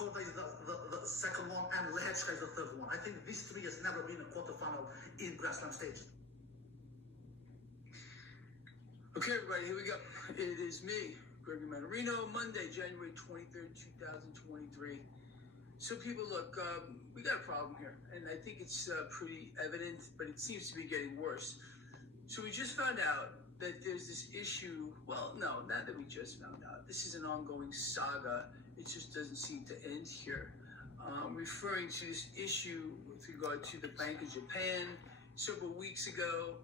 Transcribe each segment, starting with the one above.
Corda is the second one, and Lehechka is the third one. I think these three has never been a quarterfinal in grassland stage. Okay, everybody, here we go. It is me, Gregory Manarino, Monday, January 23rd, 2023. So people, look, we got a problem here, and I think it's pretty evident, but it seems to be getting worse. So we just found out that there's this issue. Well, no, not that we just found out. This is an ongoing saga. It just doesn't seem to end here. Referring to this issue with regard to the Bank of Japan. Several weeks ago,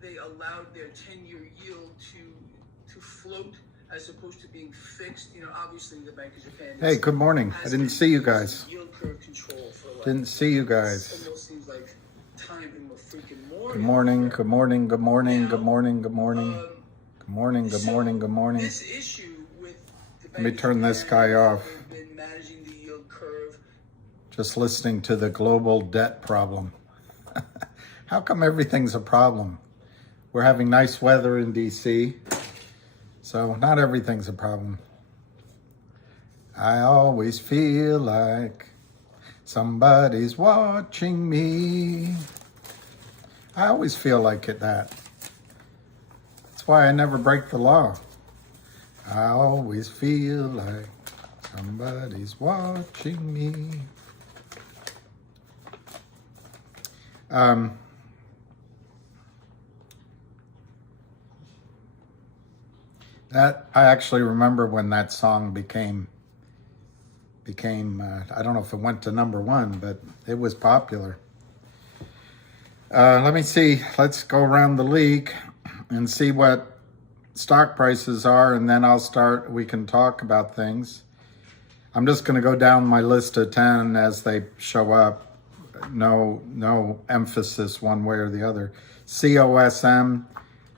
they allowed their 10-year yield to float as opposed to being fixed. You know, obviously the Bank of Japan. Hey, good morning. I didn't see you guys. Yield curve control for like, didn't see you guys. It almost seems like time in the freaking morning. Good morning, good morning, good morning, Now, good morning, good morning. Good morning, good morning, good morning. This issue with the Let me turn this guy off. They've been managing the yield curve. Just listening to the global debt problem. How come everything's a problem? We're having nice weather in DC, so not everything's a problem. I always feel like somebody's watching me. I always feel like that. That's why I never break the law. I always feel like somebody's watching me. That I actually remember when that song became I don't know if it went to #1, but it was popular. Let me see. Let's go around the league and see what stock prices are, and then we can talk about things. I'm just going to go down my list of 10 as they show up. No emphasis one way or the other. COSM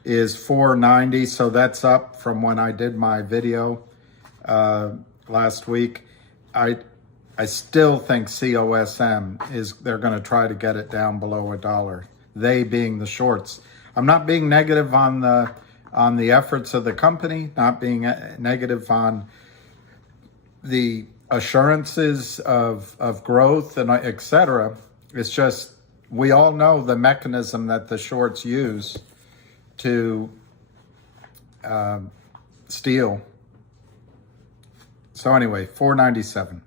is 490, so that's up from when I did my video last week. I still think COSM they're going to try to get it down below $1. They being the shorts. I'm not being negative on the efforts of the company, not being negative on the assurances of growth and etc. It's just we all know the mechanism that the shorts use to steal. So anyway, 497.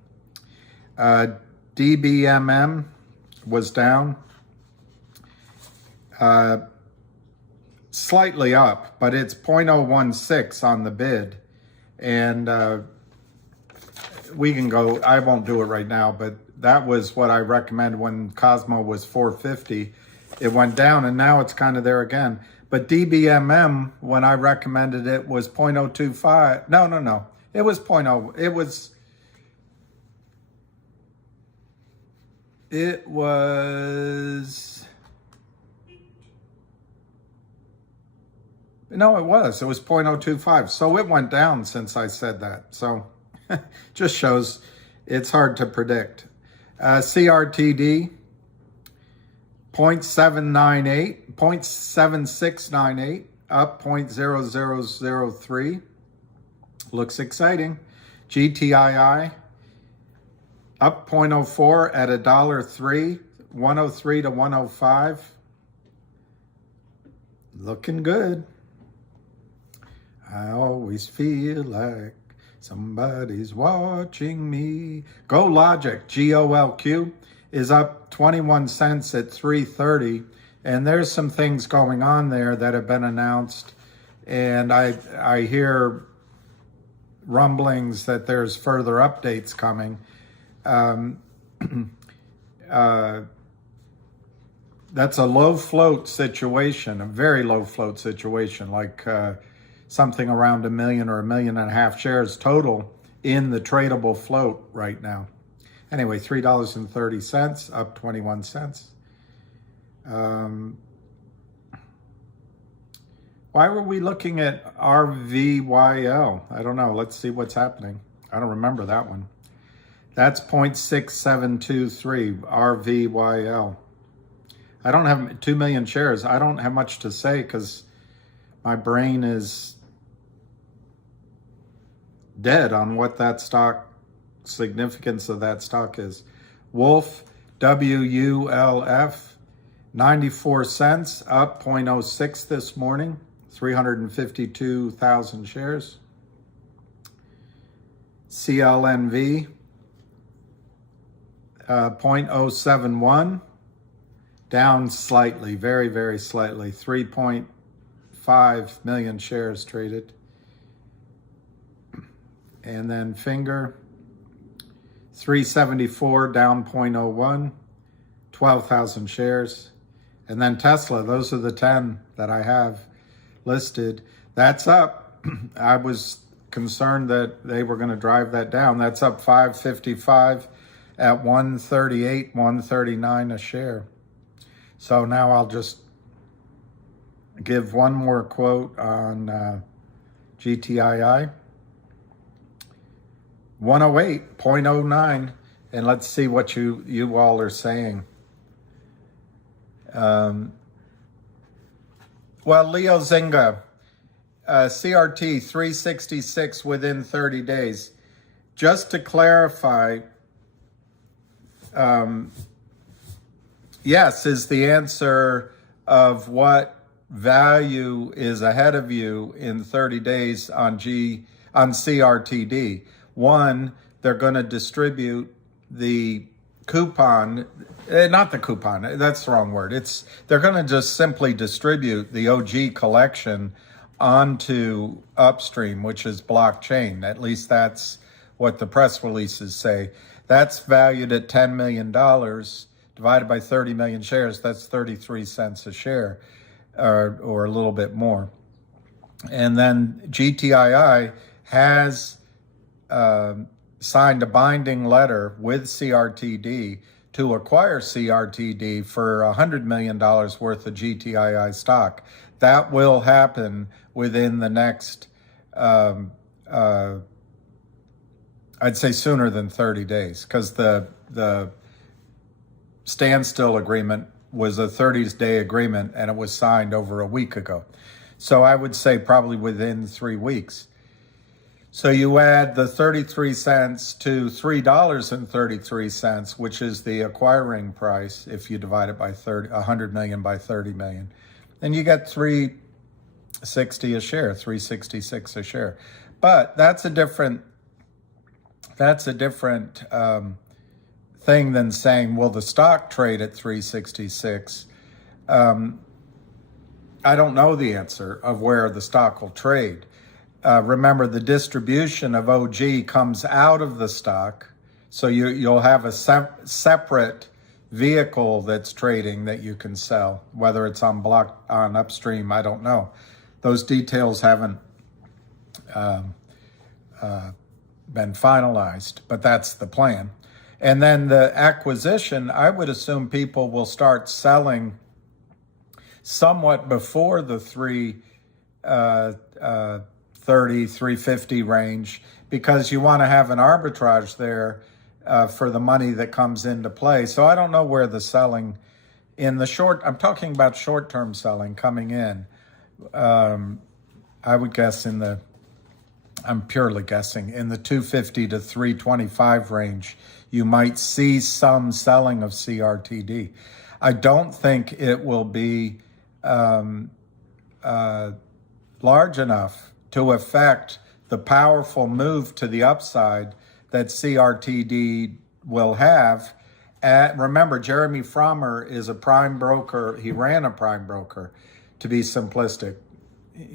DBMM was down. Slightly up, but it's 0.016 on the bid. And we can go, I won't do it right now, but that was what I recommend when Cosmo was 450. It went down and now it's kind of there again. But DBMM, when I recommended it, was 0.025. No. It was 0.0. It was... No, it was 0.025. So it went down since I said that. So just shows it's hard to predict. CRTD, 0.798, 0.7698, up 0.0003. Looks exciting. GTII, up 0.04 at $1.03, 103 to 105. Looking good. I always feel like somebody's watching me. Go Logic, GOLQ, is up 21 cents at 330. And there's some things going on there that have been announced. And I hear rumblings that there's further updates coming. That's a low float situation, a very low float situation, like something around 1 million or 1.5 million shares total in the tradable float right now. Anyway, $3.30, up 21 cents. Why were we looking at RVYL? I don't know. Let's see what's happening. I don't remember that one. That's 0.6723 RVYL. I don't have 2 million shares. I don't have much to say because my brain is dead on what that stock significance of that stock is. Wolf, WULF, 94 cents, up 0.06 this morning, 352,000 shares. CLNV, 0.071, down slightly, very, very slightly, 3.5 million shares traded. And then Finger, 374, down 0.01, 12,000 shares. And then Tesla, those are the 10 that I have listed. That's up. I was concerned that they were going to drive that down. That's up 555 at 138, 139 a share. So now I'll just give one more quote on GTII. 108.09, and let's see what you all are saying. Well, Leo Zinga, CRT 366 within 30 days. Just to clarify, yes is the answer of what value is ahead of you in 30 days on CRTD. One, they're going to distribute the coupon, not the coupon, that's the wrong word. They're going to just simply distribute the OG collection onto Upstream, which is blockchain. At least that's what the press releases say. That's valued at $10 million, divided by 30 million shares. That's 33 cents a share, or a little bit more. And then GTII has signed a binding letter with CRTD to acquire CRTD for $100 million worth of GTII stock. That will happen within the next, I'd say sooner than 30 days, because the standstill agreement was a 30-day agreement and it was signed over a week ago. So I would say probably within 3 weeks. So you add the 33 cents to $3.33, which is the acquiring price if you divide it by 100 million by 30 million. And you get 360 a share, 366 a share. But that's a different thing than saying, will the stock trade at 366? I don't know the answer of where the stock will trade. Remember, the distribution of OG comes out of the stock, so you'll have a separate vehicle that's trading that you can sell. Whether it's on Upstream, I don't know. Those details haven't been finalized, but that's the plan. And then the acquisition, I would assume people will start selling somewhat before the 350 range, because you want to have an arbitrage there for the money that comes into play. So I don't know where the selling in the short, I'm talking about short-term selling coming in. I would guess I'm purely guessing, in the 250 to 325 range, you might see some selling of CRTD. I don't think it will be large enough to affect the powerful move to the upside that CRTD will have. Remember, Jeremy Frommer is a prime broker. He ran a prime broker, to be simplistic.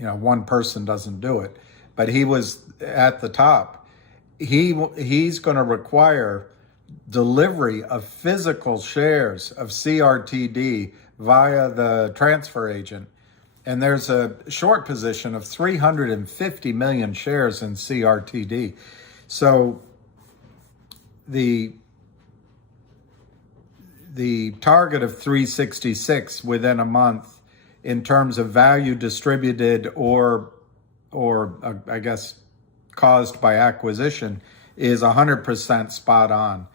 One person doesn't do it, but he was at the top. He's going to require delivery of physical shares of CRTD via the transfer agent. And there's a short position of 350 million shares in CRTD. So the target of 366 within a month in terms of value distributed or I guess caused by acquisition is 100% spot on.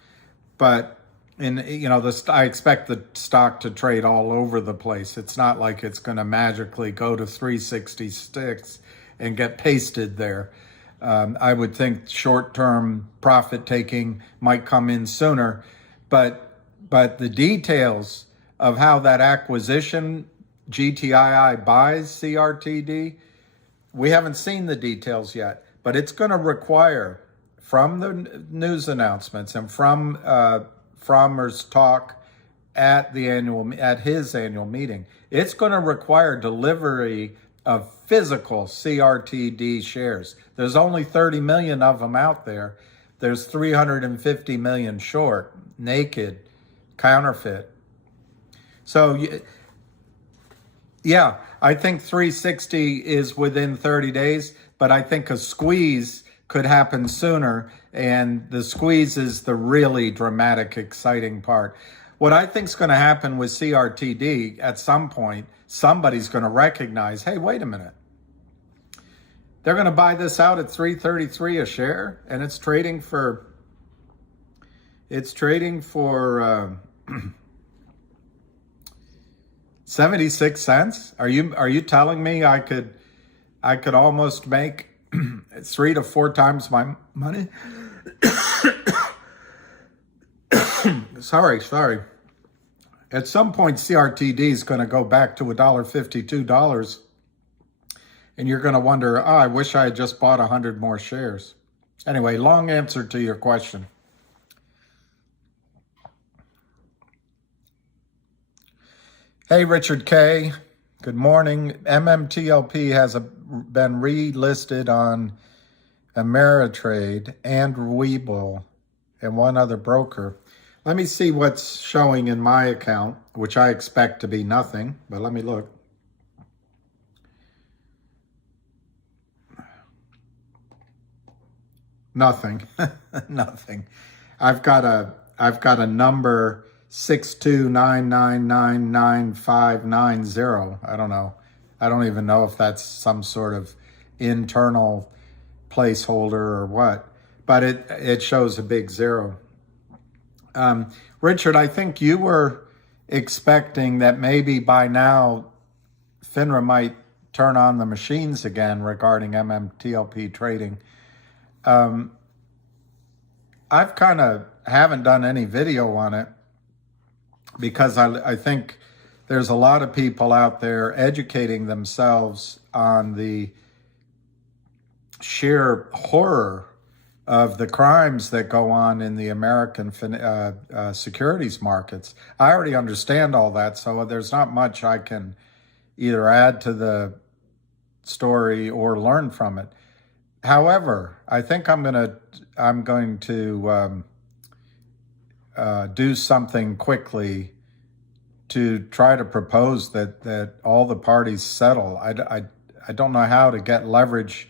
But I expect the stock to trade all over the place. It's not like it's going to magically go to 366 and get pasted there. I would think short-term profit taking might come in sooner, but the details of how that acquisition GTII buys CRTD, we haven't seen the details yet, but it's going to require, from the news announcements and from Frommer's talk at his annual meeting, it's going to require delivery of physical CRTD shares. There's only 30 million of them out there. There's 350 million short, naked, counterfeit. So yeah, I think 360 is within 30 days, but I think a squeeze could happen sooner, and the squeeze is the really dramatic, exciting part. What I think is going to happen with CRTD, at some point, somebody's going to recognize, hey, wait a minute. They're going to buy this out at $3.33 a share, and it's trading for 76 cents. Are you telling me I could almost make 3 to 4 times my money? Sorry. At some point, CRTD is going to go back to $1.50, $2, and you're going to wonder, I wish I had just bought 100 more shares. Anyway, long answer to your question. Hey, Richard K. Good morning. MMTLP has been relisted on Ameritrade and Webull and one other broker. Let me see what's showing in my account, which I expect to be nothing, but let me look. Nothing. Nothing. I've got a number 629999590. I don't know. I don't even know if that's some sort of internal placeholder or what, but it shows a big zero. Richard, I think you were expecting that maybe by now FINRA might turn on the machines again regarding MMTLP trading. I've kind of haven't done any video on it because I think there's a lot of people out there educating themselves on the sheer horror of the crimes that go on in the American securities markets. I already understand all that, so there's not much I can either add to the story or learn from it. However, I think I'm going to do something quickly to try to propose that all the parties settle. I don't know how to get leverage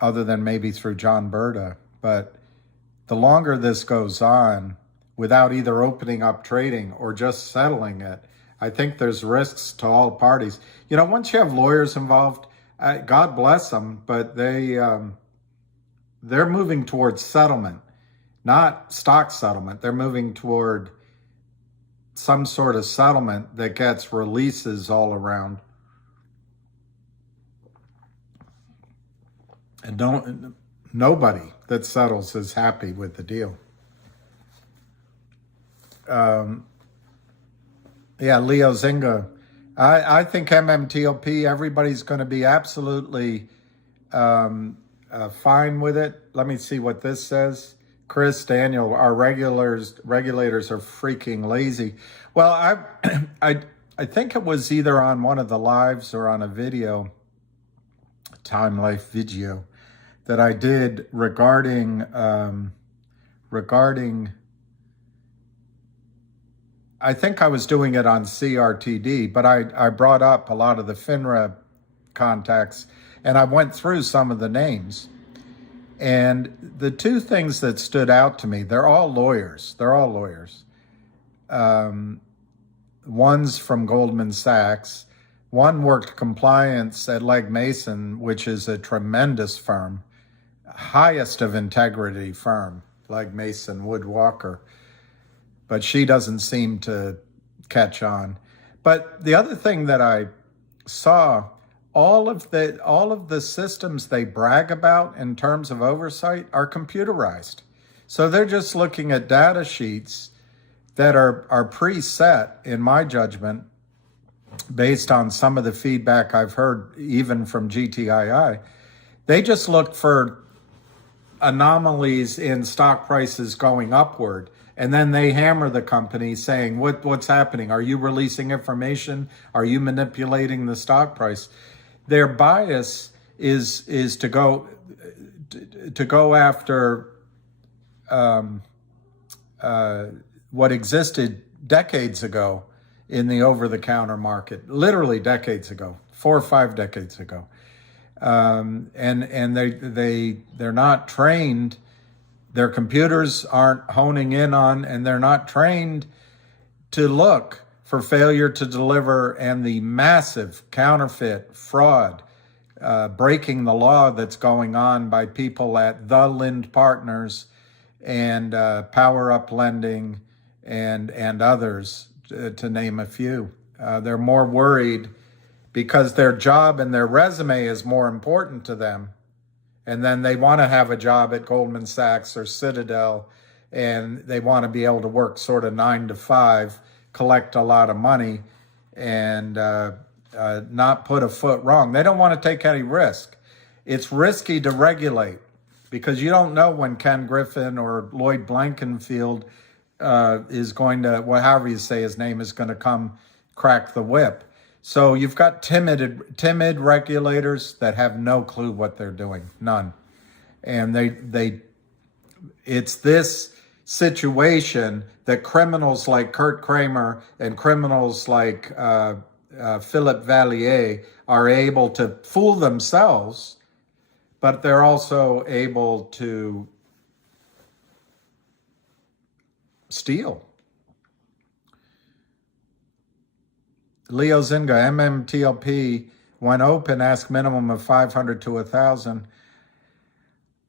other than maybe through John Berta, but the longer this goes on without either opening up trading or just settling it, I think there's risks to all parties. You know, once you have lawyers involved, God bless them, but they're moving towards settlement, not stock settlement. They're moving toward some sort of settlement that gets releases all around. And nobody that settles is happy with the deal. Yeah, Leo Zinga. I think MMTLP, everybody's going to be absolutely fine with it. Let me see what this says. Chris Daniel, our regulators are freaking lazy. Well, I think it was either on one of the lives or on a video, Time Life video, that I did regarding I think I was doing it on CRTD, but I brought up a lot of the FINRA contacts, and I went through some of the names. And the two things that stood out to me, they're all lawyers. One's from Goldman Sachs. One worked compliance at Legg Mason, which is a tremendous firm, highest of integrity firm, Legg Mason Wood Walker. But she doesn't seem to catch on. But the other thing that I saw all of the systems they brag about in terms of oversight are computerized. So they're just looking at data sheets that are preset, in my judgment, based on some of the feedback I've heard, even from GTII. They just look for anomalies in stock prices going upward, and then they hammer the company saying, what's happening? Are you releasing information? Are you manipulating the stock price? Their bias is to go after what existed decades ago in the over-the-counter market, literally decades ago, 4 or 5 decades ago. And they're not trained. Their computers aren't honing in on, and they're not trained to look for failure to deliver and the massive counterfeit fraud, breaking the law that's going on by people at the Lind Partners and Power Up Lending and others, to name a few. They're more worried because their job and their resume is more important to them. And then they want to have a job at Goldman Sachs or Citadel, and they want to be able to work sort of 9 to 5, collect a lot of money, and not put a foot wrong. They don't want to take any risk. It's risky to regulate because you don't know when Ken Griffin or Lloyd Blankenfield is going to, however you say his name, is going to come crack the whip. So you've got timid regulators that have no clue what they're doing, none. And it's this situation that criminals like Kurt Kramer and criminals like Philip Vallier are able to fool themselves, but they're also able to steal. Leo Zinga, MMTLP, when open, ask minimum of 500 to 1,000.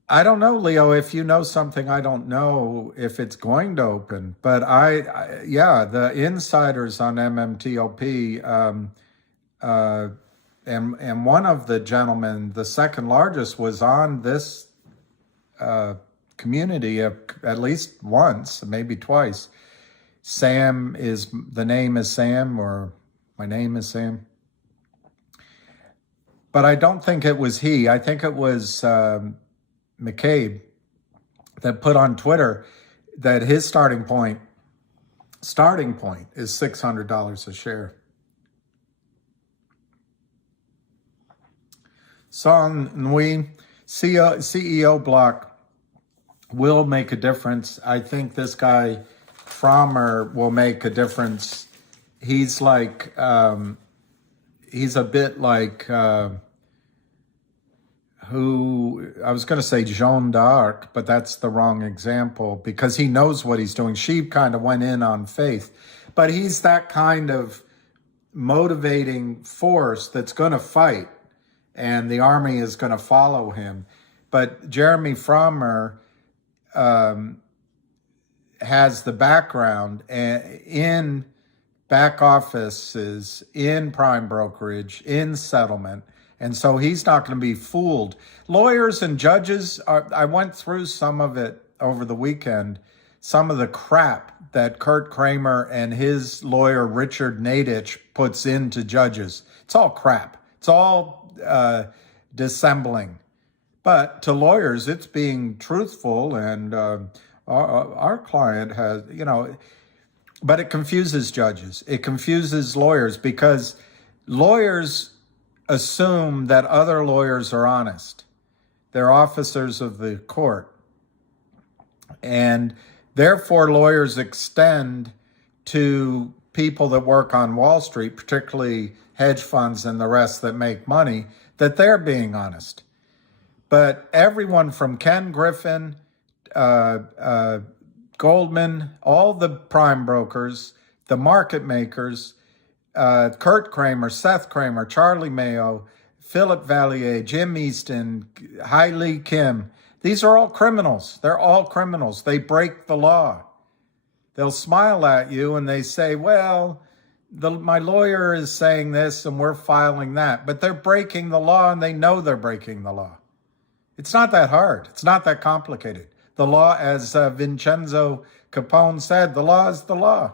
I don't know, Leo, if you know something, I don't know if it's going to open, but the insiders on MMTLP, and one of the gentlemen, the second largest, was on this community at least once, maybe twice. The name is Sam, or my name is Sam. But I don't think it was he. I think it was McCabe that put on Twitter that his starting point is $600 a share. Song Nui, CEO block will make a difference. I think this guy Frommer will make a difference. He's like, he's a bit like, who, I was going to say Jeanne d'Arc, but that's the wrong example because he knows what he's doing. She kind of went in on faith, but he's that kind of motivating force that's going to fight, and the army is going to follow him. But Jeremy Frommer has the background in back offices, in prime brokerage, in settlement. And so he's not going to be fooled. Lawyers and judges, I went through some of it over the weekend, some of the crap that Kurt Kramer and his lawyer Richard Nadich puts into judges. It's all crap. It's all dissembling. But to lawyers, it's being truthful, and our client has, but it confuses judges. It confuses lawyers because lawyers assume that other lawyers are honest. They're officers of the court. And therefore, lawyers extend to people that work on Wall Street, particularly hedge funds and the rest that make money, that they're being honest. But everyone from Ken Griffin, Goldman, all the prime brokers, the market makers, Kurt Kramer, Seth Kramer, Charlie Mayo, Philip Vallier, Jim Easton, Hai Lee Kim, these are all criminals. They're all criminals. They break the law. They'll smile at you and they say, well, my lawyer is saying this and we're filing that, but they're breaking the law and they know they're breaking the law. It's not that hard. It's not that complicated. The law, as Vicenzo Capone said, the law is the law.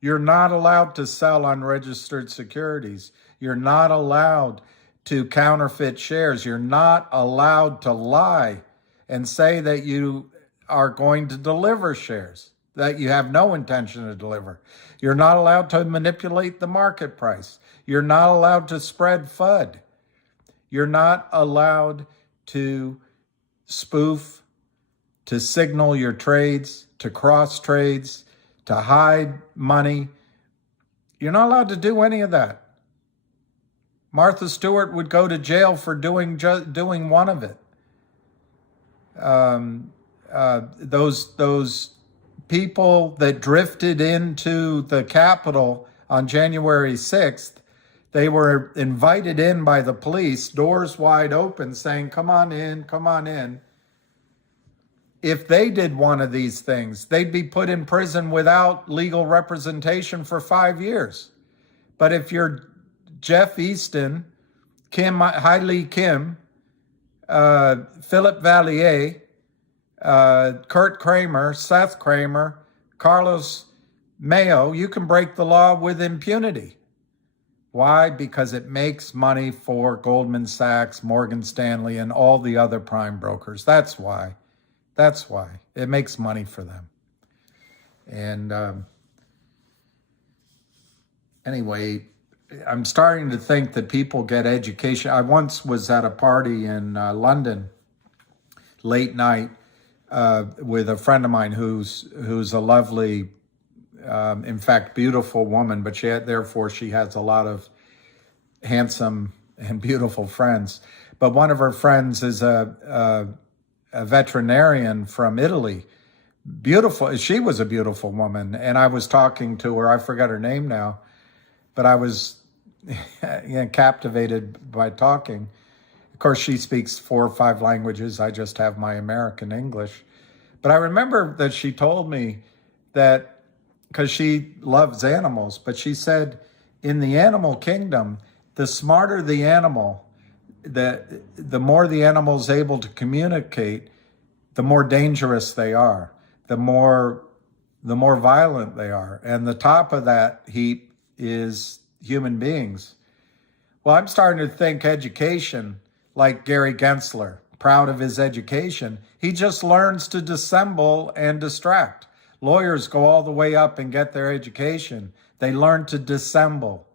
You're not allowed to sell unregistered securities. You're not allowed to counterfeit shares. You're not allowed to lie and say that you are going to deliver shares that you have no intention to deliver. You're not allowed to manipulate the market price. You're not allowed to spread FUD. You're not allowed to spoof, to signal your trades, to cross trades, to hide money. You're not allowed to do any of that. Martha Stewart would go to jail for doing one of it. Those people that drifted into the Capitol on January 6th, they were invited in by the police, doors wide open, saying, come on in, come on in. If they did one of these things, they'd be put in prison without legal representation for 5 years. But if you're Jeff Easton, Hailey Kim, Philip Valier, Kurt Kramer, Seth Kramer, Carlos Mayo, you can break the law with impunity. Why? Because it makes money for Goldman Sachs, Morgan Stanley, and all the other prime brokers. That's why. That's why. It makes money for them. And anyway, I'm starting to think that people get education. I once was at a party in London, late night, with a friend of mine who's a lovely, in fact, beautiful woman, but therefore she has a lot of handsome and beautiful friends. But one of her friends is a veterinarian from Italy. Beautiful. She was a beautiful woman. And I was talking to her. I forgot her name now, but I was captivated by talking. Of course, she speaks 4 or 5 languages. I just have my American English. But I remember that she told me that, because she loves animals, but she said in the animal kingdom, the smarter the animal, the more the animal is able to communicate, the more dangerous they are, the more violent they are. And the top of that heap is human beings. Well, I'm starting to think education, like Gary Gensler, proud of his education, he just learns to dissemble and distract. Lawyers go all the way up and get their education. They learn to dissemble.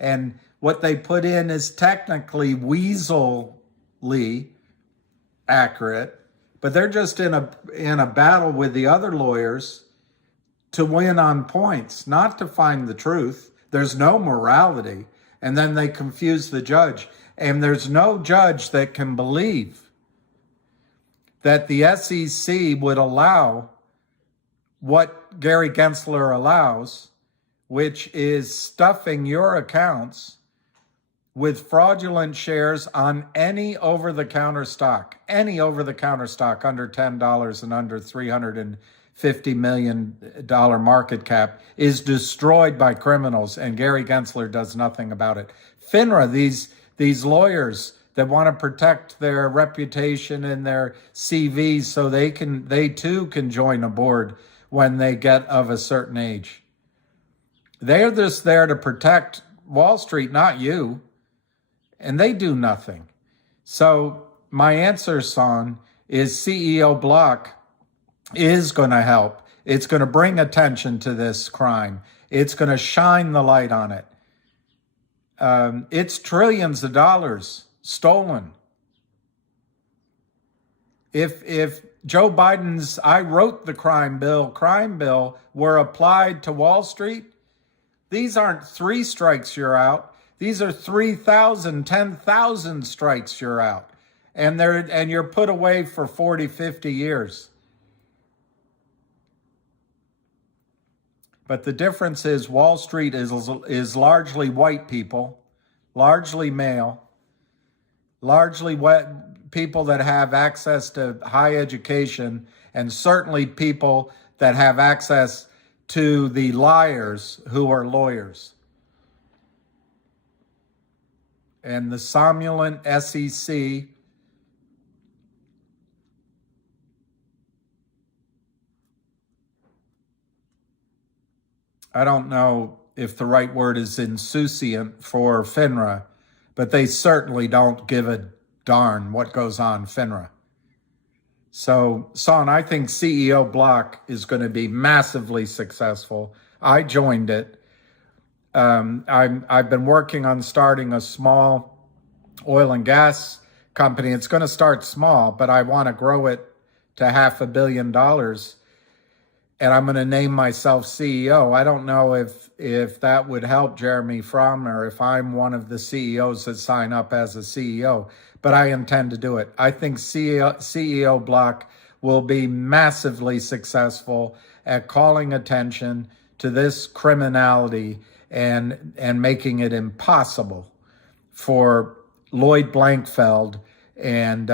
And what they put in is technically weaselly accurate, but they're just in a battle with the other lawyers to win on points, not to find the truth. There's no morality. And then they confuse the judge. And there's no judge that can believe that the SEC would allow what Gary Gensler allows, which is stuffing your accounts with fraudulent shares on any over-the-counter stock under $10 and under $350 million market cap is destroyed by criminals, and Gary Gensler does nothing about it. FINRA, these lawyers that want to protect their reputation and their CVs so they too can join a board when they get of a certain age. They're just there to protect Wall Street, not you. And they do nothing. So my answer, Son, is CEO Block is going to help. It's going to bring attention to this crime. It's going to shine the light on it. It's trillions of dollars stolen. If Joe Biden's I wrote the crime bill were applied to Wall Street, these aren't 3 strikes, you're out. These are 3,000, 10,000 strikes, you're out. And you're put away for 40, 50 years. But the difference is Wall Street is largely white people, largely male, largely people that have access to high education, and certainly people that have access to the liars who are lawyers. And the somnolent SEC I don't know if the right word is insouciant for FINRA, but they certainly don't give a darn what goes on FINRA. So, Son, I think CEO Block is going to be massively successful. I joined it. I've been working on starting a small oil and gas company. It's going to start small, but I want to grow it to $500 million. And I'm going to name myself CEO. I don't know if that would help Jeremy Fromm or if I'm one of the CEOs that sign up as a CEO, but I intend to do it. I think CEO Block will be massively successful at calling attention to this criminality and making it impossible for Lloyd Blankfeld and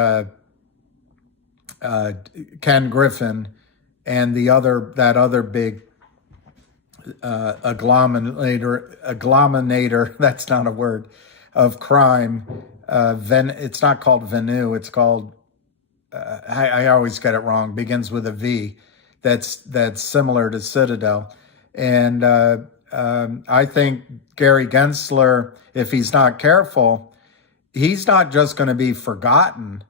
Ken Griffin and that other big agglomerator, that's not a word, of crime. It's not called Venue, it's called, I always get it wrong, begins with a V, that's similar to Citadel. And I think Gary Gensler, if he's not careful, he's not just going to be forgotten.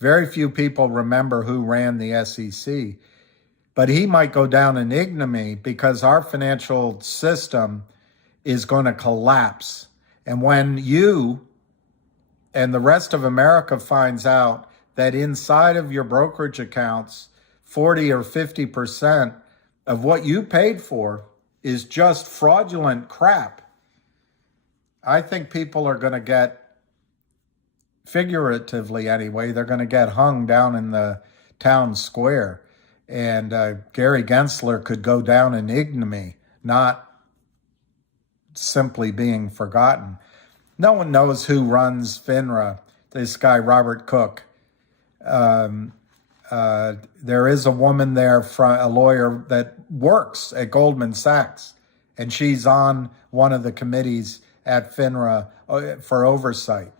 Very few people remember who ran the SEC, but he might go down in ignominy because our financial system is going to collapse. And when you and the rest of America finds out that inside of your brokerage accounts, 40 or 50% of what you paid for is just fraudulent crap, I think people are going to get, figuratively anyway, they're going to get hung down in the town square. And Gary Gensler could go down in ignominy, not simply being forgotten. No one knows who runs FINRA, this guy, Robert Cook. There is a woman there, a lawyer that works at Goldman Sachs, and she's on one of the committees at FINRA for oversight.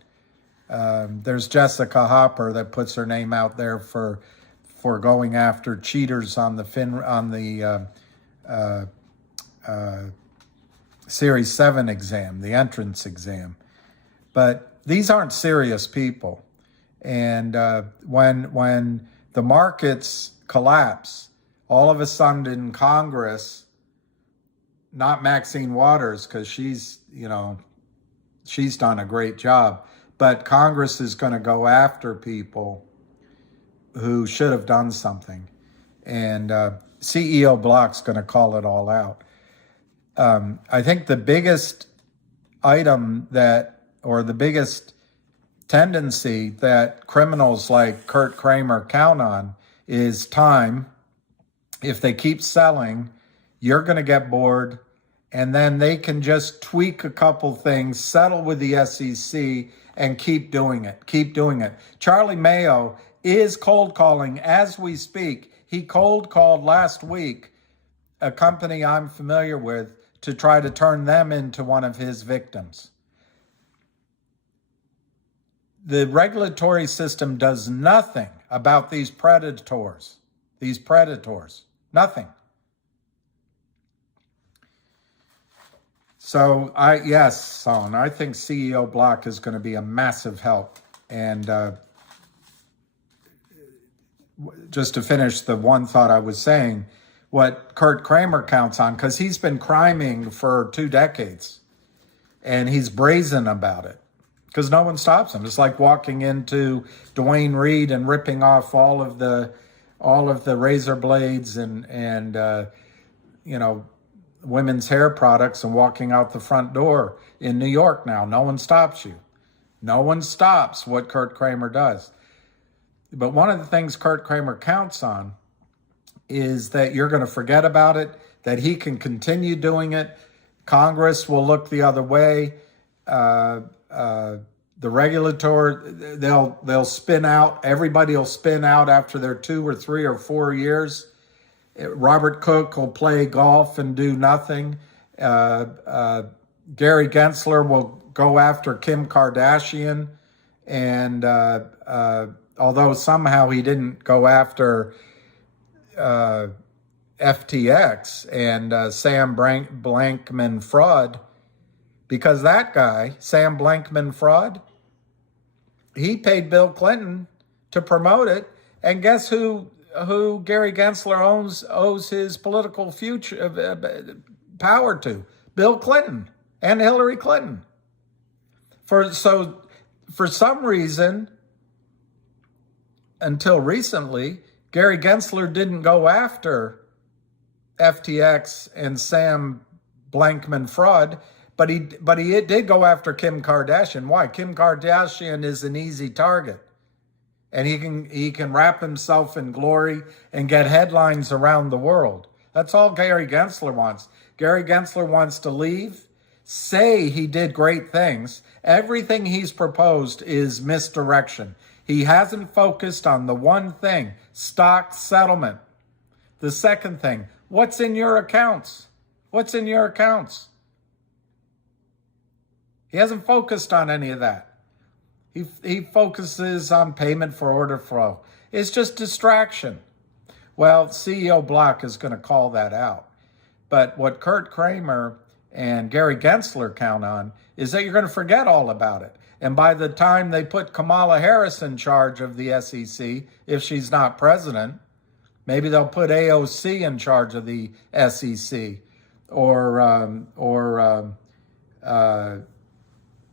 There's Jessica Hopper that puts her name out there for going after cheaters on the Series 7 exam, the entrance exam. But these aren't serious people. And when the markets collapse, all of a sudden in Congress, not Maxine Waters, because she's done a great job, but Congress is going to go after people who should have done something. And CEO Block's going to call it all out. I think the biggest item the biggest tendency that criminals like Kurt Kramer count on is time. If they keep selling, you're going to get bored, and then they can just tweak a couple things, settle with the SEC, and keep doing it. Charlie Mayo is cold calling as we speak. He cold called last week a company I'm familiar with to try to turn them into one of his victims. The regulatory system does nothing about these predators. Nothing. So Son, I think CEO Block is going to be a massive help. And just to finish the one thought I was saying, what Kurt Kramer counts on, because he's been criming for 2 decades, and he's brazen about it, because no one stops him. It's like walking into Dwayne Reed and ripping off all of the razor blades and women's hair products and walking out the front door in New York now. No one stops you. No one stops what Kurt Kramer does. But one of the things Kurt Kramer counts on is that you're going to forget about it, that he can continue doing it. Congress will look the other way. The regulator, they'll spin out. Everybody will spin out after their 2 or 3 or 4 years. Robert Cook will play golf and do nothing. Gary Gensler will go after Kim Kardashian, and although somehow he didn't go after FTX and Sam Blankman-Fried, because that guy, Sam Blankman-Fried, he paid Bill Clinton to promote it, and guess who Gary Gensler owes his political future power to? Bill Clinton and Hillary Clinton. For some reason, until recently, Gary Gensler didn't go after FTX and Sam Blankman-Fried, but he did go after Kim Kardashian. Why? Kim Kardashian is an easy target, and he can wrap himself in glory and get headlines around the world. That's all Gary Gensler wants. Gary Gensler wants to leave, say he did great things. Everything he's proposed is misdirection. He hasn't focused on the one thing, stock settlement. The second thing, what's in your accounts? What's in your accounts? He hasn't focused on any of that. He focuses on payment for order flow. It's just distraction. Well, CEO Block is going to call that out. But what Kurt Kramer and Gary Gensler count on is that you're going to forget all about it. And by the time they put Kamala Harris in charge of the SEC, if she's not president, maybe they'll put AOC in charge of the SEC, or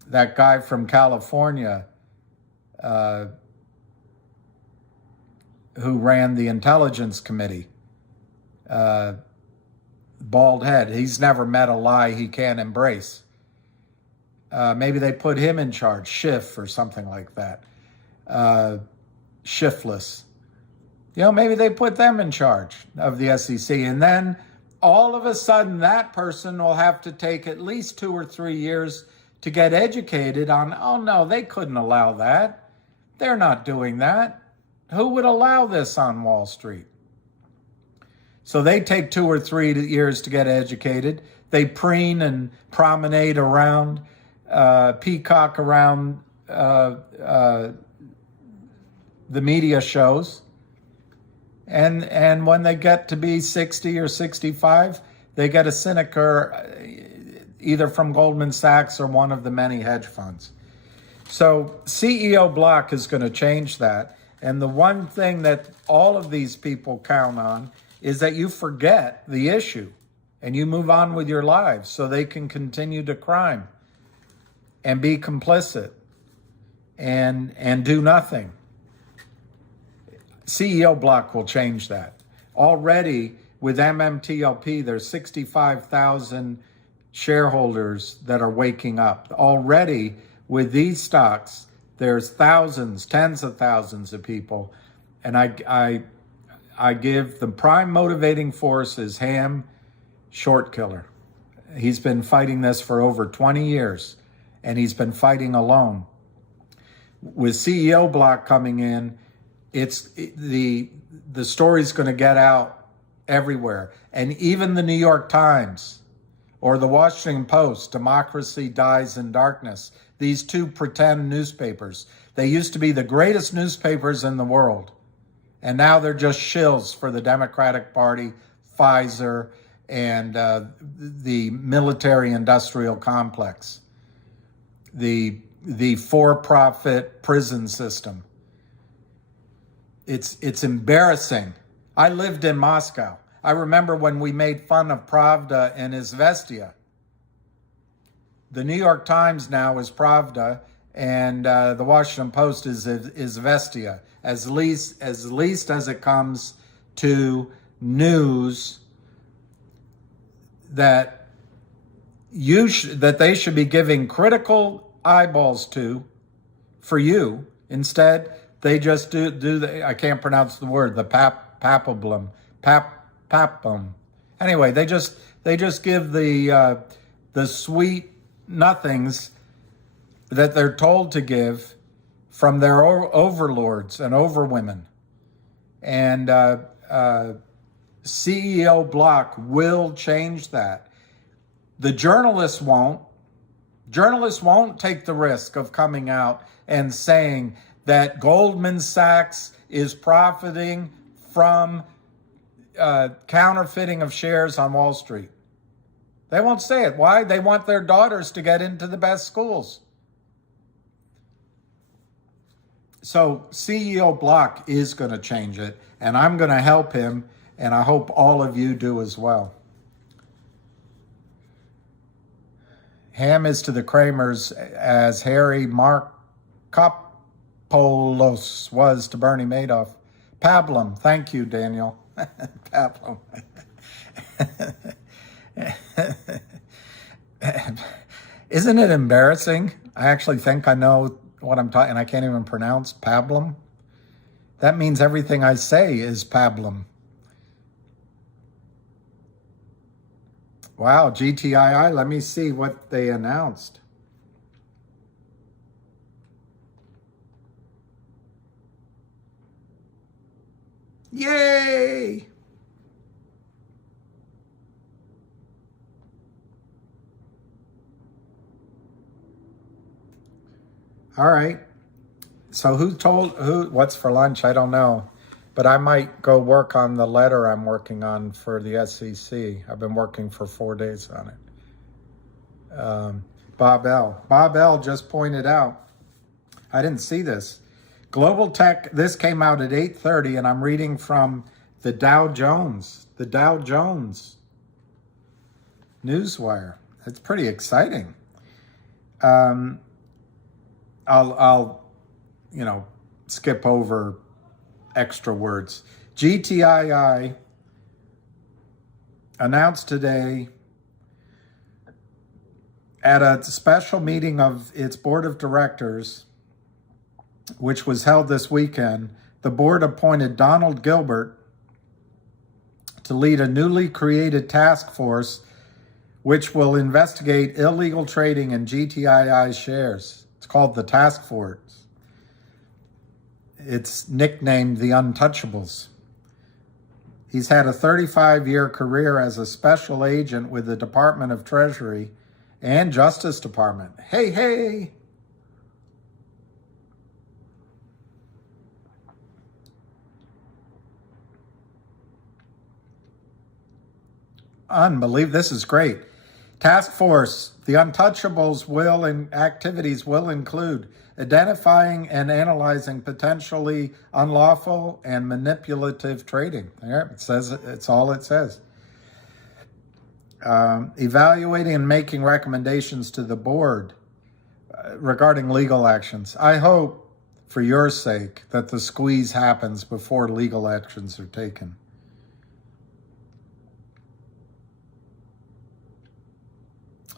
that guy from California who ran the Intelligence Committee, bald head. He's never met a lie he can't embrace. Maybe they put him in charge, Schiff or something like that. Shiftless. Maybe they put them in charge of the SEC. And then all of a sudden that person will have to take at least 2 or 3 years to get educated on, oh no, they couldn't allow that. They're not doing that. Who would allow this on Wall Street? So they take 2 or 3 years to get educated. They preen and promenade around, peacock around the media shows. And when they get to be 60 or 65, they get a Sinister, either from Goldman Sachs or one of the many hedge funds. So CEO Block is going to change that. And the one thing that all of these people count on is that you forget the issue and you move on with your lives so they can continue to crime and be complicit and do nothing. CEO Block will change that. Already with MMTLP, there's 65,000 shareholders that are waking up. Already with these stocks, there's thousands, tens of thousands of people. And I give the prime motivating force is Ham Short Killer. He's been fighting this for over 20 years, and he's been fighting alone. With CEO Block coming in, the story's going to get out everywhere. And even the New York Times or the Washington Post, Democracy Dies in Darkness, these two pretend newspapers. They used to be the greatest newspapers in the world. And now they're just shills for the Democratic Party, Pfizer, and the military-industrial complex, the for-profit prison system. It's embarrassing. I lived in Moscow. I remember when we made fun of Pravda and Izvestia. The New York Times now is Pravda, and the Washington Post is Izvestia. As least as it comes to news that that they should be giving critical eyeballs to for you. Instead, they just do the, I can't pronounce the word, the papablum. Anyway, they just give the sweet nothings that they're told to give from their overlords and overwomen. And CEO Block will change that. The journalists won't. Journalists won't take the risk of coming out and saying that Goldman Sachs is profiting from counterfeiting of shares on Wall Street. They won't say it. Why? They want their daughters to get into the best schools. So CEO Block is going to change it, and I'm going to help him, and I hope all of you do as well. Ham is to the Kramers as Harry Markopolos was to Bernie Madoff. Pablum, thank you, Daniel. Pablum. Isn't it embarrassing? I actually think I know what I'm talking, and I can't even pronounce pablum. That means everything I say is pablum. Wow, GTII, let me see what they announced. Yay! All right. So what's for lunch? I don't know. But I might go work on the letter I'm working on for the SEC. I've been working for 4 days on it. Bob L just pointed out, I didn't see this. Global Tech, this came out at 8:30, and I'm reading from the Dow Jones Newswire. It's pretty exciting. I'll skip over extra words. GTII announced today at a special meeting of its board of directors, which was held this weekend, the board appointed Donald Gilbert to lead a newly created task force which will investigate illegal trading in GTII shares. It's called the task force. It's nicknamed the Untouchables. He's had a 35-year career as a special agent with the Department of Treasury and Justice Department. Hey, hey! Unbelievable. This is great. Task Force, the Untouchables activities will include identifying and analyzing potentially unlawful and manipulative trading. There, it says it's all it says. Evaluating and making recommendations to the board regarding legal actions. I hope, for your sake, that the squeeze happens before legal actions are taken.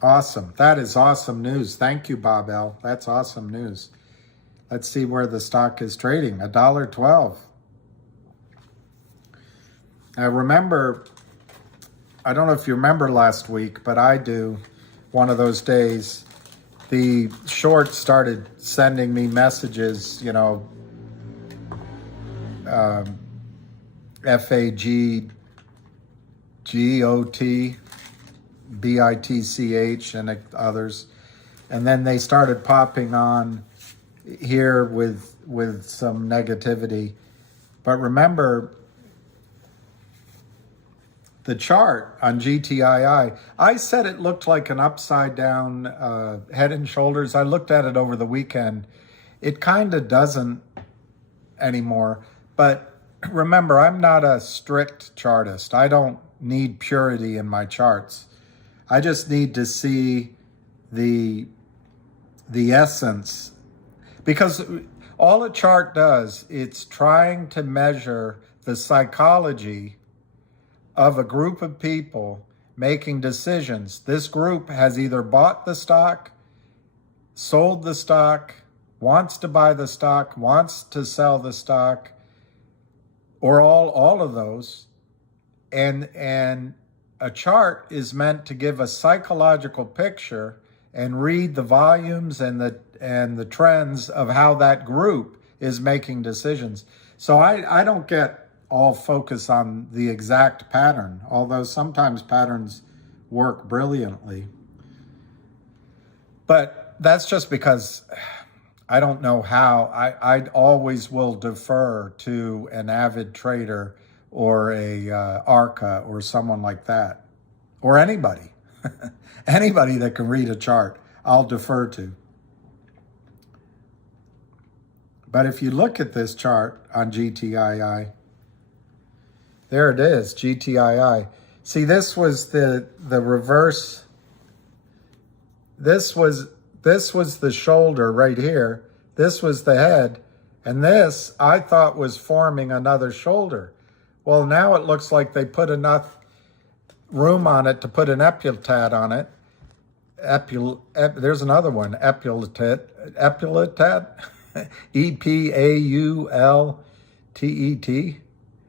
Awesome. That is awesome news. Thank you, Bob L. That's awesome news. Let's see where the stock is trading. $1.12. Now remember, I don't know if you remember last week, but I do, one of those days, the short started sending me messages, FAGGOT, BITCH and others, and then they started popping on here with some negativity. But remember, the chart on GTII, I said it looked like an upside down head and shoulders. I looked at it over the weekend. It kind of doesn't anymore. But remember, I'm not a strict chartist. I don't need purity in my charts. I just need to see the essence, because all a chart does, it's trying to measure the psychology of a group of people making decisions. This group has either bought the stock, sold the stock, wants to buy the stock, wants to sell the stock, or all of those, and a chart is meant to give a psychological picture and read the volumes and the trends of how that group is making decisions. So I don't get all focus on the exact pattern, although sometimes patterns work brilliantly. But that's just because I don't know how. I always will defer to an avid trader or a ARCA or someone like that, or anybody. Anybody that can read a chart, I'll defer to. But if you look at this chart on GTII, there it is, GTII. See, this was the reverse. This was the shoulder right here. This was the head. And this, I thought, was forming another shoulder. Well, now it looks like they put enough room on it to put an epilet on it. There's another one, epilet. EPAULTET.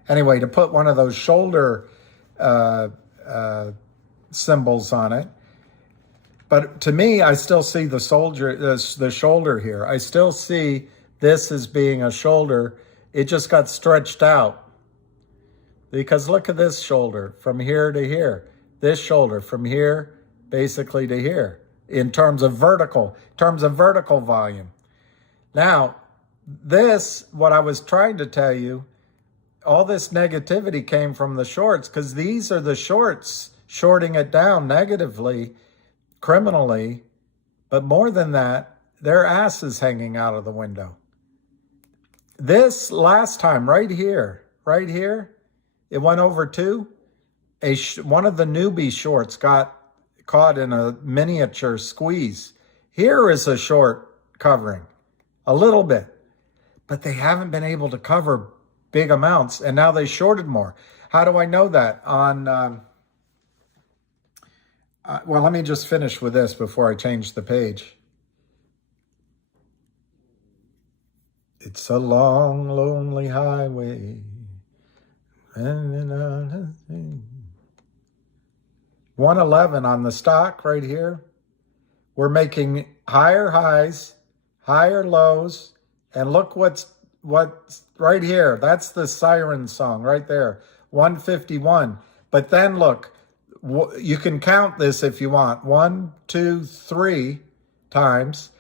Anyway, to put one of those shoulder symbols on it. But to me, I still see the shoulder here. I still see this as being a shoulder. It just got stretched out. Because look at this shoulder from here to here. This shoulder from here basically to here in terms of vertical volume. Now, this, what I was trying to tell you, all this negativity came from the shorts, because these are the shorts shorting it down negatively, criminally, but more than that, their ass is hanging out of the window. This last time right here, it went over two. One of the newbie shorts got caught in a miniature squeeze. Here is a short covering, a little bit, but they haven't been able to cover big amounts, and now they shorted more. How do I know that? Well, let me just finish with this before I change the page. It's a long, lonely highway. 111 on the stock right here. We're making higher highs, higher lows, and look what's right here. That's the siren song right there, 151. But then look, you can count this if you want, 1, 2, 3 times,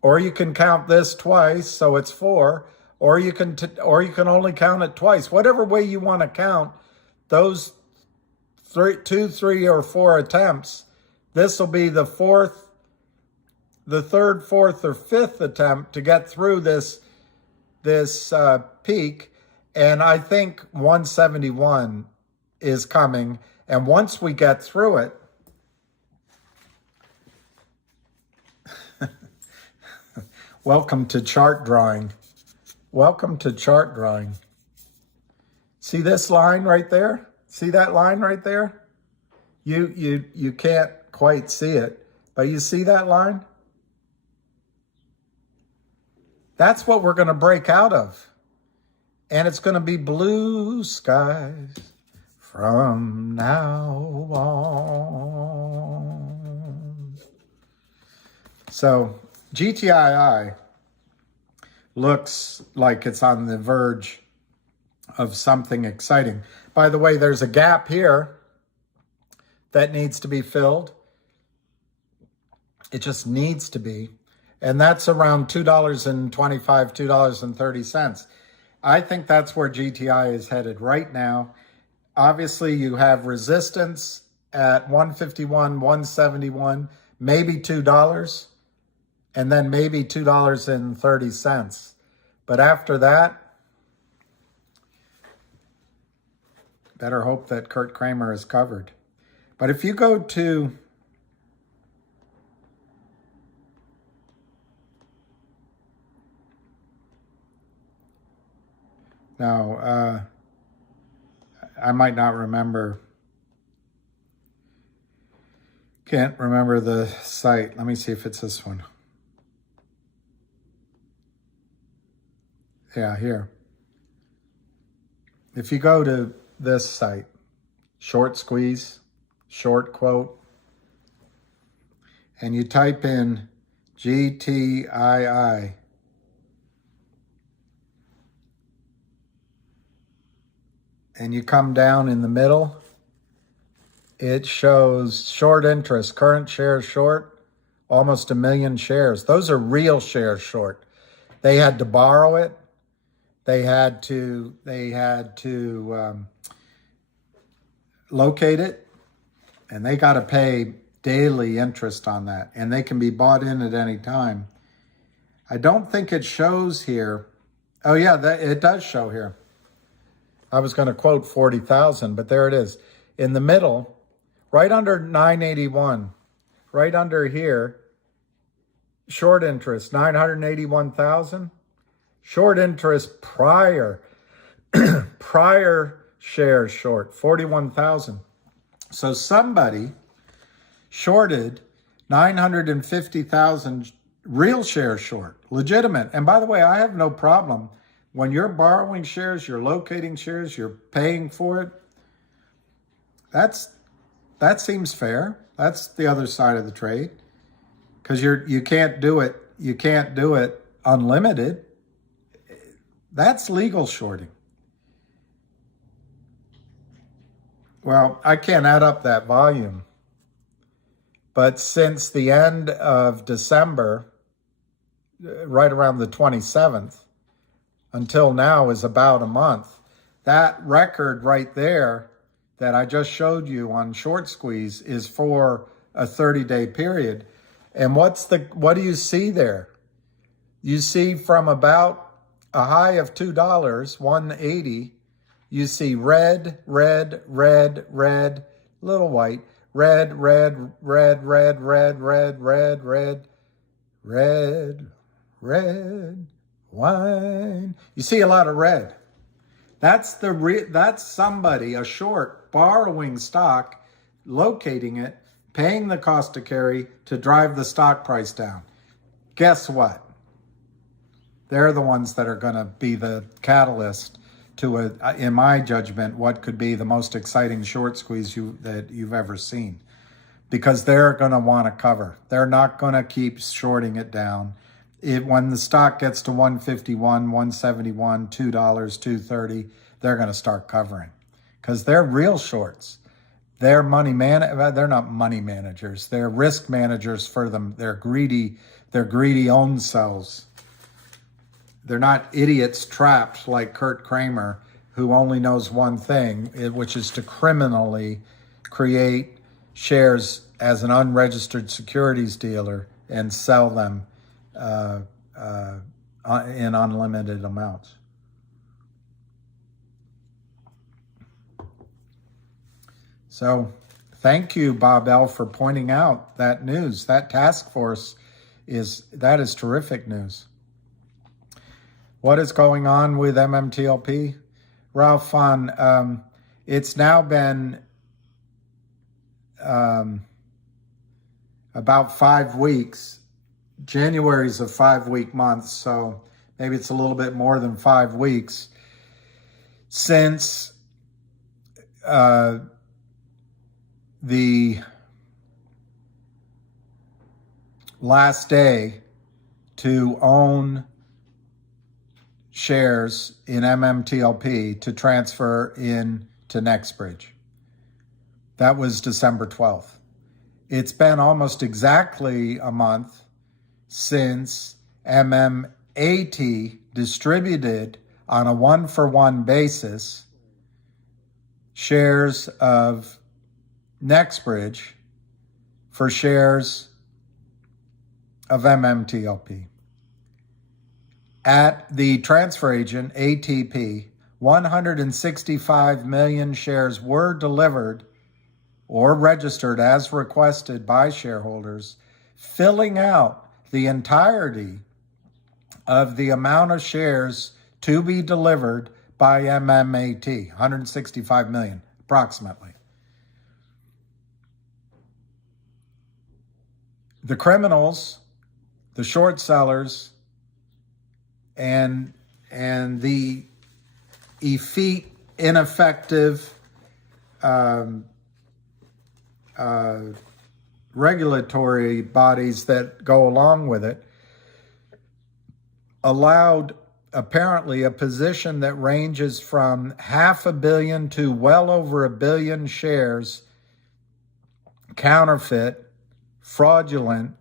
or you can count this twice, so it's 4, or you can only count it twice. Whatever way you want to count those 2, 3, or 4 attempts, this will be the third, fourth, or fifth attempt to get through this peak, and I think 171 is coming. And once we get through it, welcome to chart drawing. Welcome to chart drawing. See this line right there? See that line right there? You can't quite see it, but you see that line? That's what we're going to break out of. And it's going to be blue skies from now on. So GTII looks like it's on the verge of something exciting. By the way, there's a gap here that needs to be filled. It just needs to be. And that's around $2.25, $2.30. I think that's where GTI is headed right now. Obviously, you have resistance at 151, 171, maybe $2, and then maybe $2.30. But after that, better hope that Kurt Kramer is covered. But if you go to now, I might not remember. Can't remember the site. Let me see if it's this one. Yeah, here. If you go to this site, short squeeze, short quote, and you type in GTII, and you come down in the middle, it shows short interest, current shares short, almost 1 million shares. Those are real shares short. They had to borrow it. They had to locate it, and they got to pay daily interest on that, and they can be bought in at any time. I don't think it shows here. Oh yeah, it does show here. I was going to quote 40,000, but there it is. In the middle, right under 981, right under here, short interest, 981,000. Short interest prior shares short, 41,000. So somebody shorted 950,000 real shares short, legitimate. And by the way, I have no problem. When you're borrowing shares, you're locating shares, you're paying for it. That seems fair. That's the other side of the trade. Because you can't do it. You can't do it unlimited. That's legal shorting. Well, I can't add up that volume. But since the end of December, right around the 27th, until now is about a month. That record right there that I just showed you on short squeeze is for a 30-day period. And what do you see there? You see from about a high of $2, 180, you see red, red, red, red, little white, red, red, red, red, red, red, red, red, red, red, wine. You see a lot of red. That's somebody, a short, borrowing stock, locating it, paying the cost to carry to drive the stock price down. Guess what? They're the ones that are going to be the catalyst to, in my judgment, what could be the most exciting short squeeze that you've ever seen. Because they're going to want to cover. They're not going to keep shorting it down. When the stock gets to 151, 171, $2, $2.30, they're going to start covering. Because they're real shorts. They're they're not money managers. They're risk managers for them. They're greedy own selves. They're not idiots trapped like Kurt Kramer, who only knows one thing, which is to criminally create shares as an unregistered securities dealer and sell them in unlimited amounts. So thank you, Bob L., for pointing out that news. That task force is terrific news. What is going on with MMTLP? Ralph Fon, it's now been about 5 weeks. January's a 5-week month, so maybe it's a little bit more than 5 weeks since the last day to own shares in MMTLP to transfer in to NextBridge. That was December 12th. It's been almost exactly a month since MMAT distributed on a one-for-one basis shares of NextBridge for shares of MMTLP. At the transfer agent, ATP, 165 million shares were delivered or registered as requested by shareholders, filling out the entirety of the amount of shares to be delivered by MMAT, 165 million, approximately. The criminals, the short sellers, and the effete, ineffective regulatory bodies that go along with it allowed apparently a position that ranges from 500 million to well over 1 billion shares, counterfeit, fraudulent,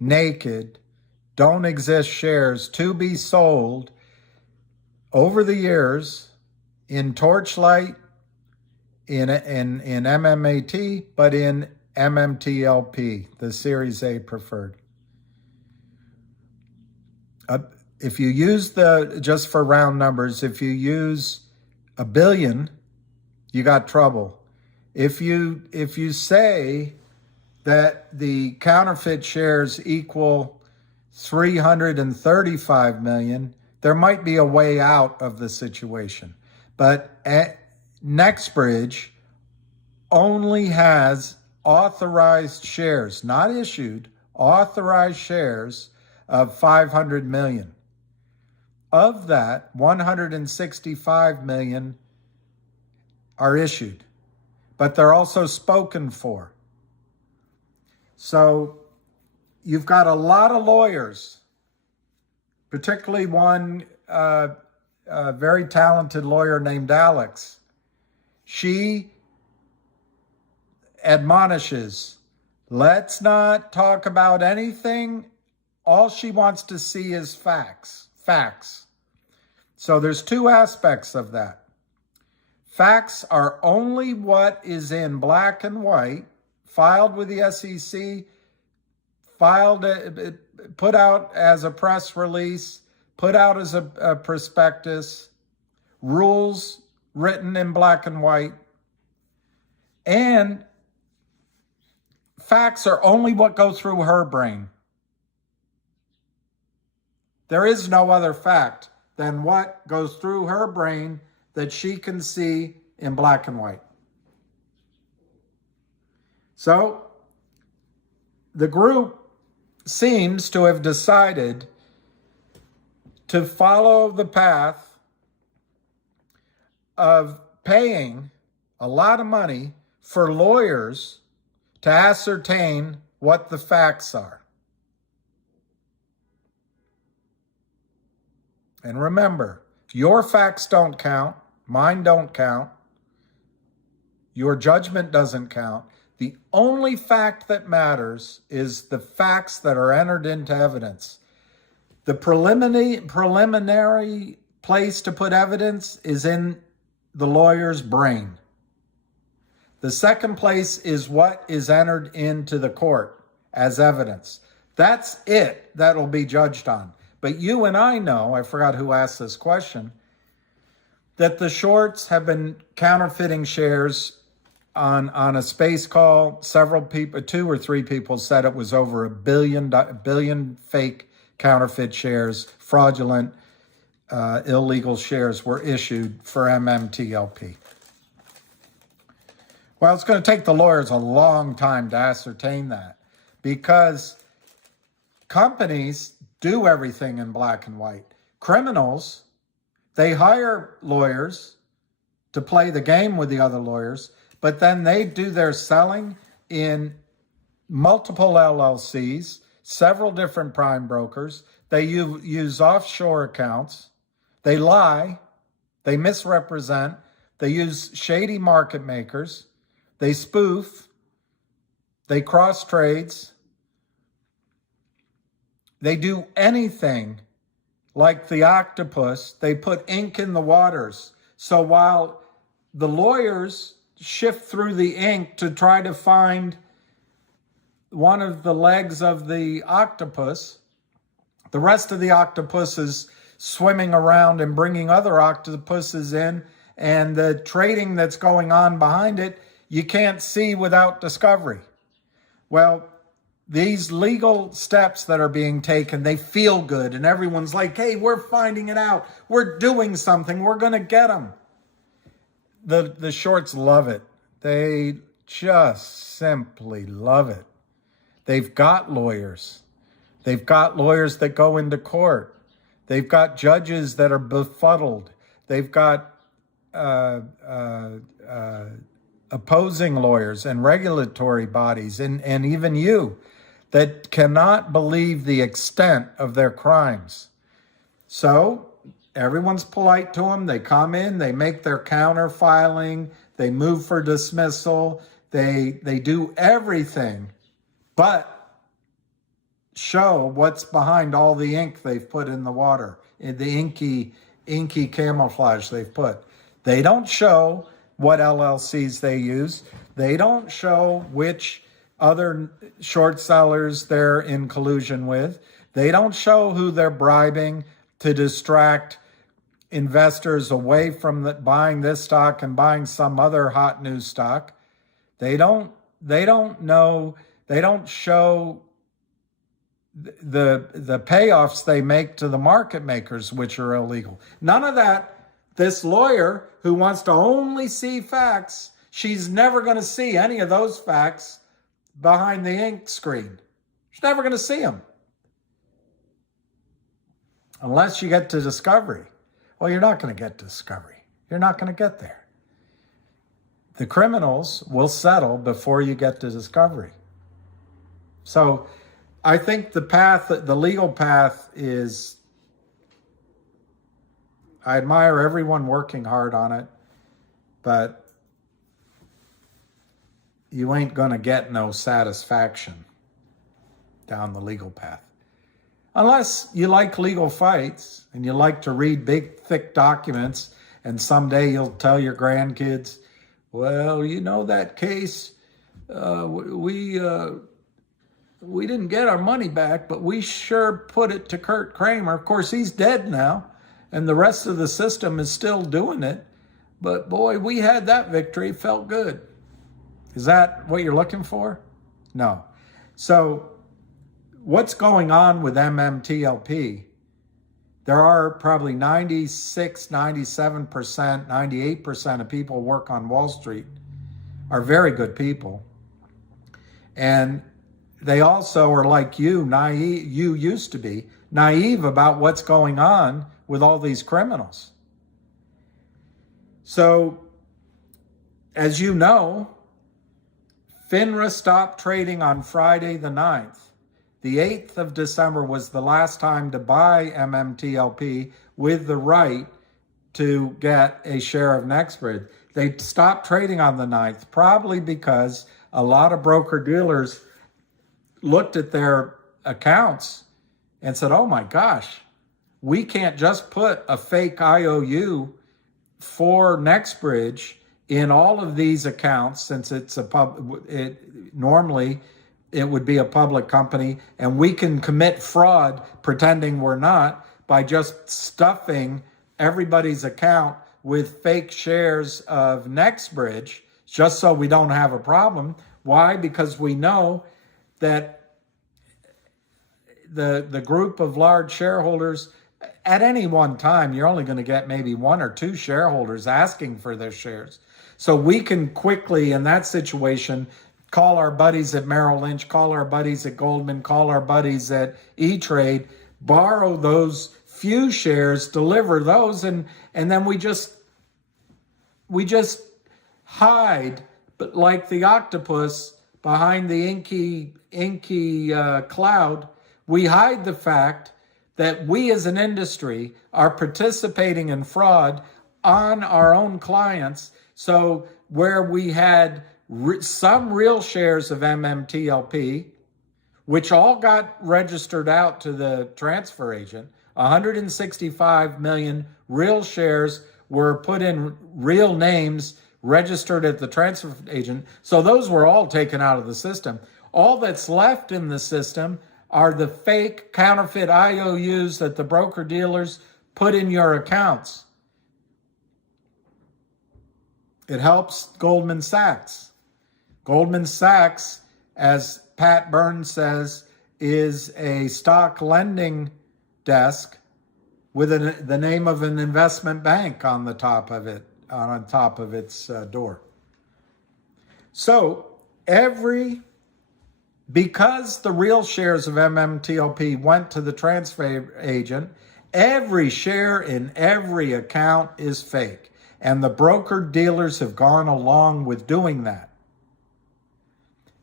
naked, don't exist shares to be sold over the years in Torchlight, in MMAT, but in MMTLP, the Series A preferred. If you use just for round numbers, if you use 1 billion, you got trouble. If you say that the counterfeit shares equal 335 million, there might be a way out of the situation. But NextBridge only has authorized shares, not issued, authorized shares of 500 million. Of that, 165 million are issued, but they're also spoken for. So you've got a lot of lawyers, particularly one very talented lawyer named Alex. She admonishes, let's not talk about anything. All she wants to see is facts. So there's two aspects of that. Facts are only what is in black and white, filed with the SEC, put out as a press release, put out as a prospectus, rules written in black and white, and facts are only what go through her brain. There is no other fact than what goes through her brain that she can see in black and white. So the group seems to have decided to follow the path of paying a lot of money for lawyers to ascertain what the facts are. And remember, your facts don't count, mine don't count, your judgment doesn't count. The only fact that matters is the facts that are entered into evidence. The preliminary place to put evidence is in the lawyer's brain. The second place is what is entered into the court as evidence. That's it that'll be judged on. But you and I know, I forgot who asked this question, that the shorts have been counterfeiting shares on a space call. Several people, 2 or 3 people said it was over 1 billion fake counterfeit shares, fraudulent, illegal shares were issued for MMTLP. Well, it's going to take the lawyers a long time to ascertain that, because companies do everything in black and white. Criminals, they hire lawyers to play the game with the other lawyers, but then they do their selling in multiple LLCs, several different prime brokers. They use offshore accounts. They lie. They misrepresent. They use shady market makers. They spoof. They cross trades. They do anything like the octopus. They put ink in the waters. So while the lawyers shift through the ink to try to find one of the legs of the octopus, the rest of the octopus is swimming around and bringing other octopuses in, and the trading that's going on behind it, you can't see without discovery. Well, these legal steps that are being taken, they feel good, and everyone's like, hey, we're finding it out. We're doing something. We're going to get them. The shorts love it. They just simply love it. They've got lawyers. They've got lawyers that go into court. They've got judges that are befuddled. They've got opposing lawyers and regulatory bodies and even you that cannot believe the extent of their crimes. So everyone's polite to them. They come in, they make their counter filing, they move for dismissal, they do everything but show what's behind all the ink they've put in the water, in the inky camouflage they've put. They don't show what LLCs they use. They don't show which other short sellers they're in collusion with. They don't show who they're bribing to distract investors away from buying this stock and buying some other hot new stock. They don't show the payoffs they make to the market makers, which are illegal. None of that. This lawyer who wants to only see facts, she's never going to see any of those facts behind the ink screen. She's never going to see them. Unless you get to discovery. Well, you're not going to get to discovery. You're not going to get there. The criminals will settle before you get to discovery. So I think the legal path is, I admire everyone working hard on it, but you ain't going to get no satisfaction down the legal path. Unless you like legal fights and you like to read big, thick documents, and someday you'll tell your grandkids, well, you know that case, we didn't get our money back, but we sure put it to Kurt Kramer. Of course, he's dead now, and the rest of the system is still doing it. But boy, we had that victory. It felt good. Is that what you're looking for? No. So what's going on with MMTLP? There are probably 96, 97%, 98% of people who work on Wall Street are very good people. And they also are like you, naive. You used to be naive about what's going on with all these criminals. So, as you know, FINRA stopped trading on Friday the 9th. The 8th of December was the last time to buy MMTLP with the right to get a share of NextBridge. They stopped trading on the 9th, probably because a lot of broker-dealers looked at their accounts and said, oh my gosh, we can't just put a fake IOU for NextBridge in all of these accounts, since it's normally it would be a public company, and we can commit fraud pretending we're not by just stuffing everybody's account with fake shares of NextBridge just so we don't have a problem. Why? Because we know that the group of large shareholders, at any one time, you're only going to get maybe one or two shareholders asking for their shares. So we can quickly, in that situation, call our buddies at Merrill Lynch, call our buddies at Goldman, call our buddies at E-Trade, borrow those few shares, deliver those, and then we just hide, but like the octopus behind the inky cloud, we hide the fact that we as an industry are participating in fraud on our own clients. So where we had some real shares of MMTLP, which all got registered out to the transfer agent, 165 million real shares were put in real names, registered at the transfer agent. So those were all taken out of the system. All that's left in the system are the fake counterfeit IOUs that the broker dealers put in your accounts. It helps Goldman Sachs. Goldman Sachs, as Pat Burns says, is a stock lending desk with the name of an investment bank on the top of it, on top of its door. So because the real shares of MMTLP went to the transfer agent, every share in every account is fake. And the broker dealers have gone along with doing that.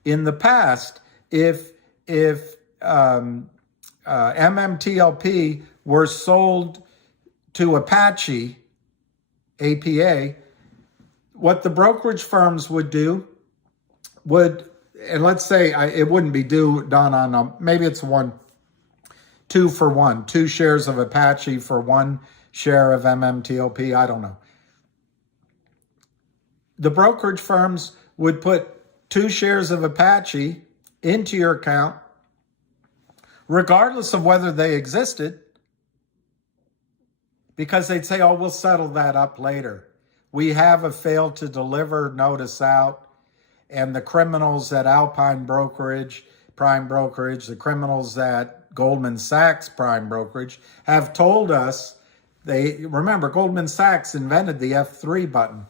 In the past, if MMTLP were sold to Apache, APA, what the brokerage firms would do would, and let's say it wouldn't be done on maybe it's 2 for 1, 2 shares of Apache for 1 share of MMTLP, I don't know. The brokerage firms would put 2 shares of Apache into your account, regardless of whether they existed, because they'd say, oh, we'll settle that up later. We have a failed to deliver notice out, and the criminals at Alpine Brokerage, Prime Brokerage, the criminals at Goldman Sachs Prime Brokerage have told us, remember, Goldman Sachs invented the F3 button.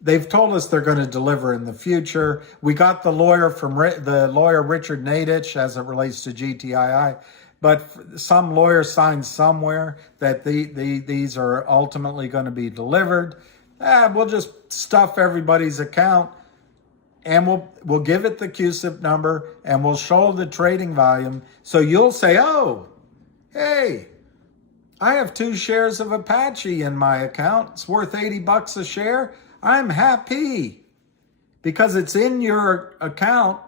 They've told us they're going to deliver in the future. We got the lawyer Richard Nadich as it relates to GTII, but some lawyer signed somewhere that these are ultimately going to be delivered. We'll just stuff everybody's account, and we'll give it the CUSIP number, and we'll show the trading volume. So you'll say, oh, hey, I have 2 shares of Apache in my account. It's worth $80 a share. I'm happy because it's in your account,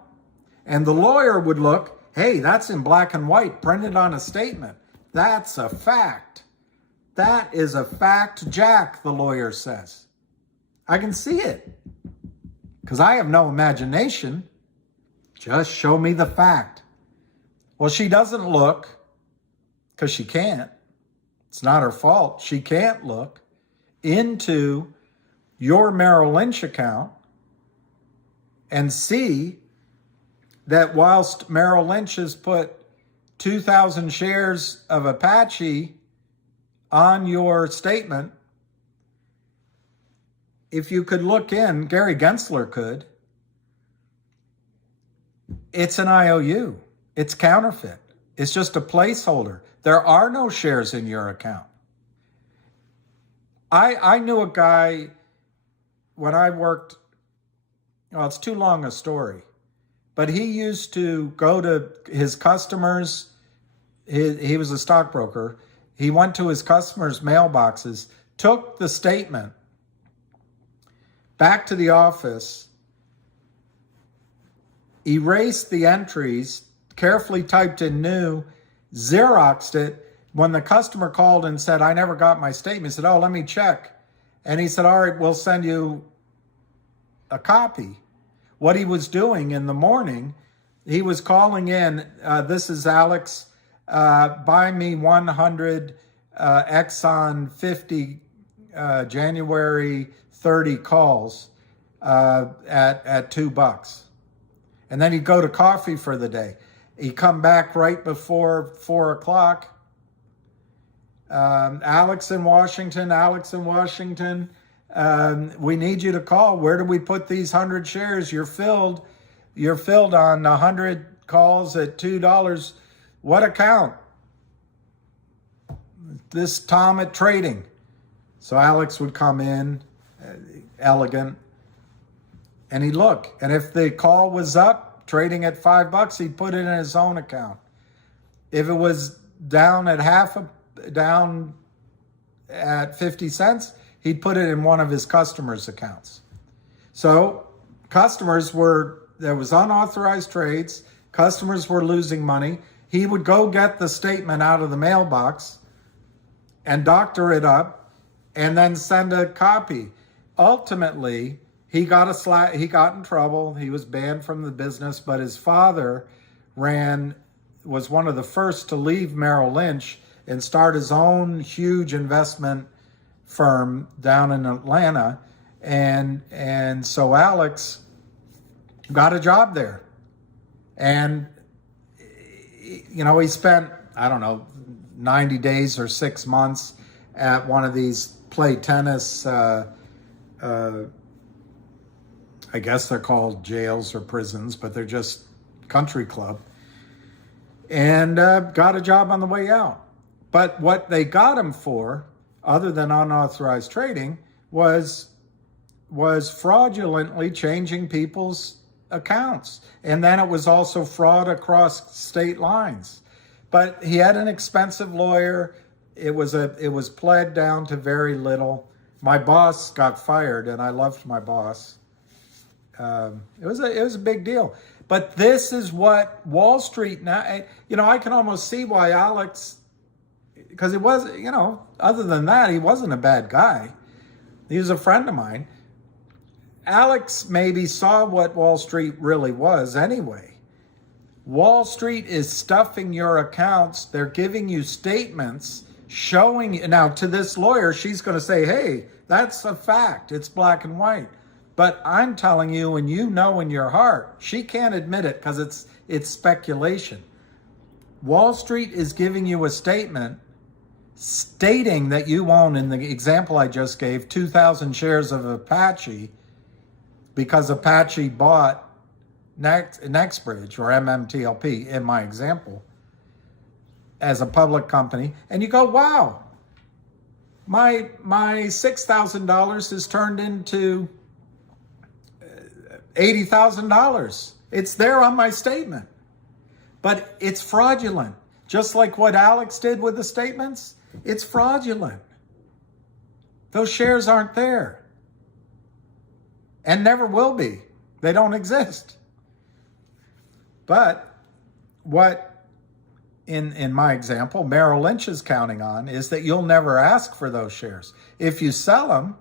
and the lawyer would look, hey, that's in black and white, printed on a statement. That's a fact. That is a fact, Jack, the lawyer says. I can see it because I have no imagination. Just show me the fact. Well, she doesn't look because she can't. It's not her fault. She can't look into your Merrill Lynch account and see that whilst Merrill Lynch has put 2,000 shares of Apache on your statement, if you could look in, Gary Gensler could, it's an IOU. It's counterfeit. It's just a placeholder. There are no shares in your account. I knew a guy when I worked, well, it's too long a story, but he used to go to his customers. He was a stockbroker. He went to his customers' mailboxes, took the statement back to the office, erased the entries, carefully typed in new, Xeroxed it. When the customer called and said, I never got my statement, he said, oh, let me check. And he said, all right, we'll send you a copy. What he was doing in the morning, he was calling in, this is Alex, buy me 100 Exxon 50 January 30 calls at $2. And then he'd go to coffee for the day. He'd come back right before 4 o'clock. Alex in Washington, we need you to call. Where do we put these 100 shares? You're filled on 100 calls at $2. What account? This Tom at Trading. So Alex would come in, elegant, and he'd look. And if the call was up, trading at $5, he'd put it in his own account. If it was down at 50 cents, he'd put it in one of his customers' accounts. So there was unauthorized trades. Customers were losing money. He would go get the statement out of the mailbox and doctor it up and then send a copy. Ultimately, he got in trouble. He was banned from the business, but his father was one of the first to leave Merrill Lynch and start his own huge investment firm down in Atlanta. And so Alex got a job there. And, he spent, 90 days or 6 months at one of these play tennis, I guess they're called jails or prisons, but they're just country club. And got a job on the way out. But what they got him for, other than unauthorized trading, was fraudulently changing people's accounts. And then it was also fraud across state lines. But he had an expensive lawyer. it was pled down to very little. My boss got fired, and I loved my boss. It was a big deal. But this is what Wall Street now. You know, I can almost see why Alex, because it was, you know, other than that, he wasn't a bad guy. He was a friend of mine. Alex maybe saw what Wall Street really was anyway. Wall Street is stuffing your accounts. They're giving you statements showing. Now, to this lawyer, she's going to say, hey, that's a fact. It's black and white. But I'm telling you, and you know in your heart, she can't admit it because it's speculation. Wall Street is giving you a statement stating that you own, in the example I just gave, 2,000 shares of Apache because Apache bought Nextbridge or MMTLP in my example as a public company. And you go, wow, my $6,000 is turned into $80,000. It's there on my statement, but it's fraudulent. Just like what Alex did with the statements, it's fraudulent. Those shares aren't there and never will be. They don't exist. But what, in my example, Merrill Lynch is counting on is that you'll never ask for those shares. If you sell them,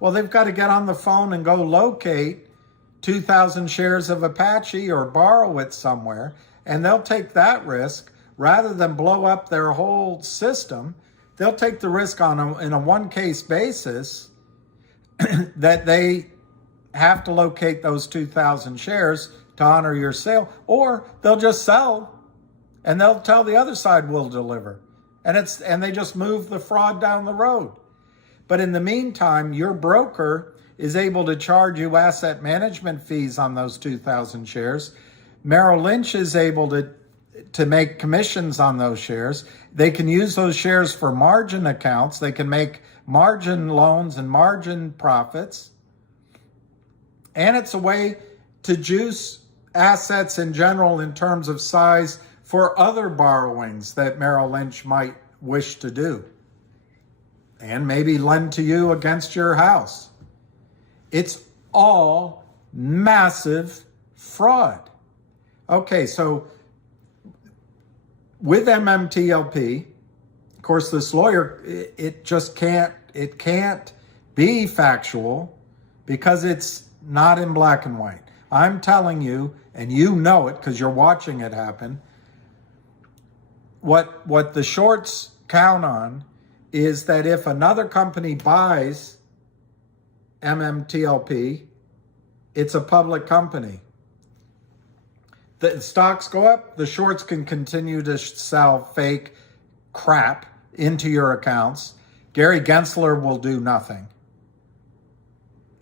well, they've got to get on the phone and go locate 2,000 shares of Apache or borrow it somewhere, and they'll take that risk rather than blow up their whole system. They'll take the risk in a one-case basis that they have to locate those 2,000 shares to honor your sale, or they'll just sell and they'll tell the other side we'll deliver. And they just move the fraud down the road. But in the meantime, your broker is able to charge you asset management fees on those 2,000 shares. Merrill Lynch is able to make commissions on those shares. They can use those shares for margin accounts. They can make margin loans and margin profits. And it's a way to juice assets in general in terms of size for other borrowings that Merrill Lynch might wish to do. And maybe lend to you against your house. It's all massive fraud. Okay, so with MMTLP, of course, this lawyer, it can't be factual because it's not in black and white. I'm telling you, and you know it because you're watching it happen, what the shorts count on is that if another company buys MMTLP, it's a public company. The stocks go up, the shorts can continue to sell fake crap into your accounts. Gary Gensler will do nothing.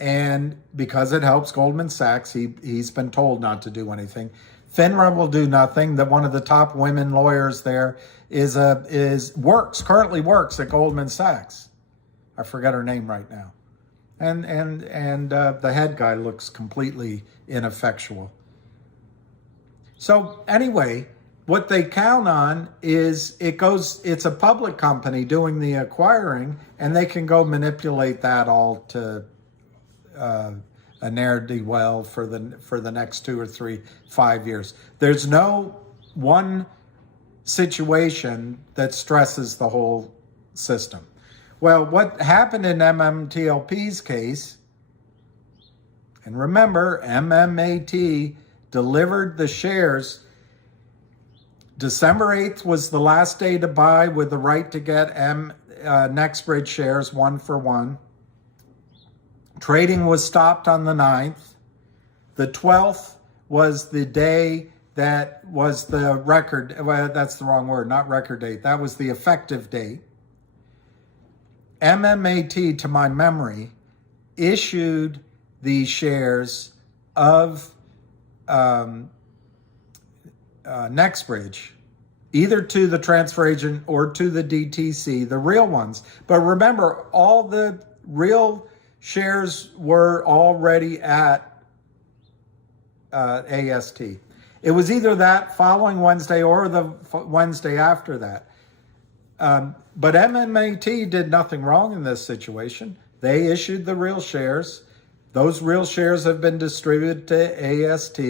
And because it helps Goldman Sachs, he's been told not to do anything. FINRA will do nothing. That one of the top women lawyers there currently works at Goldman Sachs. I forget her name right now. And the head guy looks completely ineffectual. So anyway, what they count on is it's a public company doing the acquiring, and they can go manipulate that all to a ne'er-do-well for the next 2 or 3, 5 years. There's no one situation that stresses the whole system. Well, what happened in MMTLP's case, and remember, MMAT delivered the shares. December 8th was the last day to buy with the right to get Nextbridge shares 1-for-1. Trading was stopped on the 9th. The 12th was the day that was the record. Well, that's the wrong word, not record date. That was the effective date. MMAT, to my memory, issued the shares of Nextbridge, either to the transfer agent or to the DTC, the real ones. But remember, all the real shares were already at AST. It was either that following Wednesday or the Wednesday after that. But MMAT did nothing wrong in this situation. They issued the real shares. Those real shares have been distributed to AST,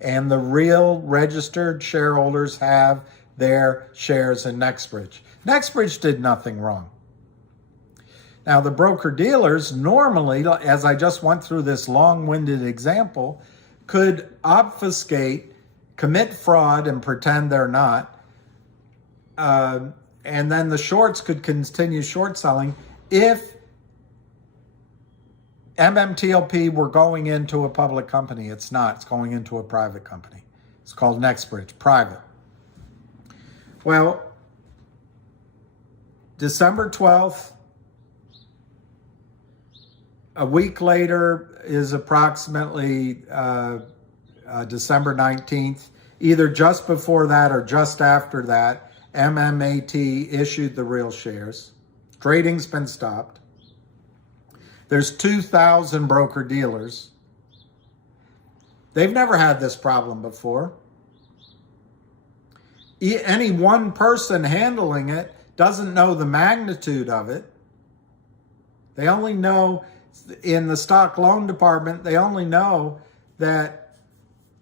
and the real registered shareholders have their shares in Nextbridge. Nextbridge did nothing wrong. Now, the broker-dealers normally, as I just went through this long-winded example, could obfuscate, commit fraud, and pretend they're not. And then the shorts could continue short selling if MMTLP were going into a public company. It's not. It's going into a private company. It's called Nextbridge, private. Well, December 12th, a week later is approximately December 19th. Either just before that or just after that, MMAT issued the real shares. Trading's been stopped. There's 2,000 broker-dealers. They've never had this problem before. Any one person handling it doesn't know the magnitude of it. They only know, in the stock loan department, they only know that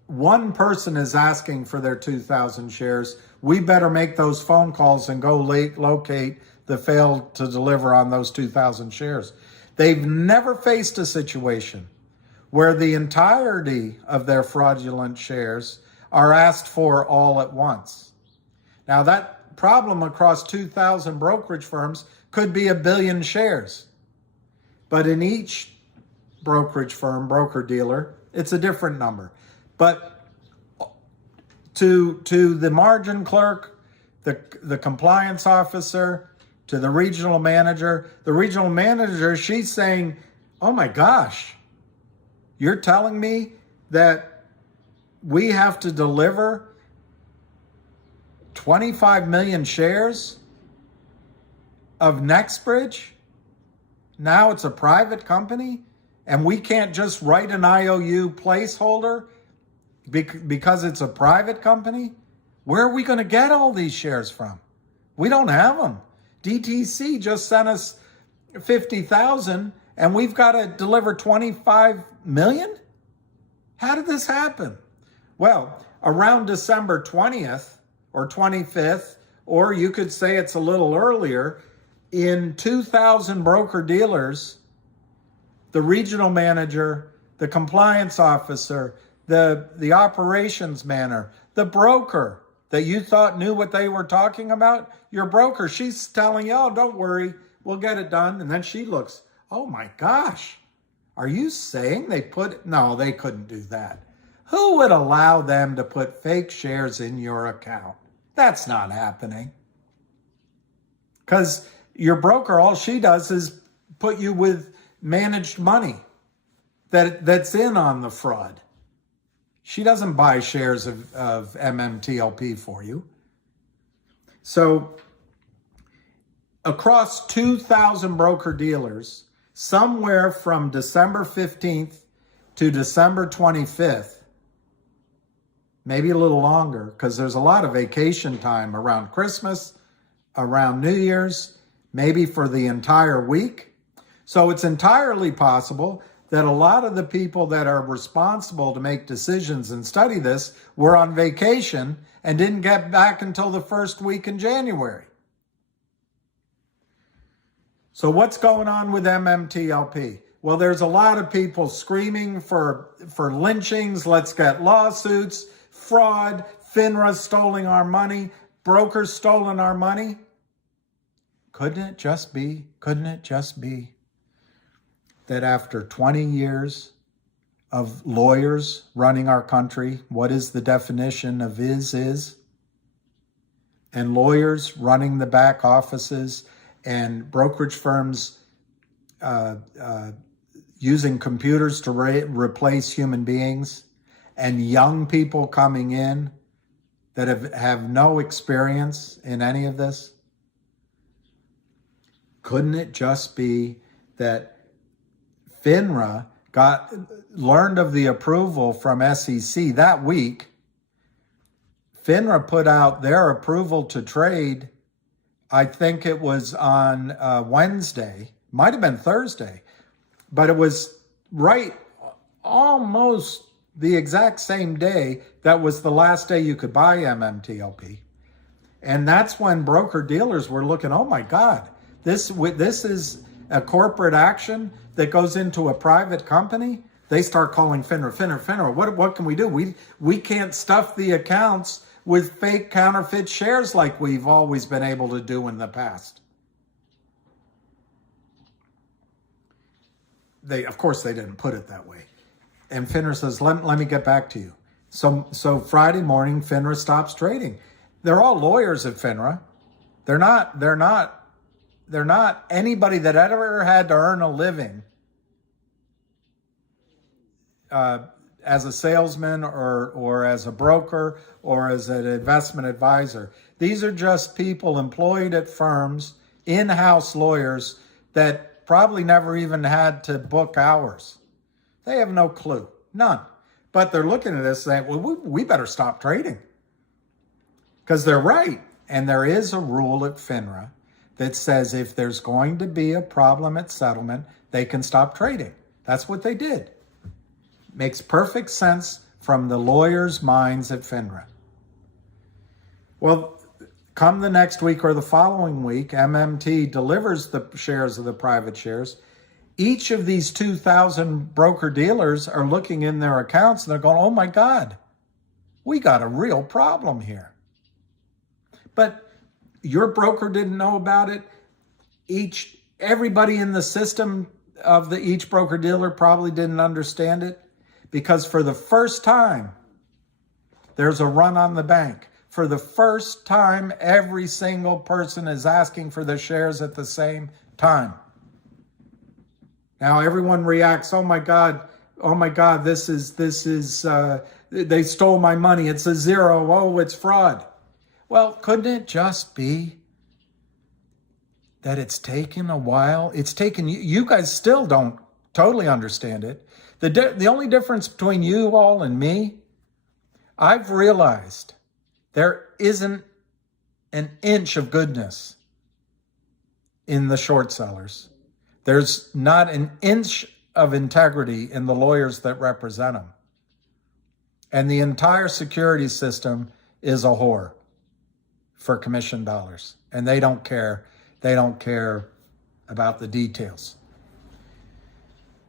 one person is asking for their 2,000 shares. We better make those phone calls and go locate the failed to deliver on those 2,000 shares. They've never faced a situation where the entirety of their fraudulent shares are asked for all at once. Now, that problem across 2,000 brokerage firms could be 1 billion shares. But in each brokerage firm, broker-dealer, it's a different number. But to the margin clerk, the compliance officer, to the regional manager, she's saying, oh my gosh, you're telling me that we have to deliver 25 million shares of Nextbridge? Now it's a private company, and we can't just write an IOU placeholder because it's a private company? Where are we going to get all these shares from? We don't have them. DTC just sent us 50,000, and we've got to deliver 25 million? How did this happen? Well, around December 20th or 25th, or you could say it's a little earlier, in 2,000 broker-dealers, the regional manager, the compliance officer, the operations manager, the broker that you thought knew what they were talking about, your broker, she's telling you, oh, don't worry, we'll get it done. And then she looks, oh my gosh, are you saying no, they couldn't do that. Who would allow them to put fake shares in your account? That's not happening. Because your broker, all she does is put you with managed money that's in on the fraud. She doesn't buy shares of MMTLP for you. So across 2,000 broker-dealers, somewhere from December 15th to December 25th, maybe a little longer, because there's a lot of vacation time around Christmas, around New Year's, maybe for the entire week. So it's entirely possible that a lot of the people that are responsible to make decisions and study this were on vacation and didn't get back until the first week in January. So what's going on with MMTLP? Well, there's a lot of people screaming for lynchings, let's get lawsuits, fraud, FINRA stealing our money, brokers stolen our money. Couldn't it just be that after 20 years of lawyers running our country, what is the definition of is, and lawyers running the back offices and brokerage firms using computers to replace human beings, and young people coming in that have no experience in any of this? Couldn't it just be that FINRA learned of the approval from SEC that week? FINRA put out their approval to trade I think it was on Wednesday, might have been Thursday, but it was right almost the exact same day that was the last day you could buy MMTLP. And that's when broker dealers were looking, oh my God, this is a corporate action that goes into a private company. They start calling FINRA. What can we do? We can't stuff the accounts with fake counterfeit shares like we've always been able to do in the past. Of course, they didn't put it that way. And FINRA says, let me get back to you. So Friday morning, FINRA stops trading. They're all lawyers at FINRA. They're not anybody that ever had to earn a living as a salesman or as a broker or as an investment advisor. These are just people employed at firms, in-house lawyers that probably never even had to book hours. They have no clue, none. But they're looking at this saying, well, we better stop trading. Because they're right. And there is a rule at FINRA that says if there's going to be a problem at settlement, they can stop trading. That's what they did. Makes perfect sense from the lawyers' minds at FINRA. Well, come the next week or the following week, MMT delivers the shares of the private shares. Each of these 2,000 broker-dealers are looking in their accounts and they're going, oh my God, we got a real problem here. But your broker didn't know about it. Everybody in the system of each broker-dealer probably didn't understand it, because for the first time, there's a run on the bank. For the first time, every single person is asking for the shares at the same time. Now everyone reacts, oh my God, this is, they stole my money. It's a zero. Oh, it's fraud. Well, couldn't it just be that it's taken a while? It's taken, you guys still don't totally understand it. The only difference between you all and me, I've realized there isn't an inch of goodness in the short sellers. There's not an inch of integrity in the lawyers that represent them. And the entire security system is a whore for commission dollars. And they don't care. They don't care about the details.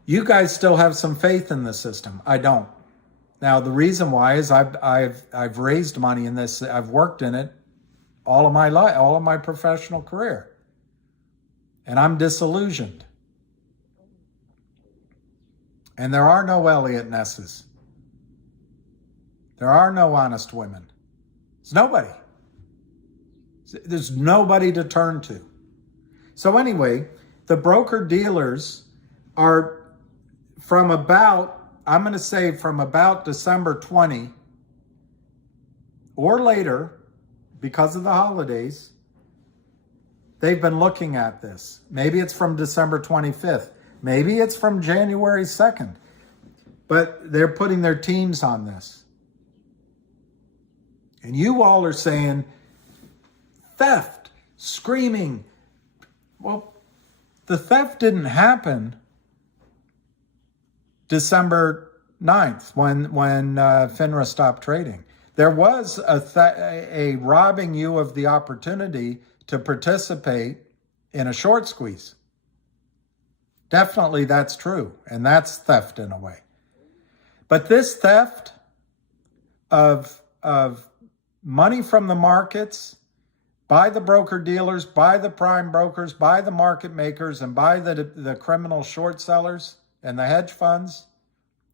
You guys still have some faith in the system. I don't. Now, the reason why is I've raised money in this. I've worked in it all of my life, all of my professional career. And I'm disillusioned. And there are no Elliot Nesses. There are no honest women. There's nobody. There's nobody to turn to. So anyway, the broker-dealers are from about, I'm going to say from about December 20 or later, because of the holidays, they've been looking at this. Maybe it's from December 25th. Maybe it's from January 2nd. But they're putting their teams on this. And you all are saying, theft, screaming. Well, the theft didn't happen December 9th when FINRA stopped trading. There was a robbing you of the opportunity to participate in a short squeeze. Definitely that's true, and that's theft in a way. But this theft of money from the markets by the broker-dealers, by the prime brokers, by the market makers, and by the criminal short sellers and the hedge funds,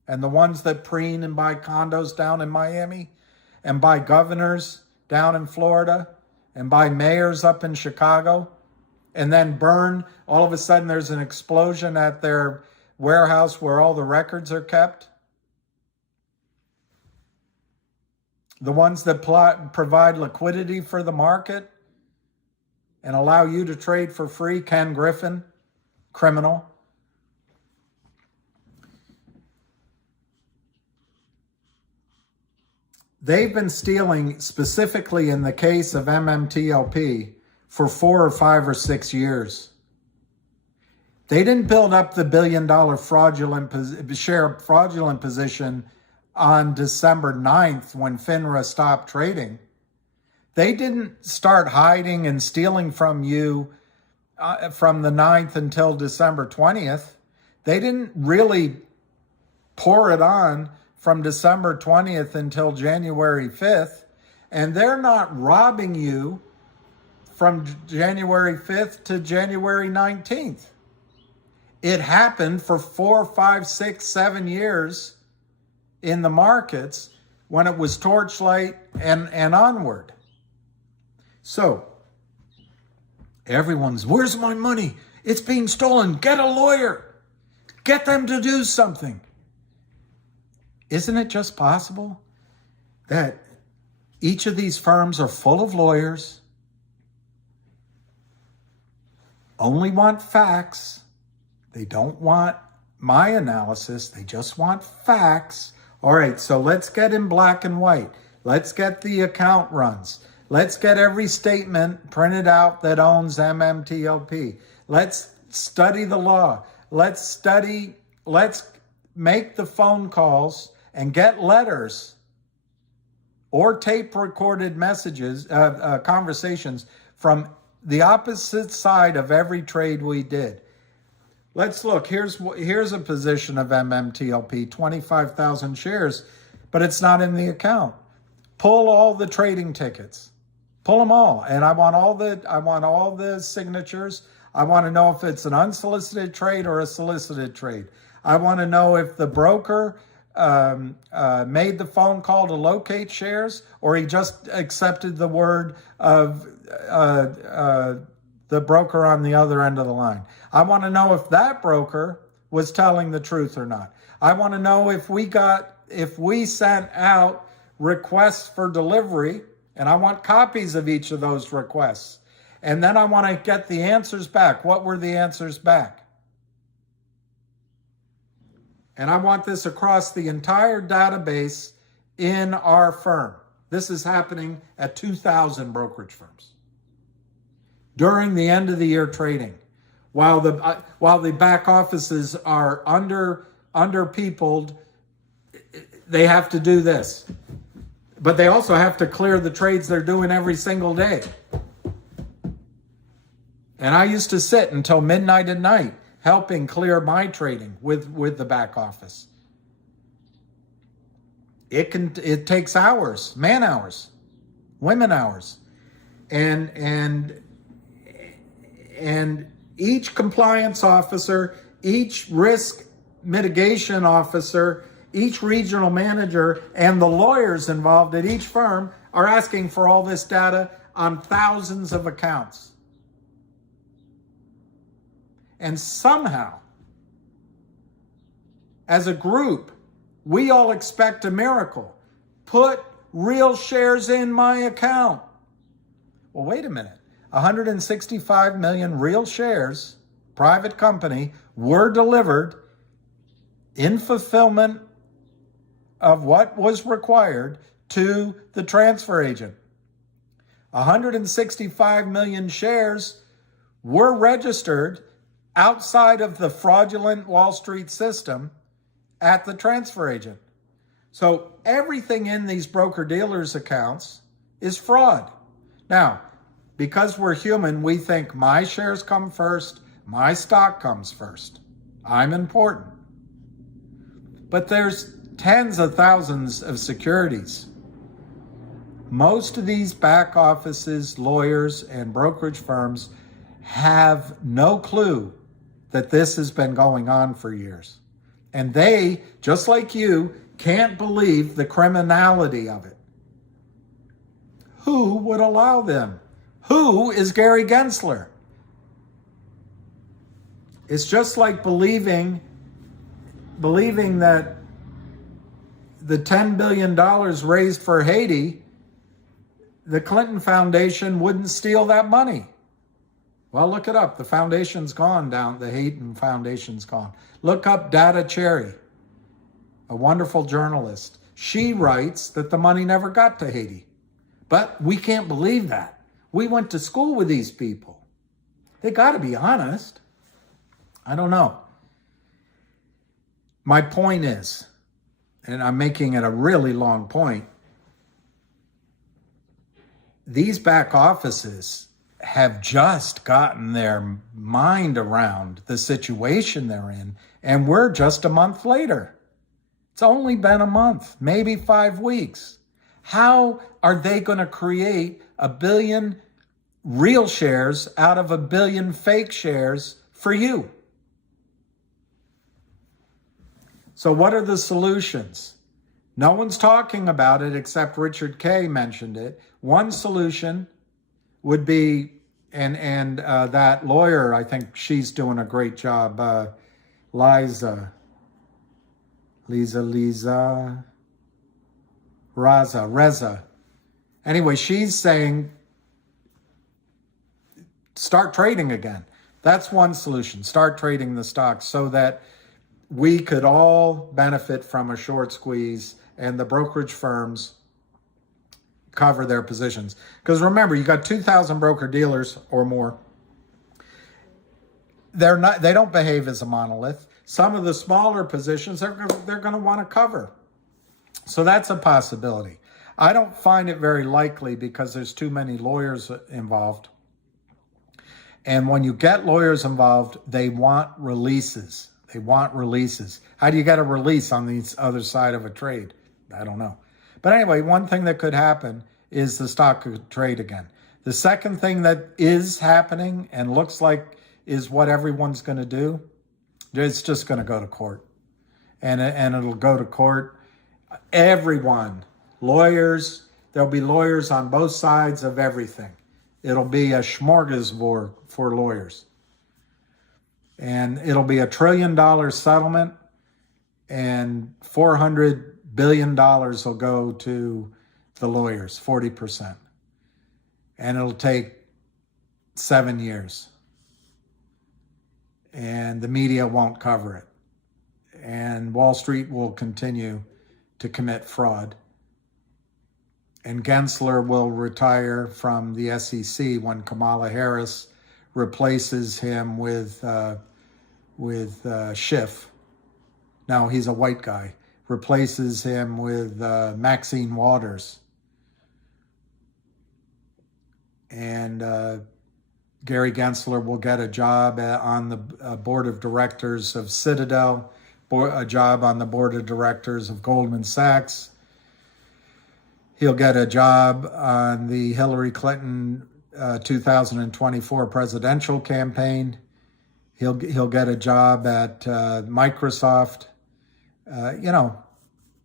and the ones that preen and buy condos down in Miami, and by governors down in Florida, and by mayors up in Chicago, and then burn. All of a sudden there's an explosion at their warehouse where all the records are kept. The ones that provide liquidity for the market and allow you to trade for free. Ken Griffin, criminal. They've been stealing, specifically in the case of MMTLP, for 4 or 5 or 6 years. They didn't build up the $1 billion fraudulent position on December 9th when FINRA stopped trading. They didn't start hiding and stealing from you from the 9th until December 20th. They didn't really pour it on from December 20th until January 5th. And they're not robbing you from January 5th to January 19th. It happened for 4, 5, 6, 7 years in the markets when it was Torchlight and onward. So, everyone's, where's my money? It's being stolen. Get a lawyer. Get them to do something. Isn't it just possible that each of these firms are full of lawyers, only want facts? They don't want my analysis. They just want facts. All right, so let's get in black and white. Let's get the account runs. Let's get every statement printed out that owns MMTLP. Let's study the law. Let's make the phone calls and get letters or tape recorded messages, conversations from the opposite side of every trade we did. Let's look. Here's a position of MMTLP, 25,000 shares, but it's not in the account. Pull all the trading tickets. Pull them all. And I want all the signatures. I want to know if it's an unsolicited trade or a solicited trade. I want to know if the broker made the phone call to locate shares, or he just accepted the word of the broker on the other end of the line. I want to know if that broker was telling the truth or not. I want to know if we sent out requests for delivery, and I want copies of each of those requests. And then I want to get the answers back. What were the answers back? And I want this across the entire database in our firm. This is happening at 2,000 brokerage firms during the end of the year trading, while the back offices are under peopled. They have to do this, but they also have to clear the trades they're doing every single day. And I used to sit until midnight at night helping clear my trading with the back office. It takes hours, man hours, women hours, and each compliance officer, each risk mitigation officer, each regional manager, and the lawyers involved at each firm are asking for all this data on thousands of accounts. And somehow, as a group, we all expect a miracle. Put real shares in my account. Well, wait a minute. 165 million real shares, private company, were delivered in fulfillment of what was required to the transfer agent. 165 million shares were registered outside of the fraudulent Wall Street system at the transfer agent. So everything in these broker-dealers accounts is fraud. Now, because we're human, we think my shares come first, my stock comes first. I'm important. But there's tens of thousands of securities. Most of these back offices, lawyers, and brokerage firms have no clue that this has been going on for years. And they, just like you, can't believe the criminality of it. Who would allow them? Who is Gary Gensler? It's just like believing that the $10 billion raised for Haiti, the Clinton Foundation wouldn't steal that money. Well, look it up. The foundation's gone down. The Haiti Foundation's gone. Look up Data Cherry, a wonderful journalist. She writes that the money never got to Haiti. But we can't believe that. We went to school with these people. They got to be honest. I don't know. My point is, and I'm making it a really long point, these back offices have just gotten their mind around the situation they're in, and we're just a month later. It's only been a month, maybe 5 weeks. How are they going to create 1 billion real shares out of 1 billion fake shares for you? So what are the solutions? No one's talking about it except Richard Kay mentioned it. One solution would be, and that lawyer, I think she's doing a great job, Reza. Anyway, she's saying, start trading again. That's one solution. Start trading the stocks so that we could all benefit from a short squeeze and the brokerage firms cover their positions. Because remember, you got 2,000 broker dealers or more. They don't behave as a monolith. Some of the smaller positions they're going to want to cover. So that's a possibility. I don't find it very likely because there's too many lawyers involved. And when you get lawyers involved, they want releases. They want releases. How do you get a release on the other side of a trade? I don't know. But anyway, one thing that could happen is the stock could trade again. The second thing that is happening and looks like is what everyone's going to do, it's just going to go to court. And it'll go to court. Everyone, lawyers, there'll be lawyers on both sides of everything. It'll be a smorgasbord for lawyers. And it'll be $1 trillion settlement, and $400 billion will go to the lawyers, 40%. And it'll take 7 years. And the media won't cover it. And Wall Street will continue to commit fraud. And Gensler will retire from the SEC when Kamala Harris replaces him with Schiff. Now he's a white guy. Replaces him with Maxine Waters. And Gary Gensler will get a job on the board of directors of Citadel, a job on the board of directors of Goldman Sachs. He'll get a job on the Hillary Clinton 2024 presidential campaign. He'll get a job at Microsoft.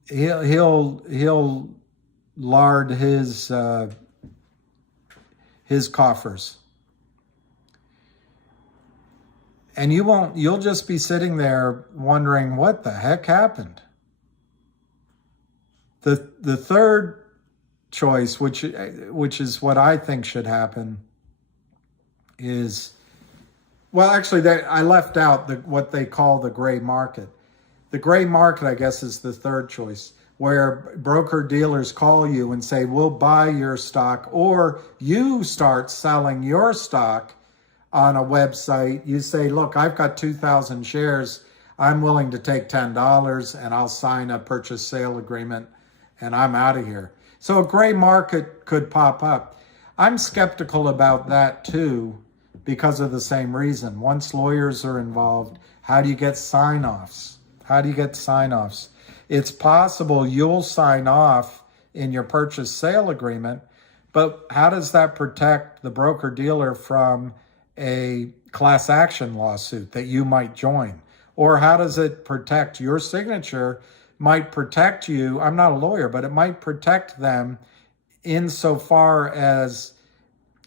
He'll lard his coffers. And you'll just be sitting there wondering what the heck happened. The third choice, which is what I think should happen, is, well, actually, I left out what they call the gray market. The gray market, I guess, is the third choice, where broker dealers call you and say, we'll buy your stock, or you start selling your stock on a website. You say, look, I've got 2,000 shares. I'm willing to take $10 and I'll sign a purchase sale agreement and I'm out of here. So a gray market could pop up. I'm skeptical about that too, because of the same reason. Once lawyers are involved, how do you get sign-offs? It's possible you'll sign off in your purchase sale agreement, but how does that protect the broker-dealer from a class action lawsuit that you might join? Or how does it protect your signature? Might protect you. I'm not a lawyer, but it might protect them insofar as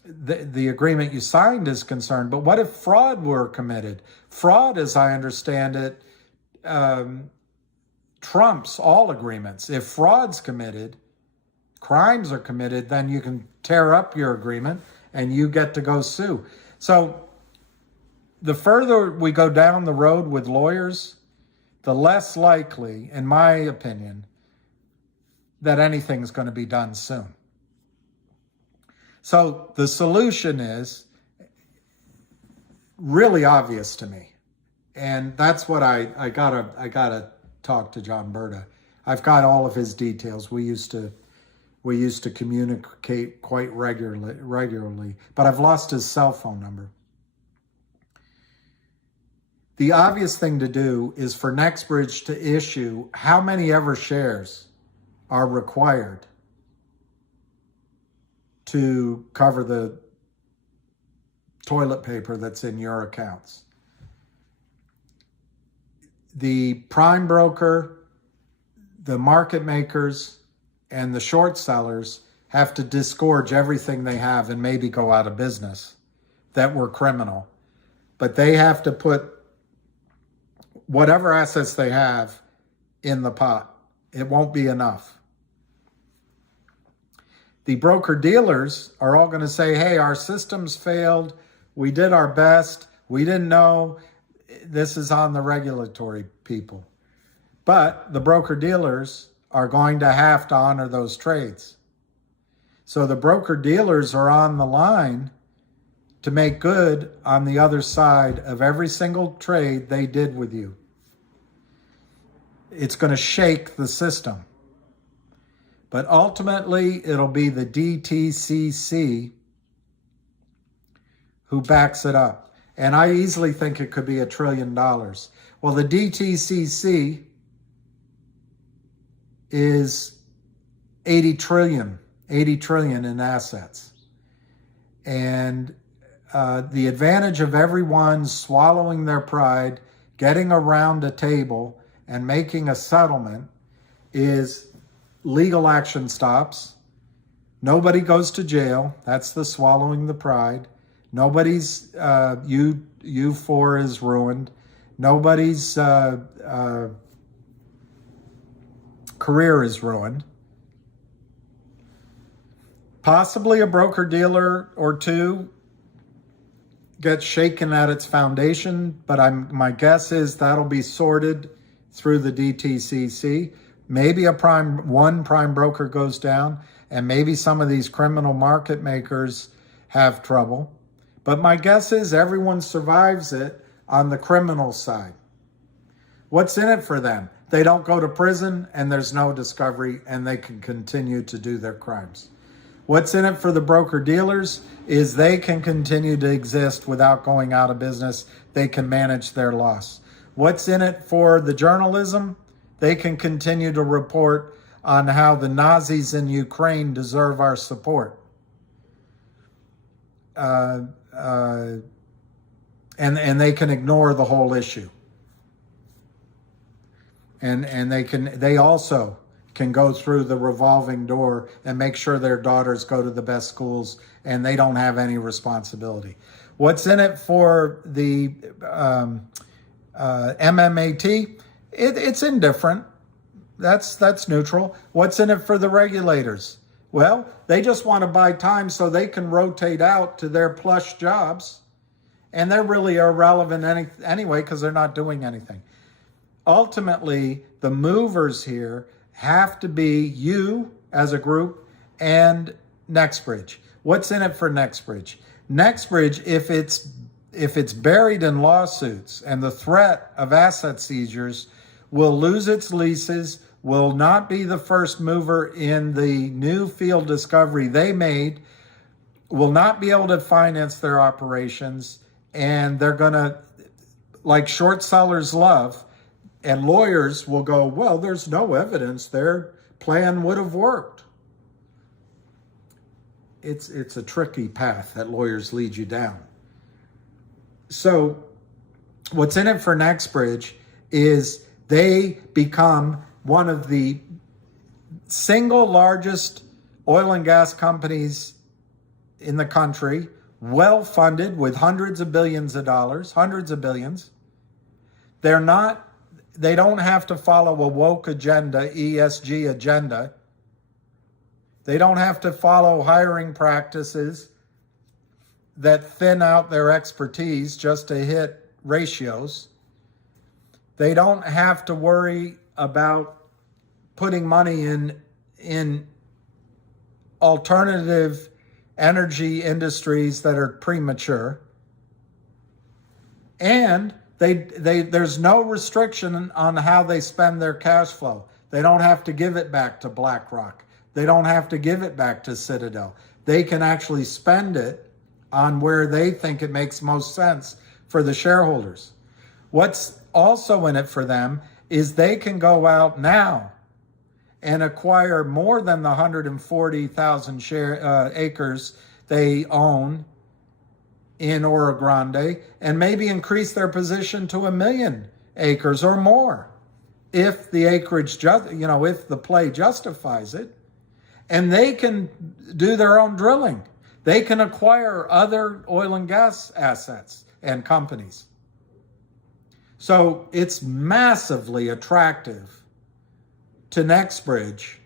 the agreement you signed is concerned. But what if fraud were committed? Fraud, as I understand it, trumps all agreements. If fraud's committed, crimes are committed, then you can tear up your agreement and you get to go sue. So the further we go down the road with lawyers, the less likely, in my opinion, that anything's going to be done soon. So the solution is really obvious to me. And that's what I gotta talk to John Berta. I've got all of his details. We used to communicate quite regularly, but I've lost his cell phone number. The obvious thing to do is for NextBridge to issue how many ever shares are required to cover the toilet paper that's in your accounts. The prime broker, the market makers, and the short sellers have to disgorge everything they have and maybe go out of business that were criminal. But they have to put whatever assets they have in the pot. It won't be enough. The broker-dealers are all going to say, hey, our systems failed. We did our best. We didn't know. This is on the regulatory people. But the broker-dealers are going to have to honor those trades. So the broker-dealers are on the line to make good on the other side of every single trade they did with you. It's going to shake the system. But ultimately, it'll be the DTCC who backs it up. And I easily think it could be $1 trillion. Well, the DTCC is 80 trillion in assets. And the advantage of everyone swallowing their pride, getting around a table and making a settlement is legal action stops. Nobody goes to jail. That's the swallowing the pride. Nobody's, you four is ruined. Nobody's career is ruined. Possibly a broker-dealer or two gets shaken at its foundation, but my guess is that'll be sorted through the DTCC. Maybe one prime broker goes down, and maybe some of these criminal market makers have trouble. But my guess is everyone survives it on the criminal side. What's in it for them? They don't go to prison, and there's no discovery, and they can continue to do their crimes. What's in it for the broker-dealers is they can continue to exist without going out of business. They can manage their loss. What's in it for the journalism? They can continue to report on how the Nazis in Ukraine deserve our support. And they can ignore the whole issue. And they also can go through the revolving door and make sure their daughters go to the best schools and they don't have any responsibility. What's in it for the MMAT? It's indifferent. That's neutral. What's in it for the regulators? Well, they just want to buy time so they can rotate out to their plush jobs. And they're really irrelevant anyway because they're not doing anything. Ultimately, the movers here have to be you as a group and NextBridge. What's in it for NextBridge? NextBridge, if it's buried in lawsuits and the threat of asset seizures, will lose its leases, will not be the first mover in the new field discovery they made, will not be able to finance their operations, and they're going to, like short sellers love, and lawyers will go, well, there's no evidence their plan would have worked. It's a tricky path that lawyers lead you down. So what's in it for NextBridge is they become one of the single largest oil and gas companies in the country, well-funded with hundreds of billions of dollars, hundreds of billions. They don't have to follow a woke agenda, ESG agenda. They don't have to follow hiring practices that thin out their expertise just to hit ratios. They don't have to worry about putting money in alternative energy industries that are premature. And there's no restriction on how they spend their cash flow. They don't have to give it back to BlackRock. They don't have to give it back to Citadel. They can actually spend it on where they think it makes most sense for the shareholders. What's also in it for them is they can go out now and acquire more than the 140,000 acres they own in Oro Grande, and maybe increase their position to 1 million acres or more if the acreage, if the play justifies it. And they can do their own drilling. They can acquire other oil and gas assets and companies. So it's massively attractive to NextBridge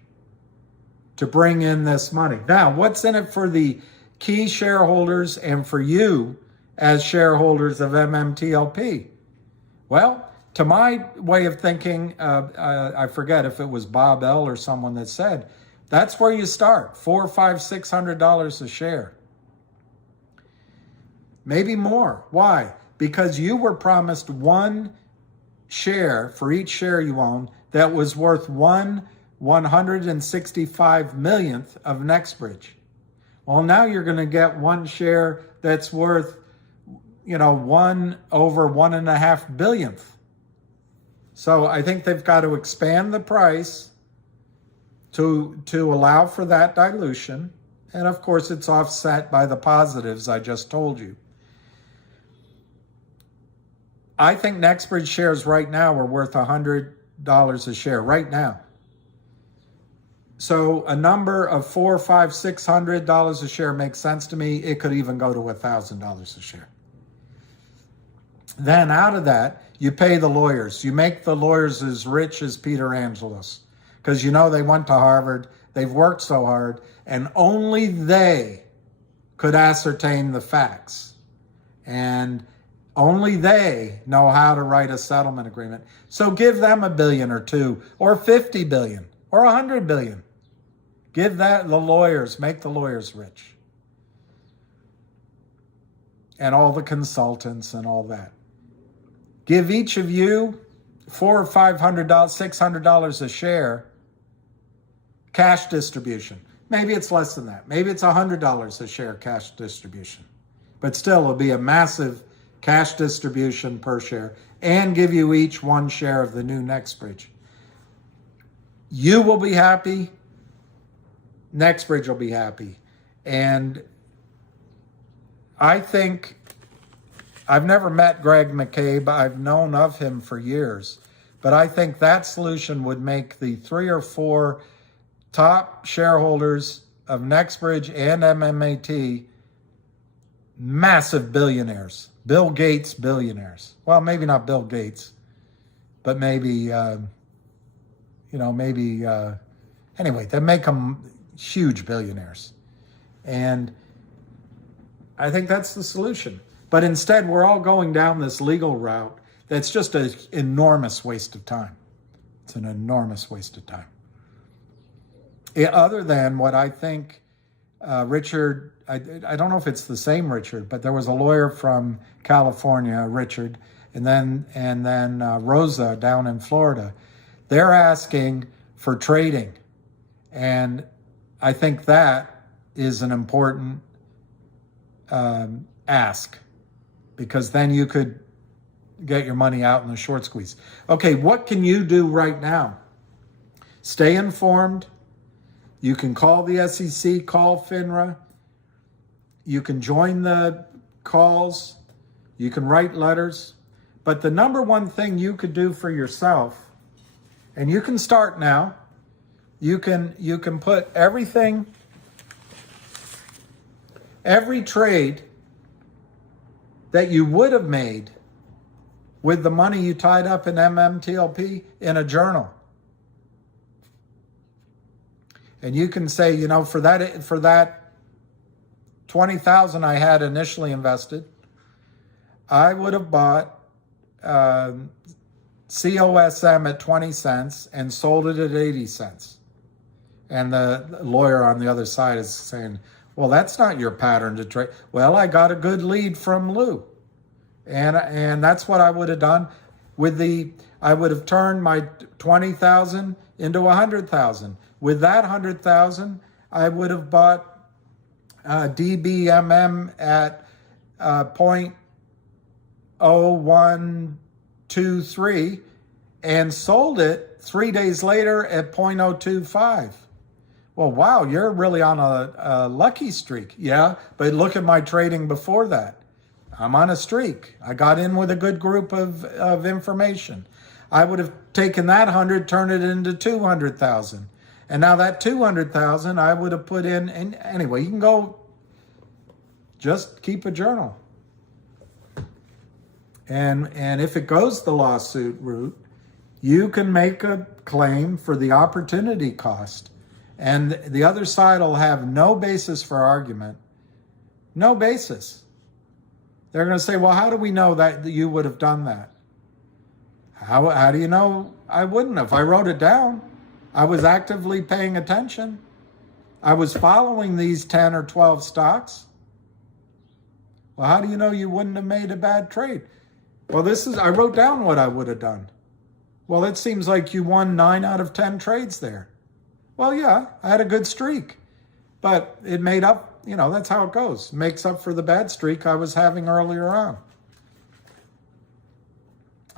to bring in this money. Now, what's in it for the key shareholders and for you as shareholders of MMTLP? Well, to my way of thinking, I forget if it was Bob L. or someone that said, that's where you start, $400, $500, $600 a share. Maybe more. Why? Because you were promised one share for each share you own that was worth 1/165 millionth of NextBridge. Well, now you're going to get one share that's worth, 1/1.5 billionth. So I think they've got to expand the price to allow for that dilution. And of course, it's offset by the positives I just told you. I think NextBridge shares right now are worth $100 a share right now. So a number of $400, $500, $600 a share makes sense to me. It could even go to $1,000 a share. Then out of that, you pay the lawyers. You make the lawyers as rich as Peter Angelos, because they went to Harvard, they've worked so hard, and only they could ascertain the facts. And only they know how to write a settlement agreement. So give them $1 billion or $2 billion or $50 billion or $100 billion. Give that the lawyers, make the lawyers rich. And all the consultants and all that. Give each of you $400 or $500, $600 a share cash distribution. Maybe it's less than that. Maybe it's $100 a share cash distribution. But still, it'll be a massive cash distribution per share, and give you each one share of the new NextBridge. You will be happy. NextBridge will be happy. And I think, I've never met Greg McCabe. I've known of him for years. But I think that solution would make the 3 or 4 top shareholders of NextBridge and MMAT massive billionaires. Bill Gates billionaires. Well, maybe not Bill Gates, but maybe, anyway, they make them huge billionaires. And I think that's the solution. But instead, we're all going down this legal route that's just an enormous waste of time. It's an enormous waste of time. Other than what I think Richard, I don't know if it's the same Richard, but there was a lawyer from California, Richard, and then Rosa down in Florida. They're asking for trading. And I think that is an important ask, because then you could get your money out in the short squeeze. Okay, what can you do right now? Stay informed. You can call the SEC, call FINRA. You can join the calls. You can write letters. But the number one thing you could do for yourself, and you can start now, you can put everything, every trade that you would have made with the money you tied up in MMTLP in a journal. And you can say, for that 20,000 I had initially invested, I would have bought COSM at 20 cents and sold it at 80 cents. And the lawyer on the other side is saying, Well, that's not your pattern to trade. Well, I got a good lead from Lou. And that's what I would have done I would have turned my 20,000 into 100,000. With that 100,000, I would have bought DBMM at 0.0123 and sold it 3 days later at 0.025. Well, wow, you're really on a lucky streak. Yeah, but look at my trading before that. I'm on a streak. I got in with a good group of information. I would have taken that 100, turned it into 200,000. And now that 200,000 I would have put in, and anyway, you can go, just keep a journal. And if it goes the lawsuit route, you can make a claim for the opportunity cost. And the other side will have no basis for argument. No basis. They're going to say, well, how do we know that you would have done that? How do you know I wouldn't have? I wrote it down. I was actively paying attention. I was following these 10 or 12 stocks. Well, how do you know you wouldn't have made a bad trade? Well, I wrote down what I would have done. Well, it seems like you won 9 out of 10 trades there. Well, yeah, I had a good streak, but it made up, that's how it goes. It makes up for the bad streak I was having earlier on.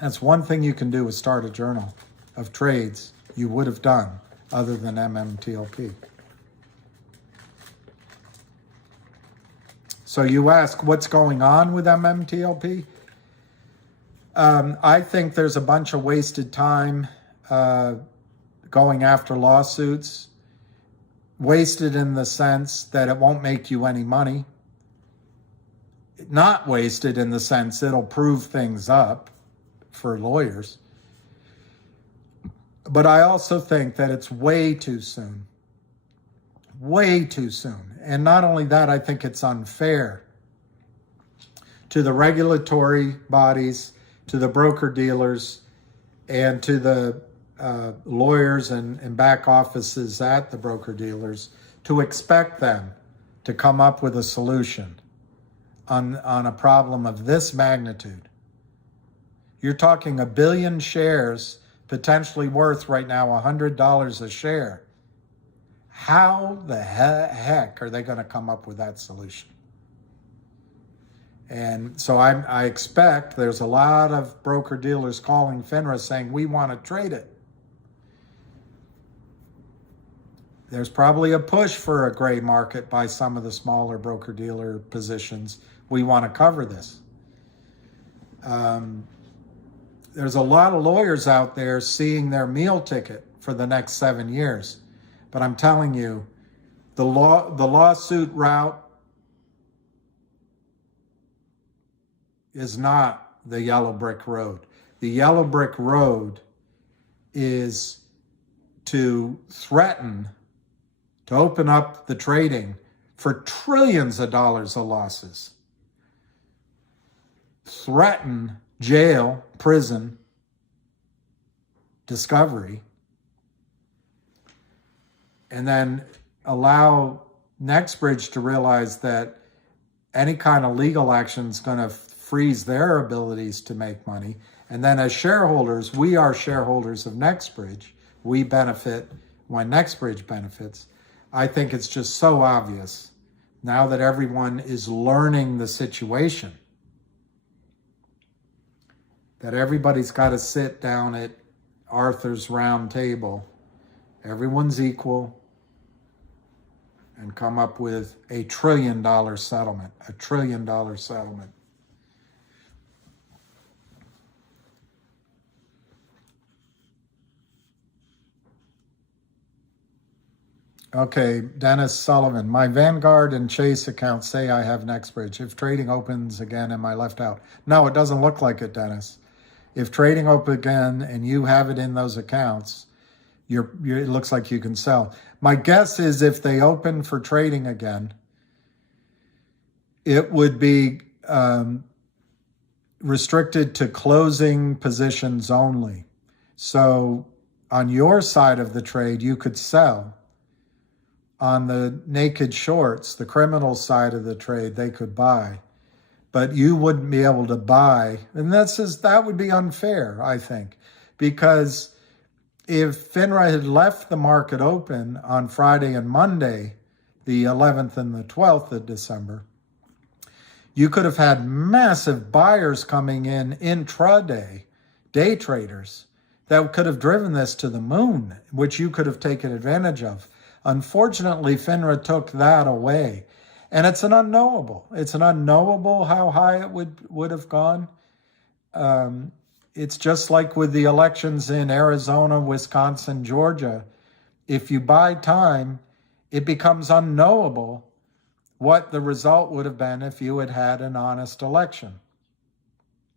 That's one thing you can do is start a journal of trades you would have done other than MMTLP. So you ask, what's going on with MMTLP? I think there's a bunch of wasted time going after lawsuits. Wasted in the sense that it won't make you any money. Not wasted in the sense it'll prove things up for lawyers. But I also think that it's way too soon. Way too soon. And not only that, I think it's unfair to the regulatory bodies, to the broker-dealers, and to the lawyers and back offices at the broker-dealers to expect them to come up with a solution on a problem of this magnitude. You're talking 1 billion shares potentially worth right now $100 a share. How the heck are they going to come up with that solution? And so I expect there's a lot of broker-dealers calling FINRA saying, we want to trade it. There's probably a push for a gray market by some of the smaller broker-dealer positions. We want to cover this. There's a lot of lawyers out there seeing their meal ticket for the next 7 years. But I'm telling you, the lawsuit route is not the yellow brick road. The yellow brick road is to threaten to open up the trading for trillions of dollars of losses. Threaten jail, prison, discovery, and then allow NextBridge to realize that any kind of legal action is going to freeze their abilities to make money. And then as shareholders, we are shareholders of NextBridge. We benefit when NextBridge benefits. I think it's just so obvious now that everyone is learning the situation that everybody's got to sit down at Arthur's round table. Everyone's equal and come up with $1 trillion settlement, $1 trillion settlement. Okay, Dennis Sullivan. My Vanguard and Chase accounts say I have NextBridge. If trading opens again, am I left out? No, it doesn't look like it, Dennis. If trading opens again and you have it in those accounts, it looks like you can sell. My guess is if they open for trading again, it would be restricted to closing positions only. So on your side of the trade, you could sell on the naked shorts, the criminal side of the trade, they could buy. But you wouldn't be able to buy. And that would be unfair, I think, because if FINRA had left the market open on Friday and Monday, the 11th and the 12th of December, you could have had massive buyers coming in intraday, day traders, that could have driven this to the moon, which you could have taken advantage of. Unfortunately, FINRA took that away. And it's an unknowable. It's an unknowable how high it would have gone. It's just like with the elections in Arizona, Wisconsin, Georgia. If you buy time, it becomes unknowable what the result would have been if you had had an honest election.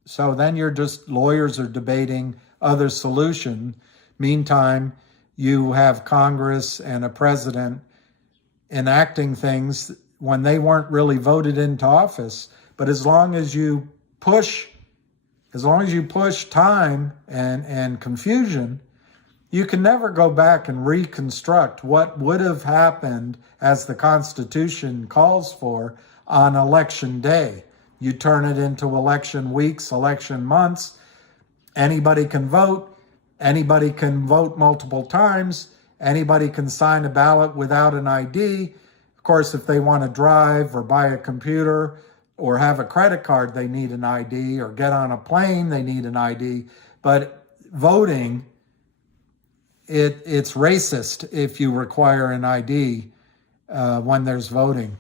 So then lawyers are debating other solution. Meantime, you have Congress and a president enacting things when they weren't really voted into office. But as long as you push time and confusion, you can never go back and reconstruct what would have happened as the Constitution calls for on election day. You turn it into election weeks, election months. Anybody can vote. Anybody can vote multiple times. Anybody can sign a ballot without an ID. Of course, if they want to drive or buy a computer or have a credit card, they need an ID, or get on a plane, they need an ID. But voting, it's racist if you require an ID when there's voting.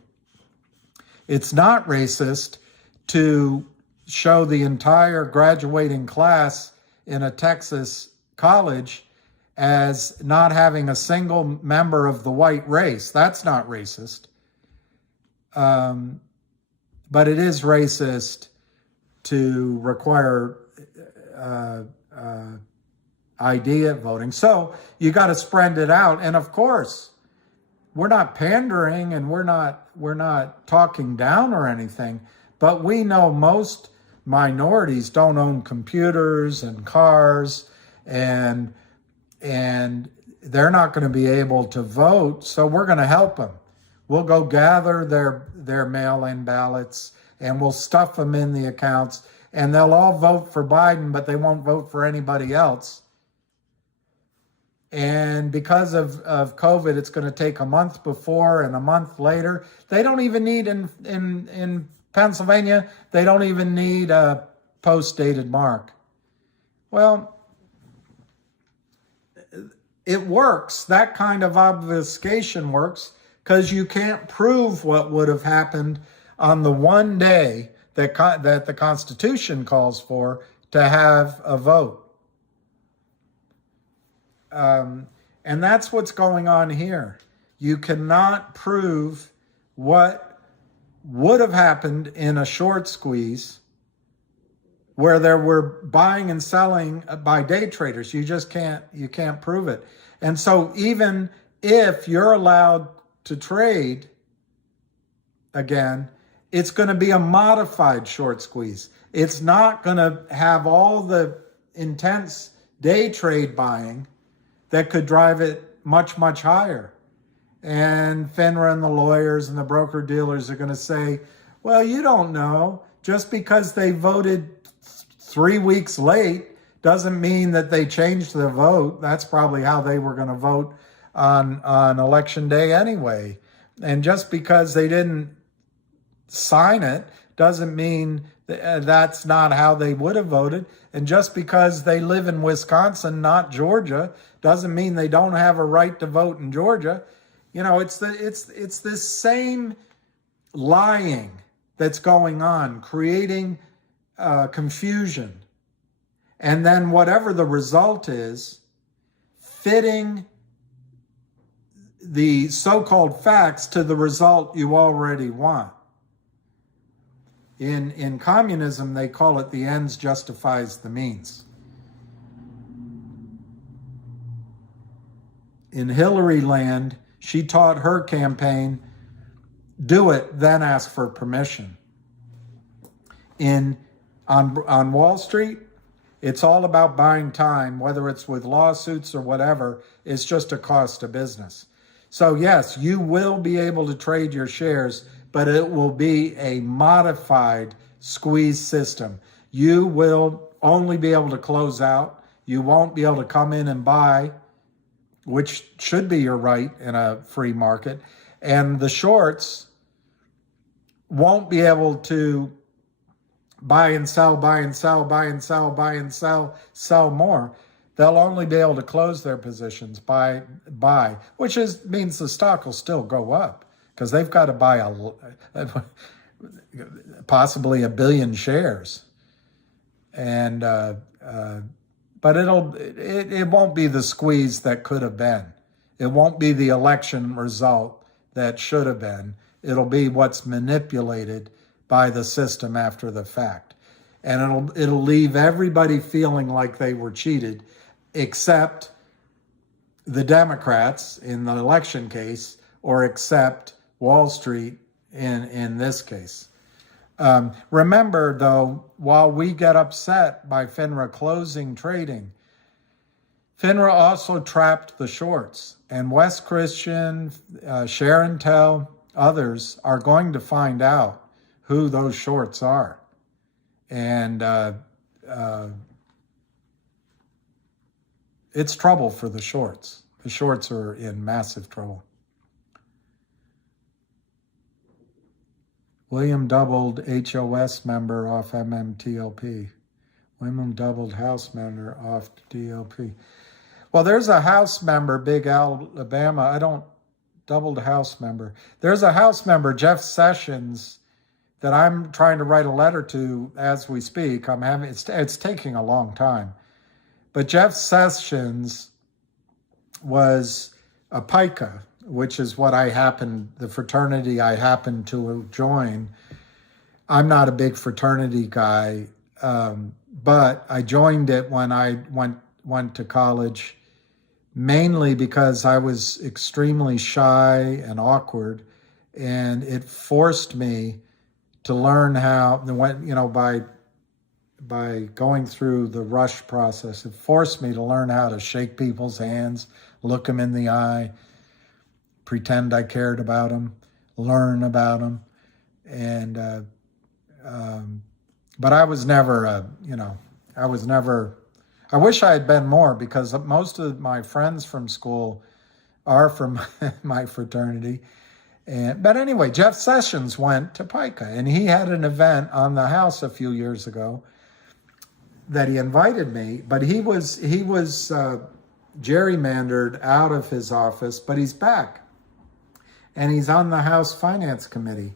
It's not racist to show the entire graduating class in a Texas college as not having a single member of the white race. That's not racist. But it is racist to require ID at voting. So you got to spread it out. And of course, we're not pandering and we're not talking down or anything, but we know most minorities don't own computers and cars, and they're not going to be able to vote. So we're going to help them. We'll go gather their mail-in ballots and we'll stuff them in the accounts, and they'll all vote for Biden, but they won't vote for anybody else. And because of COVID, it's going to take a month before and a month later. They don't even need in Pennsylvania, they don't even need a post-dated mark. Well, it works. That kind of obfuscation works because you can't prove what would have happened on the one day that the Constitution calls for to have a vote. And that's what's going on here. You cannot prove what would have happened in a short squeeze where there were buying and selling by day traders. You can't prove it. And so even if you're allowed to trade again, it's going to be a modified short squeeze. It's not going to have all the intense day trade buying that could drive it much, much higher. And FINRA and the lawyers and the broker dealers are going to say, well, you don't know. Just because they voted 3 weeks late doesn't mean that they changed their vote. That's probably how they were going to vote on election day anyway. And just because they didn't sign it doesn't mean that's not how they would have voted. And just because they live in Wisconsin, not Georgia, doesn't mean they don't have a right to vote in Georgia. You know, it's this same lying that's going on, creating confusion. And then whatever the result is, fitting the so-called facts to the result you already want. In communism, they call it the ends justifies the means. In Hillary land, she taught her campaign, do it, then ask for permission. On Wall Street, it's all about buying time, whether it's with lawsuits or whatever. It's just a cost of business. So yes, you will be able to trade your shares, but it will be a modified squeeze system. You will only be able to close out. You won't be able to come in and buy, which should be your right in a free market. And the shorts won't be able to buy and sell, buy and sell, buy and sell, buy and sell, sell more. They'll only be able to close their positions, buy, which means the stock will still go up because they've got to buy possibly 1 billion shares. And but it won't be the squeeze that could have been. It won't be the election result that should have been. It'll be what's manipulated by the system after the fact. And it'll leave everybody feeling like they were cheated, except the Democrats in the election case, or except Wall Street in this case. Remember, though, while we get upset by FINRA closing trading, FINRA also trapped the shorts. And West Christian, Share and Tell, others are going to find out who those shorts are. And it's trouble for the shorts. The shorts are in massive trouble. William doubled HOS member off MMTLP. William doubled House member off DLP. Well, there's a House member, Big Alabama. Doubled House member. There's a House member, Jeff Sessions, that I'm trying to write a letter to as we speak. It's taking a long time. But Jeff Sessions was a pica, which is what the fraternity I happened to join. I'm not a big fraternity guy, but I joined it when I went to college, mainly because I was extremely shy and awkward, and it forced me to learn how, by going through the rush process, it forced me to learn how to shake people's hands, look them in the eye, pretend I cared about them, learn about them. And, but I was never, I wish I had been more, because most of my friends from school are from my fraternity. But anyway, Jeff Sessions went to Pica, and he had an event on the House a few years ago that he invited me, but he was gerrymandered out of his office, but he's back. And he's on the House Finance Committee.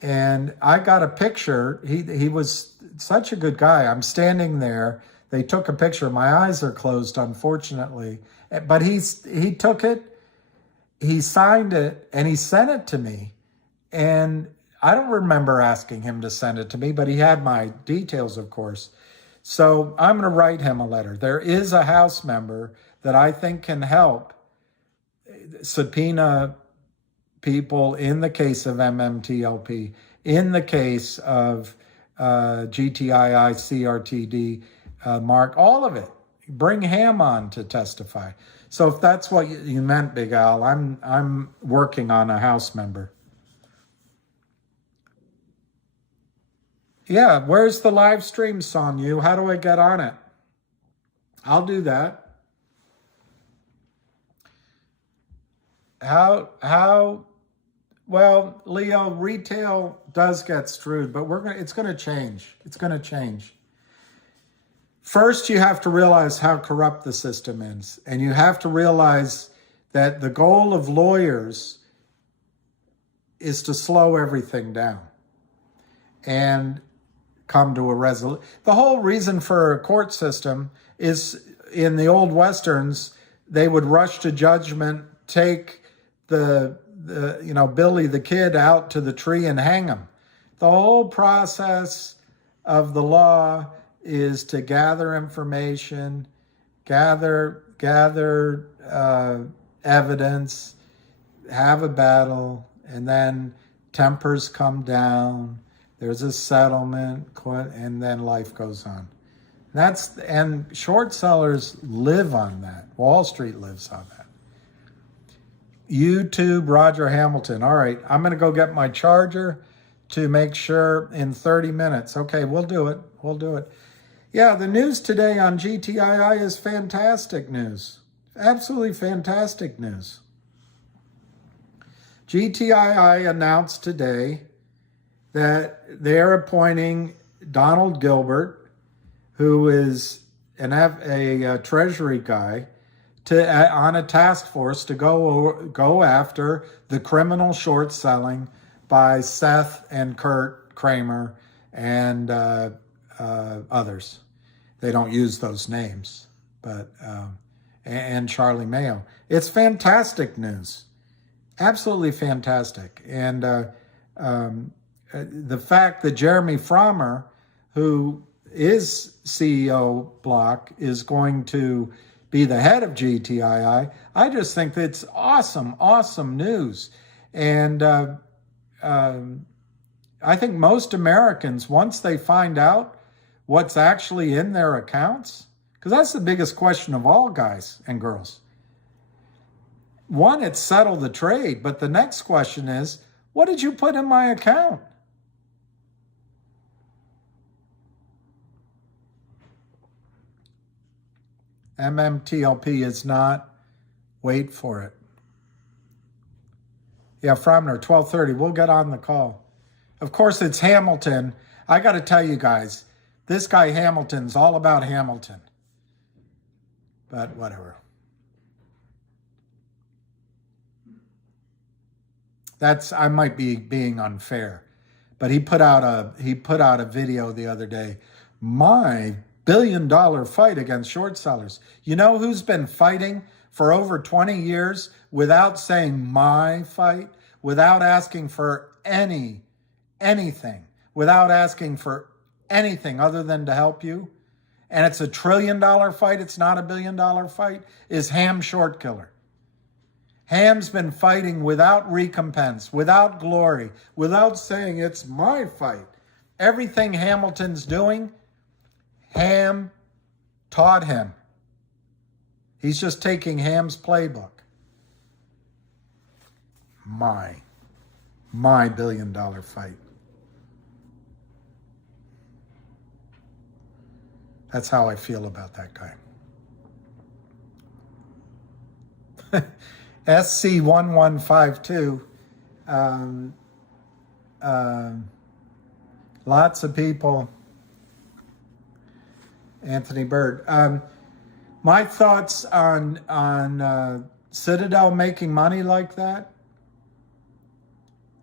And I got a picture. He was such a good guy. I'm standing there. They took a picture. My eyes are closed, unfortunately. But he took it, he signed it, and he sent it to me. And I don't remember asking him to send it to me, but he had my details, of course. So I'm going to write him a letter. There is a House member that I think can help subpoena people in the case of MMTLP, in the case of GTII, CRTD, Mark, all of it. Bring Ham on to testify. So if that's what you meant, Big Al, I'm working on a House member. Yeah, where's the live stream, Sonyu? How do I get on it? I'll do that. Well, Leo, retail does get screwed, but it's going to change. It's going to change. First, you have to realize how corrupt the system is, and you have to realize that the goal of lawyers is to slow everything down and come to a resolution. The whole reason for a court system is, in the old Westerns, they would rush to judgment, take the Billy the Kid out to the tree and hang him. The whole process of the law is to gather information, gather evidence, have a battle, and then tempers come down. There's a settlement, and then life goes on. And short sellers live on that. Wall Street lives on that. YouTube Roger Hamilton. All right, I'm going to go get my charger to make sure in 30 minutes. Okay, we'll do it. We'll do it. Yeah, the news today on GTII is fantastic news. Absolutely fantastic news. GTII announced today that they're appointing Donald Gilbert, who is a Treasury guy, on a task force to go after the criminal short selling by Seth and Kurt Kramer and others. They don't use those names, but and Charlie Mayo. It's fantastic news, absolutely fantastic. And the fact that Jeremy Frommer, who is CEO Block, is going to be the head of GTII, I just think that's awesome, awesome news. And I think most Americans, once they find out what's actually in their accounts, because that's the biggest question of all, guys and girls. One, it's settle the trade, but the next question is, what did you put in my account? MMTLP is not, wait for it. Yeah, Fromner, 12:30, we'll get on the call. Of course, it's Hamilton. I got to tell you guys, this guy Hamilton's all about Hamilton. But whatever. I might be being unfair, but he put out a video the other day. My billion-dollar fight against short sellers. You know who's been fighting for over 20 years without saying my fight, without asking for anything, without asking for anything other than to help you? And it's a $1 trillion fight, it's not a $1 billion fight, is Ham Short Killer. Ham's been fighting without recompense, without glory, without saying it's my fight. Everything Hamilton's doing, Ham taught him. He's just taking Ham's playbook. My $1 billion fight. That's how I feel about that guy. SC1152. Lots of people. Anthony Bird. My thoughts on Citadel making money like that.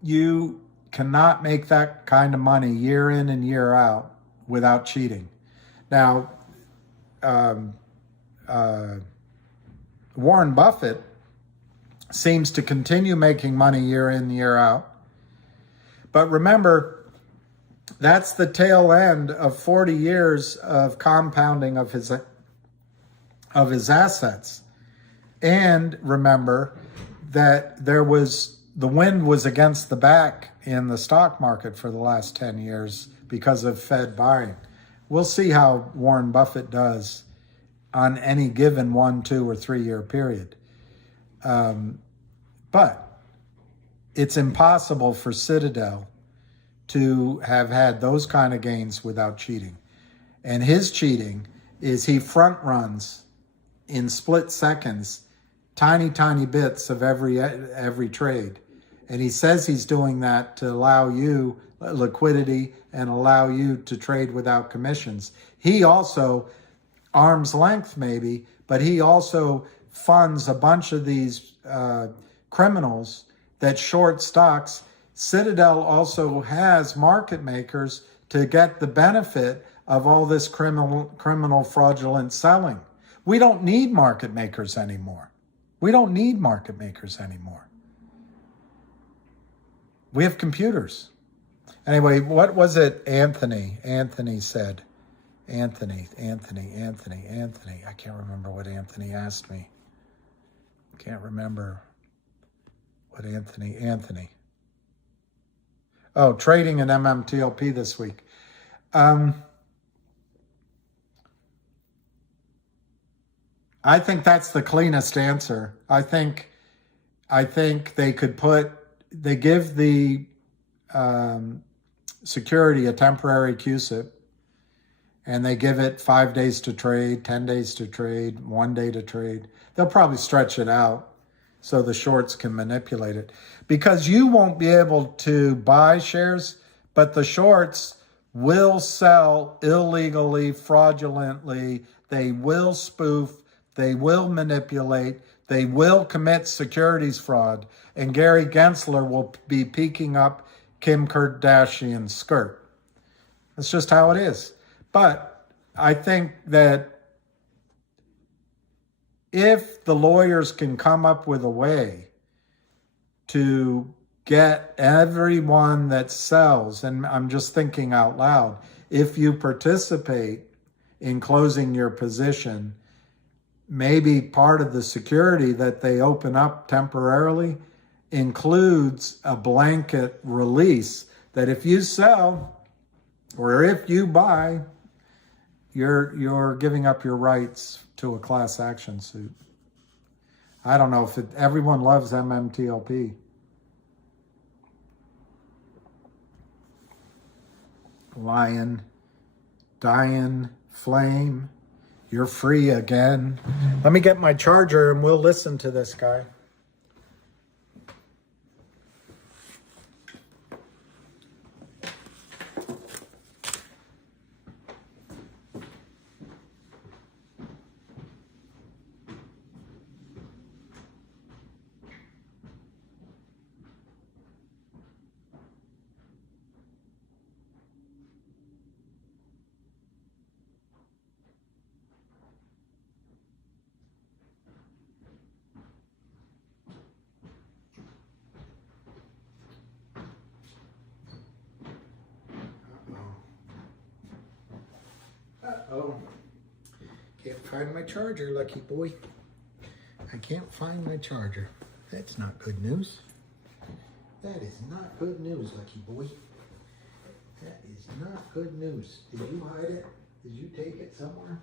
You cannot make that kind of money year in and year out without cheating. Now, Warren Buffett seems to continue making money year in, year out. But remember, that's the tail end of 40 years of compounding of his assets. And remember that the wind was against the back in the stock market for the last 10 years because of Fed buying. We'll see how Warren Buffett does on any given 1, 2, or 3 year period. But it's impossible for Citadel to have had those kind of gains without cheating. And his cheating is he front runs in split seconds, tiny bits of every trade. And he says he's doing that to allow you liquidity and allow you to trade without commissions. He also, arm's length maybe, but he also funds a bunch of these criminals that short stocks. Citadel also has market makers to get the benefit of all this criminal fraudulent selling. We don't need market makers anymore. We don't need market makers anymore. We have computers. Anyway, what was it Anthony said? Anthony. I can't remember what Anthony asked me. Can't remember what Anthony. Oh, trading in MMTLP this week. I think that's the cleanest answer. I think I think they give the security a temporary QSIP, and they give it 5 days to trade, 10 days to trade, 1 day to trade. They'll probably stretch it out so the shorts can manipulate it, because you won't be able to buy shares, but the shorts will sell illegally, fraudulently. They will spoof, they will manipulate, they will commit securities fraud, and Gary Gensler will be peeking up Kim Kardashian's skirt. That's just how it is. But I think that if the lawyers can come up with a way to get everyone that sells, and I'm just thinking out loud, if you participate in closing your position, maybe part of the security that they open up temporarily includes a blanket release that if you sell or if you buy, you're giving up your rights to a class action suit. I don't know if everyone loves MMTLP. Lion, dying, flame, you're free again. Let me get my charger and we'll listen to this guy. Uh-oh. Can't find my charger, lucky boy. I can't find my charger. That's not good news. That is not good news, lucky boy. That is not good news. Did you hide it? Did you take it somewhere?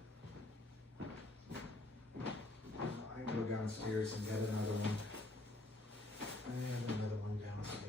I can go downstairs and get another one. I have another one downstairs.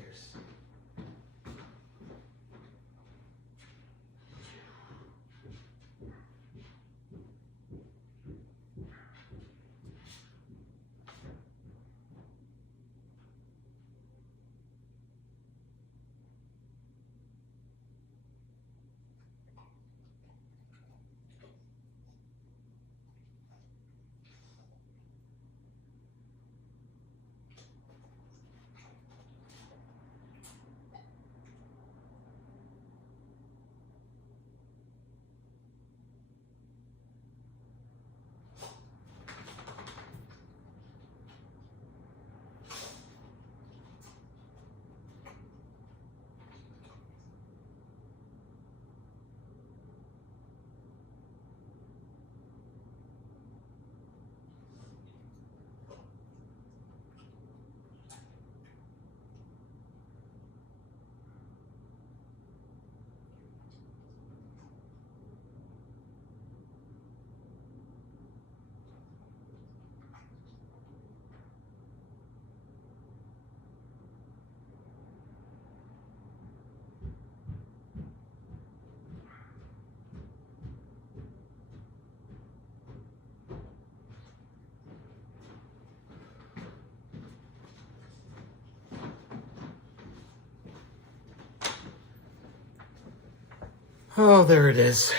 Oh, there it is.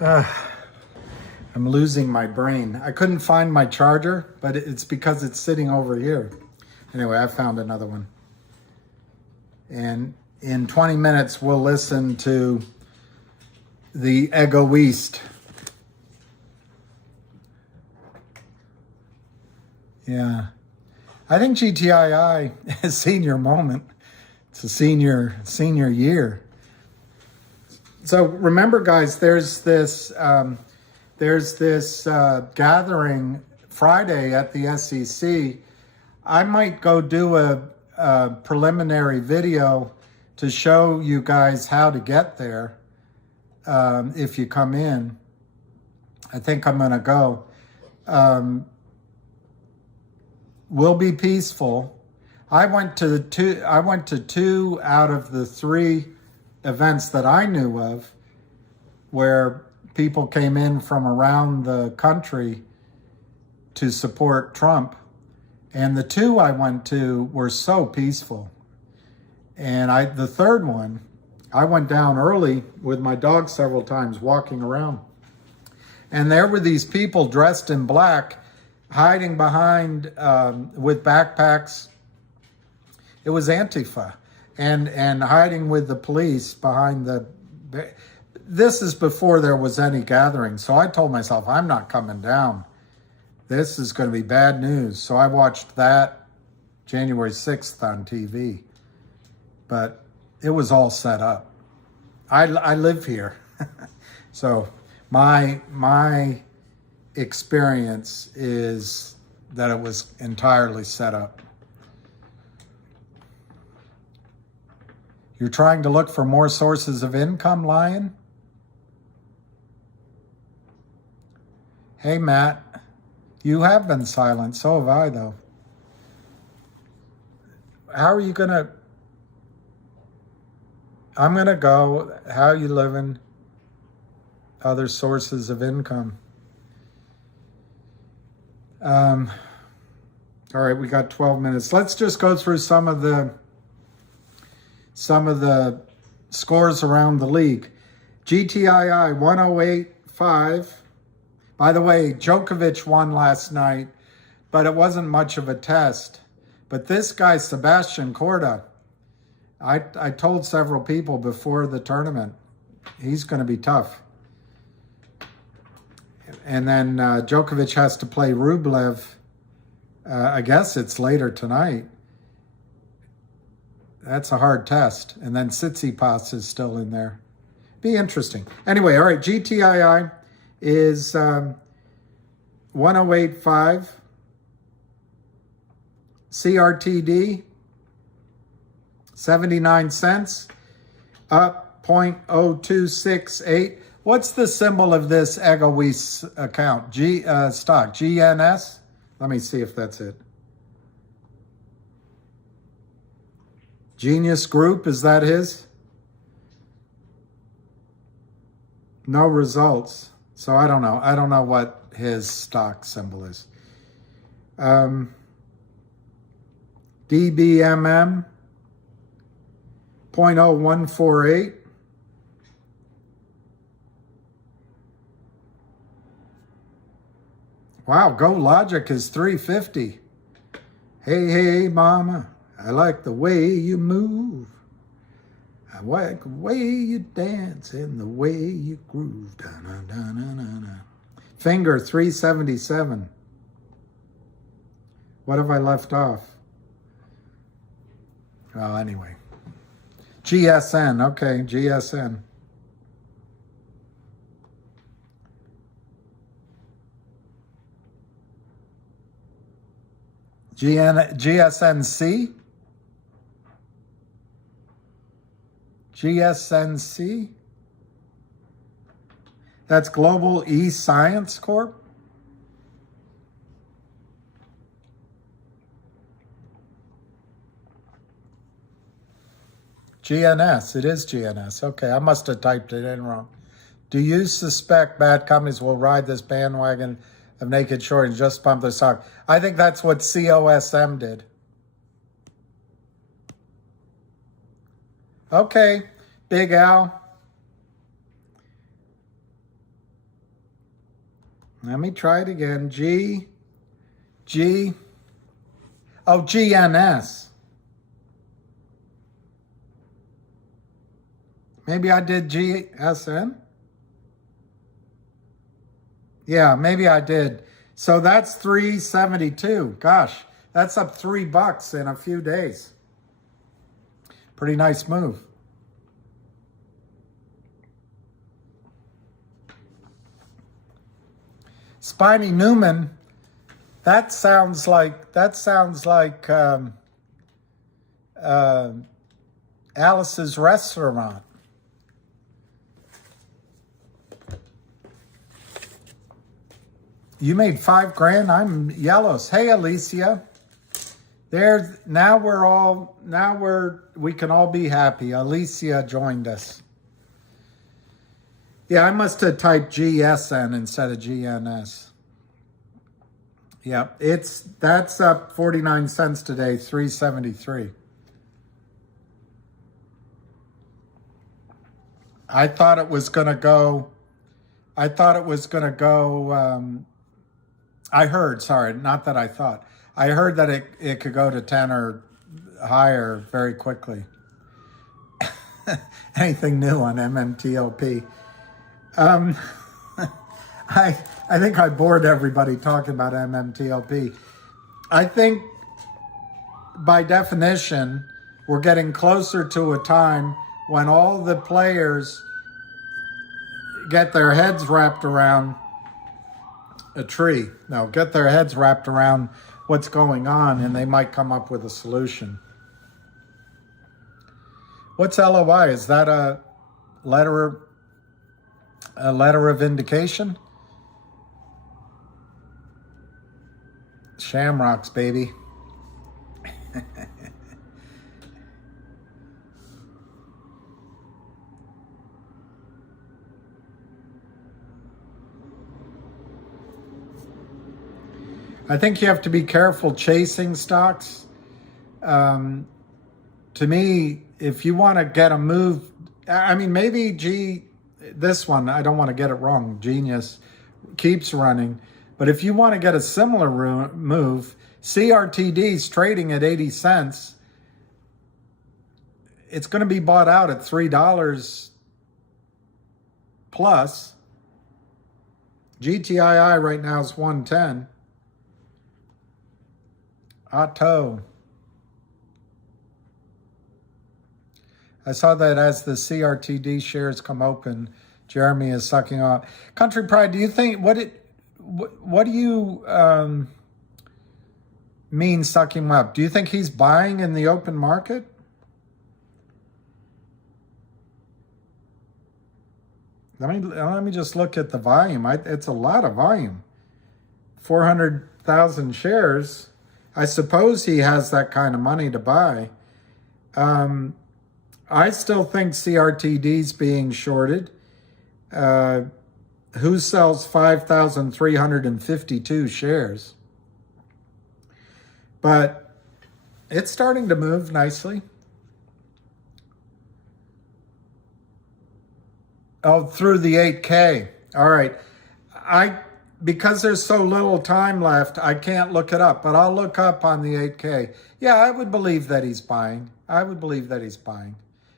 I'm losing my brain. I couldn't find my charger, but it's because it's sitting over here. Anyway, I found another one. And in 20 minutes, we'll listen to the Egoist. Yeah. I think GTII is senior moment. It's a senior year. So remember, guys, there's this gathering Friday at the SEC. I might go do a preliminary video to show you guys how to get there if you come in. I think I'm going to go. We'll be peaceful. I went to two out of the three events that I knew of where people came in from around the country to support Trump. And the two I went to were so peaceful. And the third one, I went down early with my dog several times walking around. And there were these people dressed in black hiding behind with backpacks. It was Antifa. And hiding with the police behind the... This is before there was any gathering. So I told myself, I'm not coming down. This is going to be bad news. So I watched that January 6th on TV. But it was all set up. I live here. So my experience is that it was entirely set up. You're trying to look for more sources of income, Lion? Hey, Matt. You have been silent. So have I, though. How are you going to... I'm going to go. How are you living? Other sources of income. All right, we got 12 minutes. Let's just go through some of the scores around the league. GTII 108.5. By the way, Djokovic won last night, but it wasn't much of a test. But this guy, Sebastian Korda, I told several people before the tournament, he's going to be tough. And then Djokovic has to play Rublev. I guess it's later tonight. That's a hard test. And then Tsitsipas is still in there. Be interesting. Anyway, all right, GTII is 108.5. CRTD, 79 cents, up 0.0268. What's the symbol of this Egoist account? Stock, GNS? Let me see if that's it. Genius Group, is that his? No results. So I don't know. I don't know what his stock symbol is. DBMM, 0.0148. Wow, Go Logic is 350. Hey, hey, mama, I like the way you move. I like the way you dance and the way you groove. Da-na-na-na-na-na. Finger 377. What have I left off? Well, anyway. GSN, okay, GSN. GSNC? GSNC? That's Global E-Science Corp? GNS, it is GNS. Okay, I must have typed it in wrong. Do you suspect bad companies will ride this bandwagon of naked short and just pump their stock? I think that's what COSM did. Okay, Big Al. Let me try it again. GNS. Maybe I did GSN? Yeah, maybe I did. So that's 372. Gosh, that's up $3 in a few days. Pretty nice move. Spiny Newman, that sounds like Alice's restaurant. You made $5,000. I'm yellows. Hey, Alicia. We can all be happy. Alicia joined us. Yeah, I must have typed GSN instead of GNS. Yeah, that's up 49 cents today, 373. I thought it was going to go, I heard, sorry, not that I thought. I heard that it could go to 10 or higher very quickly. Anything new on MMTLP? I think I bored everybody talking about MMTLP. I think by definition, we're getting closer to a time when all the players get their heads wrapped around a tree. No, get their heads wrapped around what's going on, and they might come up with a solution. What's LOI? Is that a letter of indication? Shamrocks, baby. I think you have to be careful chasing stocks. To me, if you want to get a move, I mean, maybe this one, I don't want to get it wrong, Genius keeps running. But if you want to get a similar move, CRTD's trading at 80 cents. It's going to be bought out at $3 plus. GTII right now is 110. Otto. I saw that as the CRTD shares come open, Jeremy is sucking off. Country Pride, do you think, what do you mean sucking up? Do you think he's buying in the open market? Let me just look at the volume. It's a lot of volume. 400,000 shares. I suppose he has that kind of money to buy. I still think CRTD's being shorted. Who sells 5,352 shares? But it's starting to move nicely. Oh, through the 8K. All right. Because there's so little time left, I can't look it up, but I'll look up on the 8K. Yeah, I would believe that he's buying.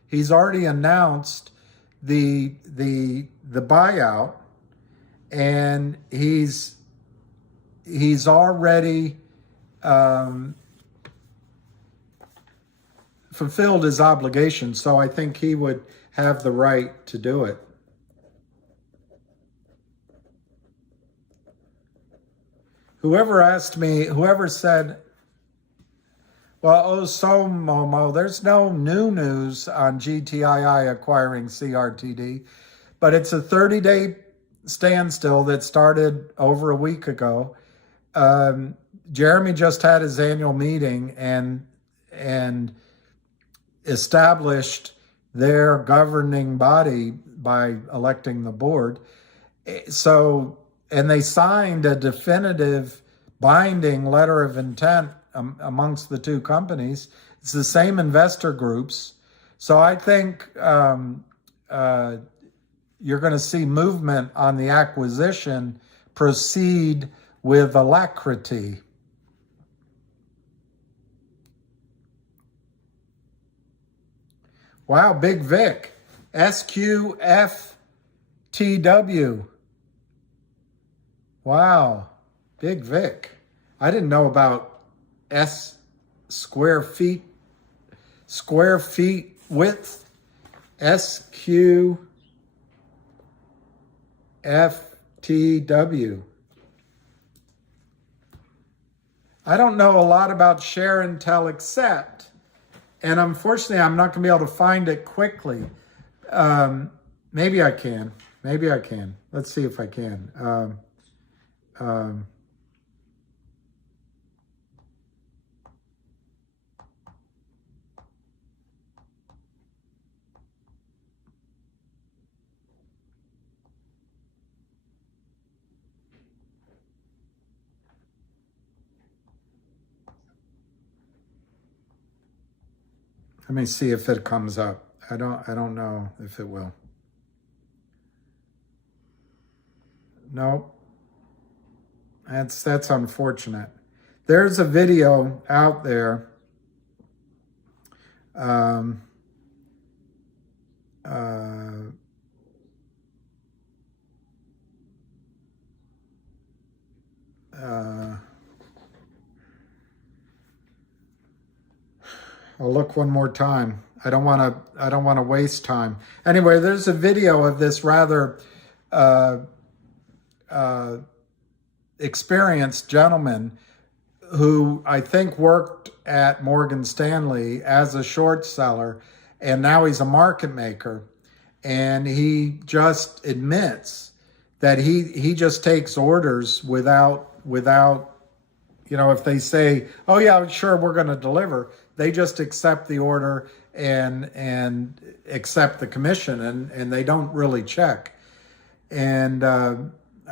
He's already announced the buyout, and he's already fulfilled his obligation. So I think he would have the right to do it. Whoever said, well, so Momo, there's no new news on GTII acquiring CRTD, but it's a 30-day standstill that started over a week ago. Jeremy just had his annual meeting and established their governing body by electing the board. So, and they signed a definitive binding letter of intent amongst the two companies. It's the same investor groups. So I think you're going to see movement on the acquisition proceed with alacrity. Wow, Big Vic. SQFTW. Wow, Big Vic. I didn't know about square feet width. SQFTW. I don't know a lot about share intel except, and unfortunately I'm not going to be able to find it quickly. Maybe I can. Let's see if I can. Um, let me see if it comes up. I don't know if it will. Nope. That's unfortunate. There's a video out there. Um, uh, I'll look one more time. I don't want to waste time. Anyway, there's a video of this rather experienced gentleman who I think worked at Morgan Stanley as a short seller, and now he's a market maker. And he just admits that he just takes orders without, you know, if they say, oh yeah, sure, we're going to deliver, they just accept the order and accept the commission, and they don't really check. And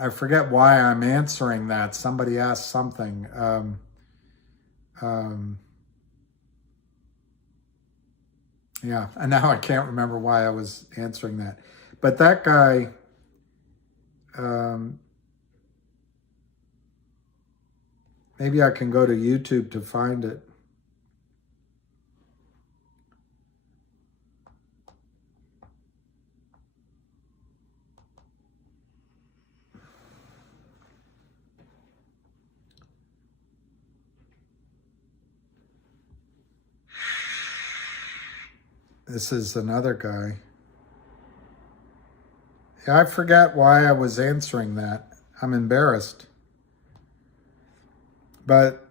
I forget why I'm answering that. Somebody asked something. Yeah, and now I can't remember why I was answering that. But that guy, maybe I can go to YouTube to find it. This is another guy. Yeah, I forget why I was answering that. I'm embarrassed. But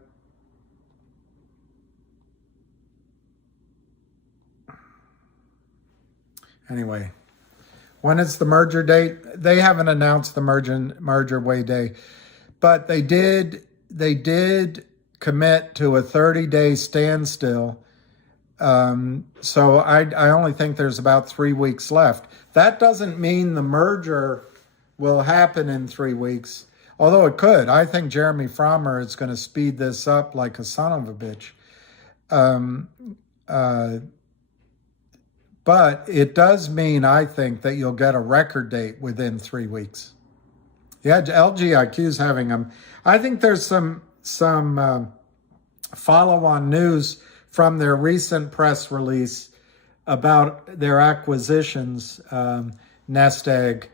anyway, when is the merger date? They haven't announced the merger way day, but they did commit to a 30-day standstill. So I only think there's about 3 weeks left. That doesn't mean the merger will happen in 3 weeks, although it could. I think Jeremy Frommer is going to speed this up like a son of a bitch. But it does mean, I think, that you'll get a record date within 3 weeks. Yeah, LGIQ is having them. I think there's some follow-on news from their recent press release about their acquisitions, Nest Egg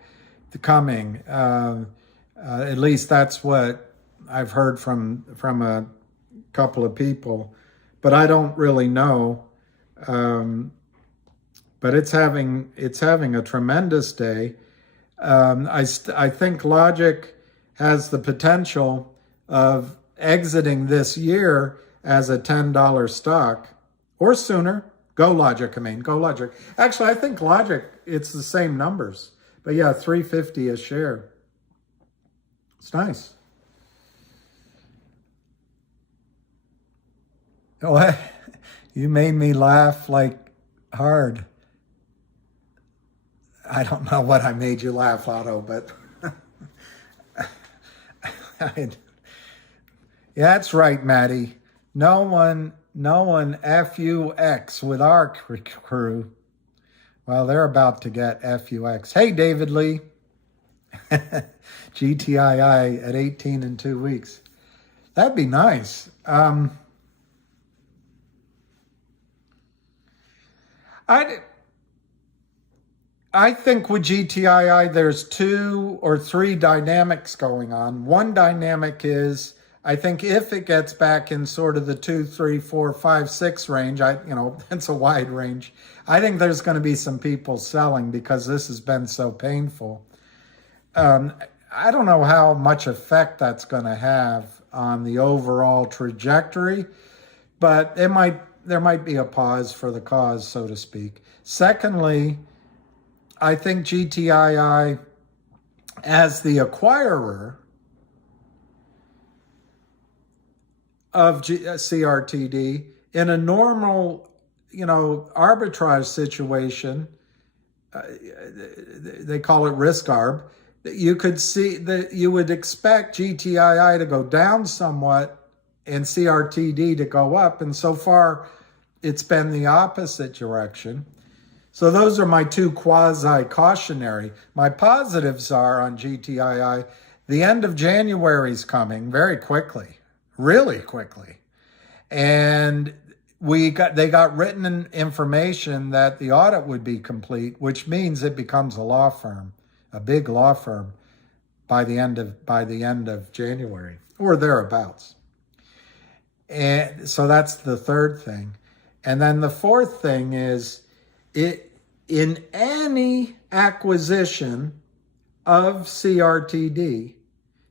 coming. At least that's what I've heard from a couple of people, but I don't really know. But it's having a tremendous day. I think Logic has the potential of exiting this year as a $10 stock, or sooner. Go Logic. Actually, I think Logic, it's the same numbers. But yeah, $3.50 a share. It's nice. Oh, you made me laugh like hard. I don't know what I made you laugh, Otto, but yeah, that's right, Maddie. No one FUX with our crew. Well, they're about to get FUX. Hey, David Lee. GTII at 18 in 2 weeks. That'd be nice. I think with GTII, there's 2 or 3 dynamics going on. One dynamic is, I think if it gets back in sort of the 2, 3, 4, 5, 6 range, it's a wide range. I think there's going to be some people selling because this has been so painful. I don't know how much effect that's going to have on the overall trajectory, but there might be a pause for the cause, so to speak. Secondly, I think GTII, as the acquirer, of CRTD. In a normal, arbitrage situation, they call it risk arb, you could see that you would expect GTII to go down somewhat and CRTD to go up. And so far, it's been the opposite direction. So those are my two quasi-cautionary. My positives are on GTII, the end of January is coming very quickly, really quickly. And they got written information that the audit would be complete, which means it becomes a law firm, a big law firm by the end of January or thereabouts. And so that's the third thing. And then the fourth thing is in any acquisition of CRTD,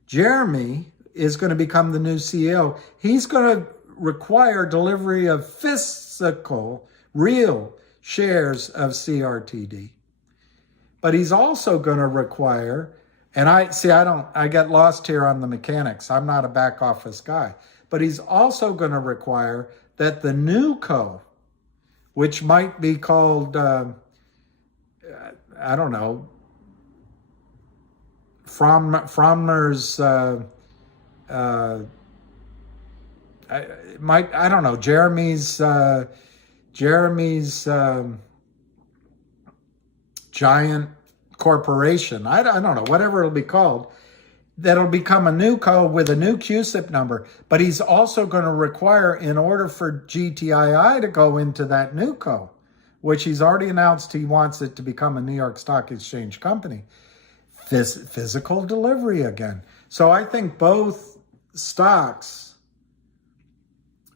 Jeremy is going to become the new CEO. He's going to require delivery of physical, real shares of CRTD. But he's also going to require, and I get lost here on the mechanics. I'm not a back office guy. But he's also going to require that the new co, which might be called, Frommer's, Jeremy's giant corporation. I don't know, whatever it'll be called. That'll become a new co with a new QSIP number. But he's also going to require, in order for GTII to go into that new co, which he's already announced he wants it to become a New York Stock Exchange company, physical delivery again. So I think both stocks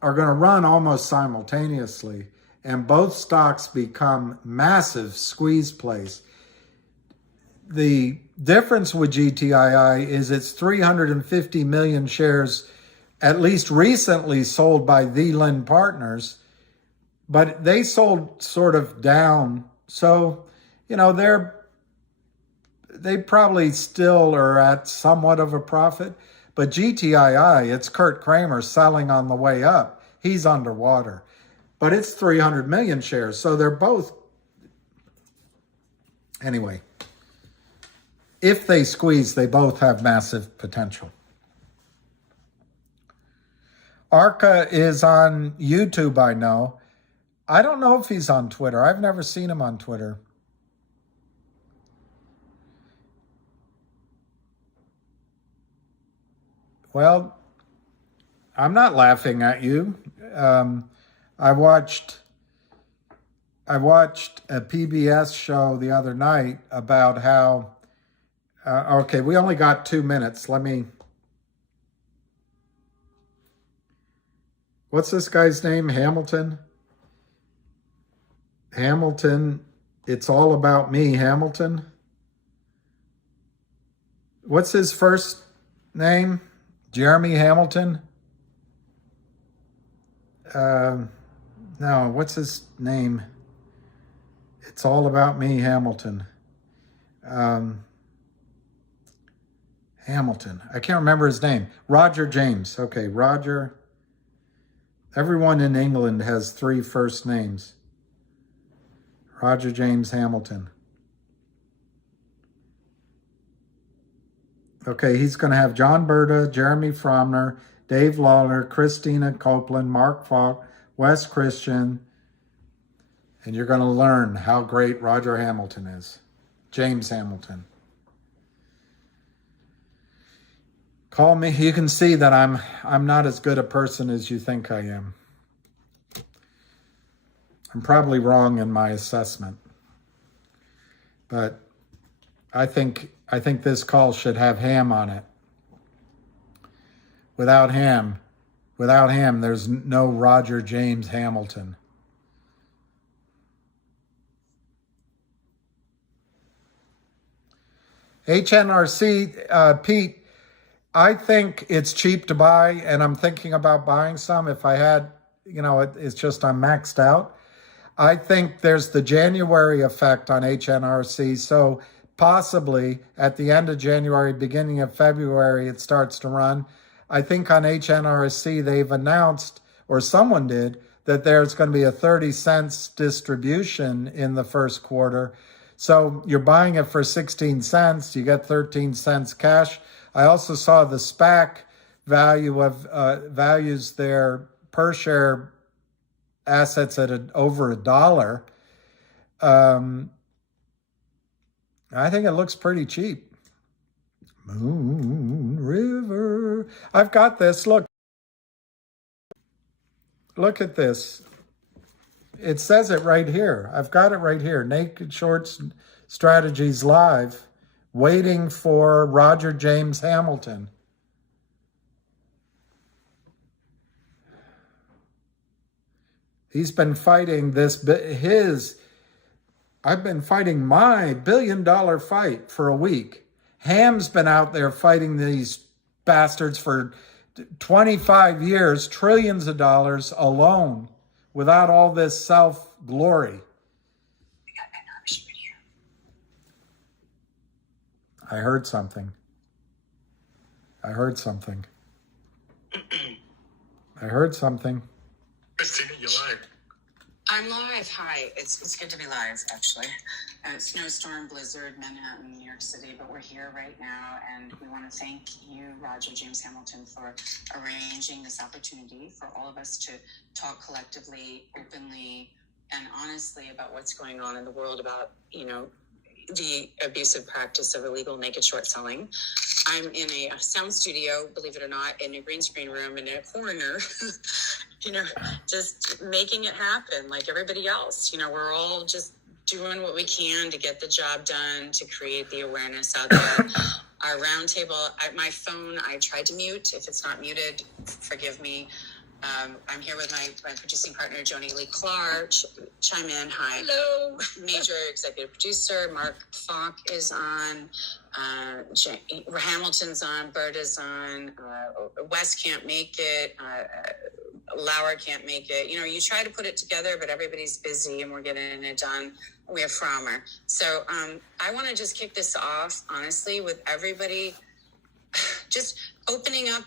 are going to run almost simultaneously, and both stocks become massive squeeze plays. The difference with GTII is it's 350 million shares, at least recently sold by the Lin Partners, but they sold sort of down. So, they probably still are at somewhat of a profit. But GTII, it's Kurt Kramer selling on the way up. He's underwater. But it's 300 million shares. So they're both. Anyway, if they squeeze, they both have massive potential. Arca is on YouTube, I know. I don't know if he's on Twitter. I've never seen him on Twitter. Well, I'm not laughing at you. I watched a PBS show the other night about how, okay, we only got 2 minutes. What's this guy's name? Hamilton? It's all about me, Hamilton. What's his first name? Jeremy Hamilton? No, what's his name? It's all about me, Hamilton. Hamilton. I can't remember his name. Roger James. Okay, Roger. Everyone in England has 3 first names. Roger James Hamilton. Okay, he's going to have John Berta, Jeremy Frommer, Dave Lawler, Christina Copeland, Mark Falk, Wes Christian, and you're going to learn how great Roger Hamilton is. James Hamilton. Call me. You can see that I'm not as good a person as you think I am. I'm probably wrong in my assessment. But I think this call should have Ham on it. Without Ham, there's no Roger James Hamilton. HNRC, Pete, I think it's cheap to buy, and I'm thinking about buying some. If I had, it's just I'm maxed out. I think there's the January effect on HNRC, so possibly at the end of January, beginning of February, it starts to run. I think on HNRSC they've announced, or someone did, that there's going to be a 30 cents distribution in the first quarter. So you're buying it for 16 cents, you get 13 cents cash. I also saw the SPAC value of values their per share assets at over $1. I think it looks pretty cheap. Moon River. I've got this. Look at this. It says it right here. I've got it right here. Naked Shorts Strategies Live, waiting for Roger James Hamilton. He's been fighting I've been fighting my $1 billion fight for a week. Ham's been out there fighting these bastards for 25 years, trillions of dollars alone, without all this self-glory. I heard something. I heard something. Christina, you're live. I'm live. Hi. It's good to be live, actually. Snowstorm, blizzard, Manhattan, New York City, but we're here right now, and we want to thank you, Roger James Hamilton, for arranging this opportunity for all of us to talk collectively, openly, and honestly about what's going on in the world about, the abusive practice of illegal naked short selling. I'm in a sound studio, believe it or not, in a green screen room in a corner, just making it happen like everybody else. We're all just doing what we can to get the job done, to create the awareness out there. Our roundtable, my phone, I tried to mute. If it's not muted, forgive me. I'm here with my producing partner, Joni Lee Clark. Chime in. Hi. Hello. Major executive producer, Mark Falk is on. Hamilton's on. Bert is on. Wes can't make it. Lauer can't make it. You try to put it together, but everybody's busy and we're getting it done. We have Frommer. So I want to just kick this off, honestly, with everybody just opening up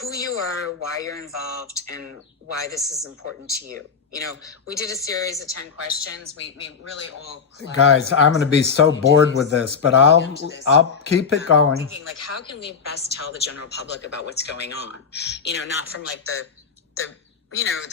who you are, why you're involved, and why this is important to you. We did a series of 10 questions. We really all... Guys, I'm going to be so bored with this, but I'll keep it going. Thinking, how can we best tell the general public about what's going on? Not from the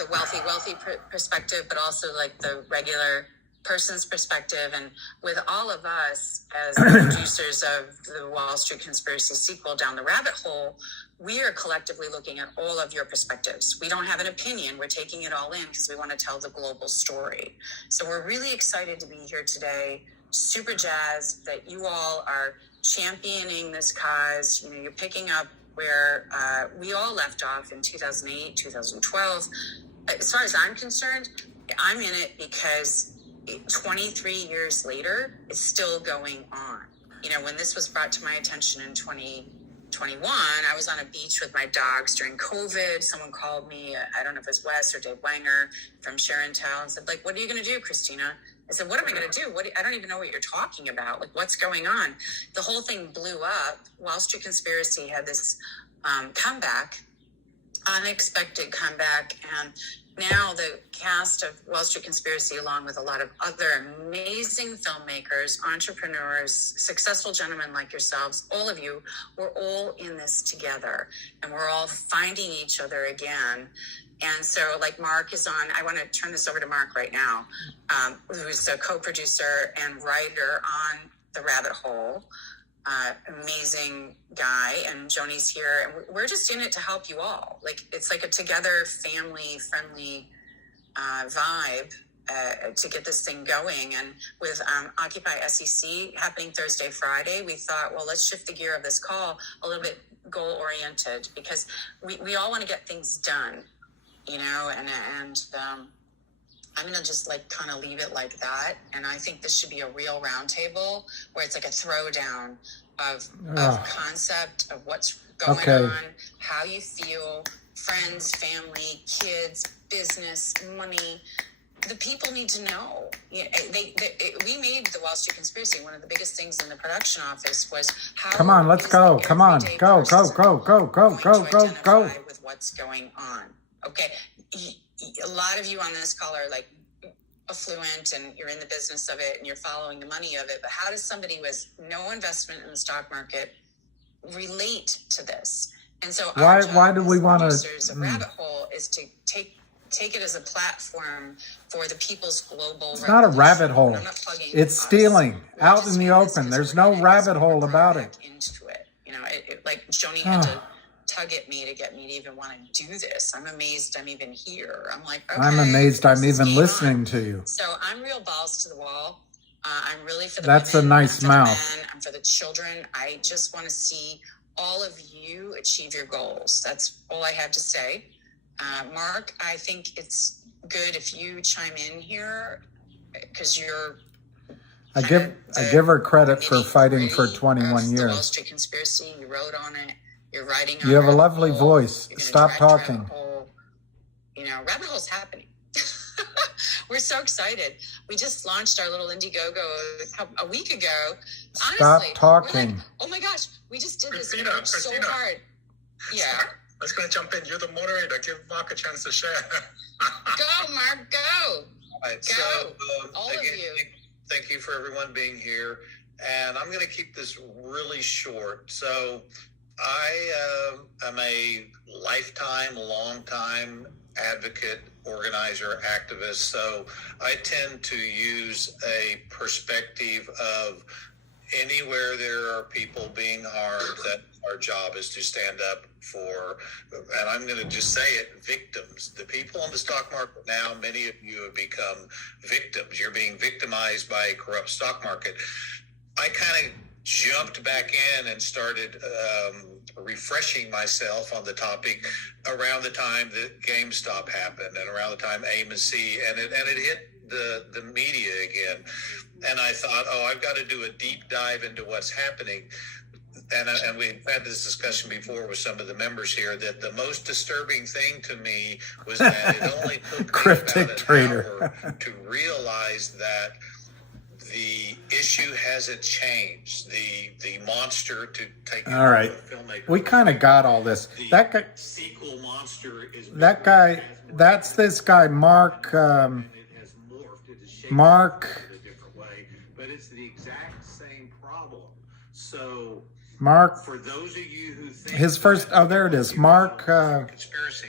wealthy perspective, but also the regular person's perspective. And with all of us as the producers of the Wall Street Conspiracy sequel, Down the Rabbit Hole, we are collectively looking at all of your perspectives. We don't have an opinion. We're taking it all in because we want to tell the global story. So we're really excited to be here today. Super jazzed that you all are championing this cause. You're picking up where we all left off in 2008, 2012. As far as I'm concerned, I'm in it because 23 years later, it's still going on. When this was brought to my attention in 2021, I was on a beach with my dogs during COVID. Someone called me, I don't know if it was Wes or Dave Wanger from Sharon Tell, and said, what are you going to do, Christina? I said, what am I going to do? I don't even know what you're talking about. What's going on? The whole thing blew up. Wall Street Conspiracy had this comeback, unexpected comeback, and now the cast of Wall Street Conspiracy, along with a lot of other amazing filmmakers, entrepreneurs, successful gentlemen like yourselves, all of you, we're all in this together, and we're all finding each other again. And so, Mark is on, I want to turn this over to Mark right now, who's a co-producer and writer on The Rabbit Hole. Amazing guy, and Joni's here, and we're just in it to help you all. It's like a together, family-friendly vibe to get this thing going. And with Occupy SEC happening Thursday, Friday, we thought, well, let's shift the gear of this call a little bit goal-oriented, because we all want to get things done, and I'm going to just kind of leave it like that. And I think this should be a real roundtable where it's like a throwdown of concept of what's going on, how you feel, friends, family, kids, business, money, the people need to know. We made the Wall Street Conspiracy. One of the biggest things in the production office was how. Come on, let's go. Come on, go. With what's going on. Okay, a lot of you on this call are like affluent and you're in the business of it and you're following the money of it. But how does somebody with no investment in the stock market relate to this? And so why do we want to? A rabbit hole is to take it as a platform for the people's global. It's not a rabbit hole. It's stealing out in the open. There's no rabbit hole about it. Into it, like Joni had to tug at me to get me to even want to do this. I'm amazed I'm even here. I'm like, okay, I'm amazed I'm even listening to you. So I'm real balls to the wall. I'm really for the That's women, a nice I'm for mouth. the men, I'm for the children. I just want to see all of you achieve your goals. That's all I have to say. Mark, I think it's good if you chime in here because you're. I give her credit for fighting for 21 The Wall years. Street Conspiracy. You wrote on it. You're writing on it. You have a lovely voice. Stop talking. Rabbit hole's happening. We're so excited. We just launched our little Indiegogo a week ago. Honestly, Stop talking. Like, oh my gosh, we just did this. We Christina, worked so hard. Yeah. Let's go jump in. You're the moderator. Give Mark a chance to share. Go, Mark, go. All right, Go. so All again, of you. thank you for everyone being here. And I'm going to keep this really short. So I am a lifetime, long-time advocate, organizer, activist. So I tend to use a perspective of anywhere there are people being harmed, that our job is to stand up for, and I'm going to just say it, victims. The people on the stock market now, many of you have become victims. You're being victimized by a corrupt stock market. I kind of jumped back in and started refreshing myself on the topic around the time that GameStop happened and around the time AMC, and it hit the media again. And I thought, I've got to do a deep dive into what's happening. And we've had this discussion before with some of the members here, that the most disturbing thing to me was that it only took me Cryptic about an trader. hour to realize that the issue hasn't changed. The monster, to take All right. filmmaker, We kind of got all this. That guy, sequel monster is that guy, that's this guy, Mark. it has morphed into shape Mark. in a different way, but it's the exact same problem. So Mark. for those of you who think His first. Oh, there it is. Mark. conspiracy,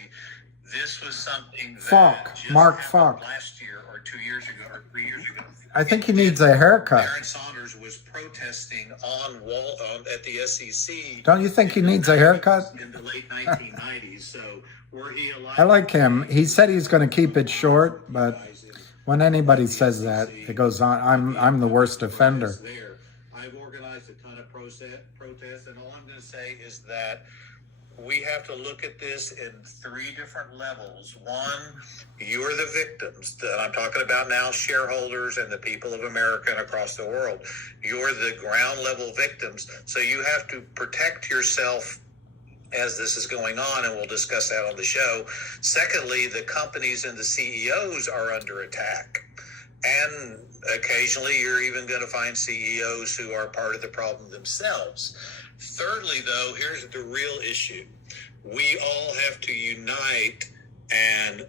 this was something that Falk. just Mark happened Falk. last year or 2 years ago or 3 years ago. I think he needs a haircut. Aaron Saunders was protesting at the SEC. Don't you think he needs a haircut? In the late 1990s. So were he alive? I like him. He said he's going to keep it short, but when anybody says that, it goes on. I'm the worst offender. There. I've organized a ton of protests, and all I'm going to say is that we have to look at this in 3 different levels. One, you are the victims that I'm talking about now, shareholders and the people of America and across the world. You're the ground level victims. So you have to protect yourself as this is going on, and we'll discuss that on the show. Secondly, the companies and the CEOs are under attack. And occasionally you're even going to find CEOs who are part of the problem themselves. Thirdly, though, here's the real issue. We all have to unite and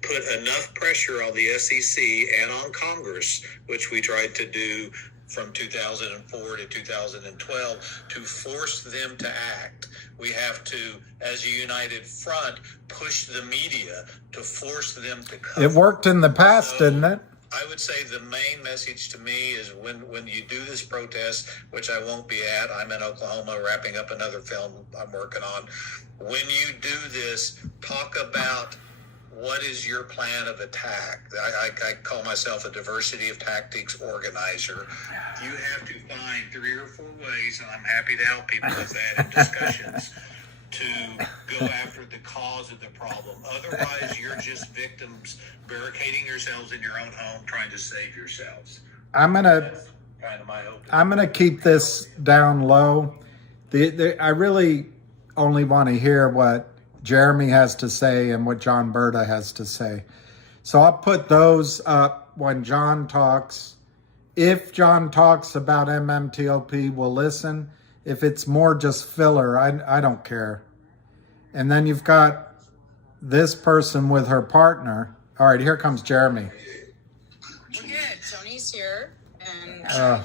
put enough pressure on the SEC and on Congress, which we tried to do from 2004 to 2012, to force them to act. We have to, as a united front, push the media to force them to cover. It worked in the past, didn't it? I would say the main message to me is when you do this protest, which I won't be at, I'm in Oklahoma wrapping up another film I'm working on. When you do this, talk about what is your plan of attack. I call myself a diversity of tactics organizer. You have to find 3 or 4 ways, and I'm happy to help people with that in discussions, to go after the cause of the problem. Otherwise, you're just victims barricading yourselves in your own home, trying to save yourselves. I'm gonna That's kind of my hope. I'm gonna keep this down low. I really only want to hear what Jeremy has to say and what John Berta has to say. So I'll put those up when John talks. If John talks about MMTLP, we'll listen. If it's more just filler, I don't care. And then you've got this person with her partner. All right, here comes Jeremy. We're good. Tony's here. And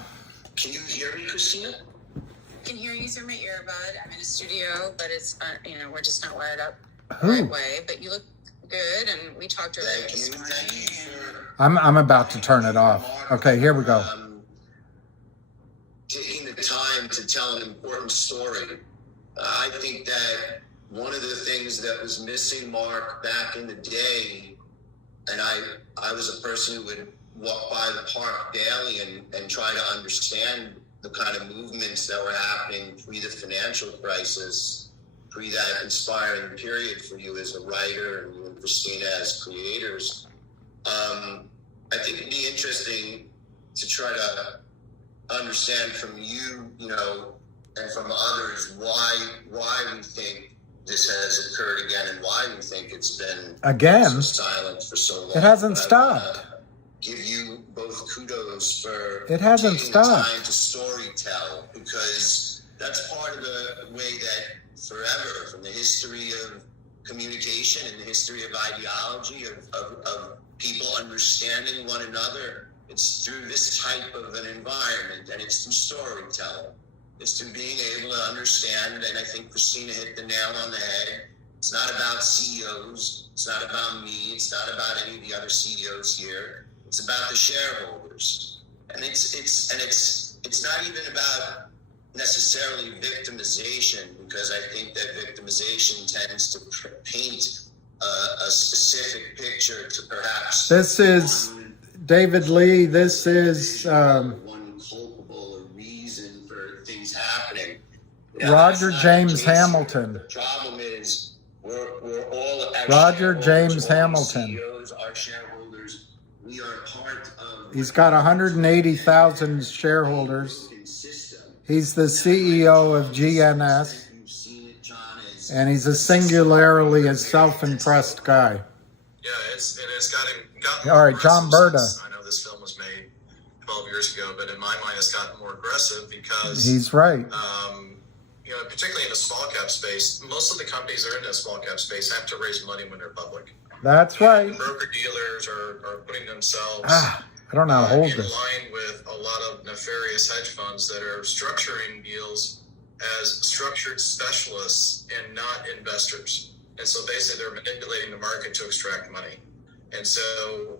can you hear me, Christina? I can hear you through my earbud. I'm in a studio, but it's, we're just not wired up the right way. But you look good, and we talked earlier this morning. I'm about to turn it off. Okay, here we go. Taking the time to tell an important story. I think that one of the things that was missing, Mark, back in the day, and I was a person who would walk by the park daily and try to understand the kind of movements that were happening pre the financial crisis, pre that inspiring period for you as a writer and you and Christina as creators. I think it'd be interesting to try to understand from you, and from others why we think this has occurred again and why we think it's been so silent for so long. It hasn't stopped. Give you both kudos for it hasn't taking stopped. the time to storytell, because that's part of the way that forever, from the history of communication and the history of ideology, of people understanding one another, it's through this type of an environment, and it's through storytelling. It's through being able to understand, and I think Christina hit the nail on the head. It's not about CEOs. It's not about me. It's not about any of the other CEOs here. It's about the shareholders, and it's not even about necessarily victimization, because I think that victimization tends to paint a specific picture to perhaps. This is David Lee. This is one culpable reason for things happening. Roger James Hamilton. The problem is we're all Roger James Hamilton. CEOs, our shareholders. We are part of. He's got 180,000 shareholders. He's the CEO of GNS. And he's a singularly self-impressed guy. Yeah, it's gotten all right, John Berta. I know this film was made 12 years ago, but in my mind, it's gotten more aggressive because he's right. Particularly in the small cap space, most of the companies that are in the small cap space have to raise money when they're public. That's right. And broker dealers are putting themselves I don't know how to hold in this. line with a lot of nefarious hedge funds that are structuring deals as structured specialists and not investors. And so basically they're manipulating the market to extract money. And so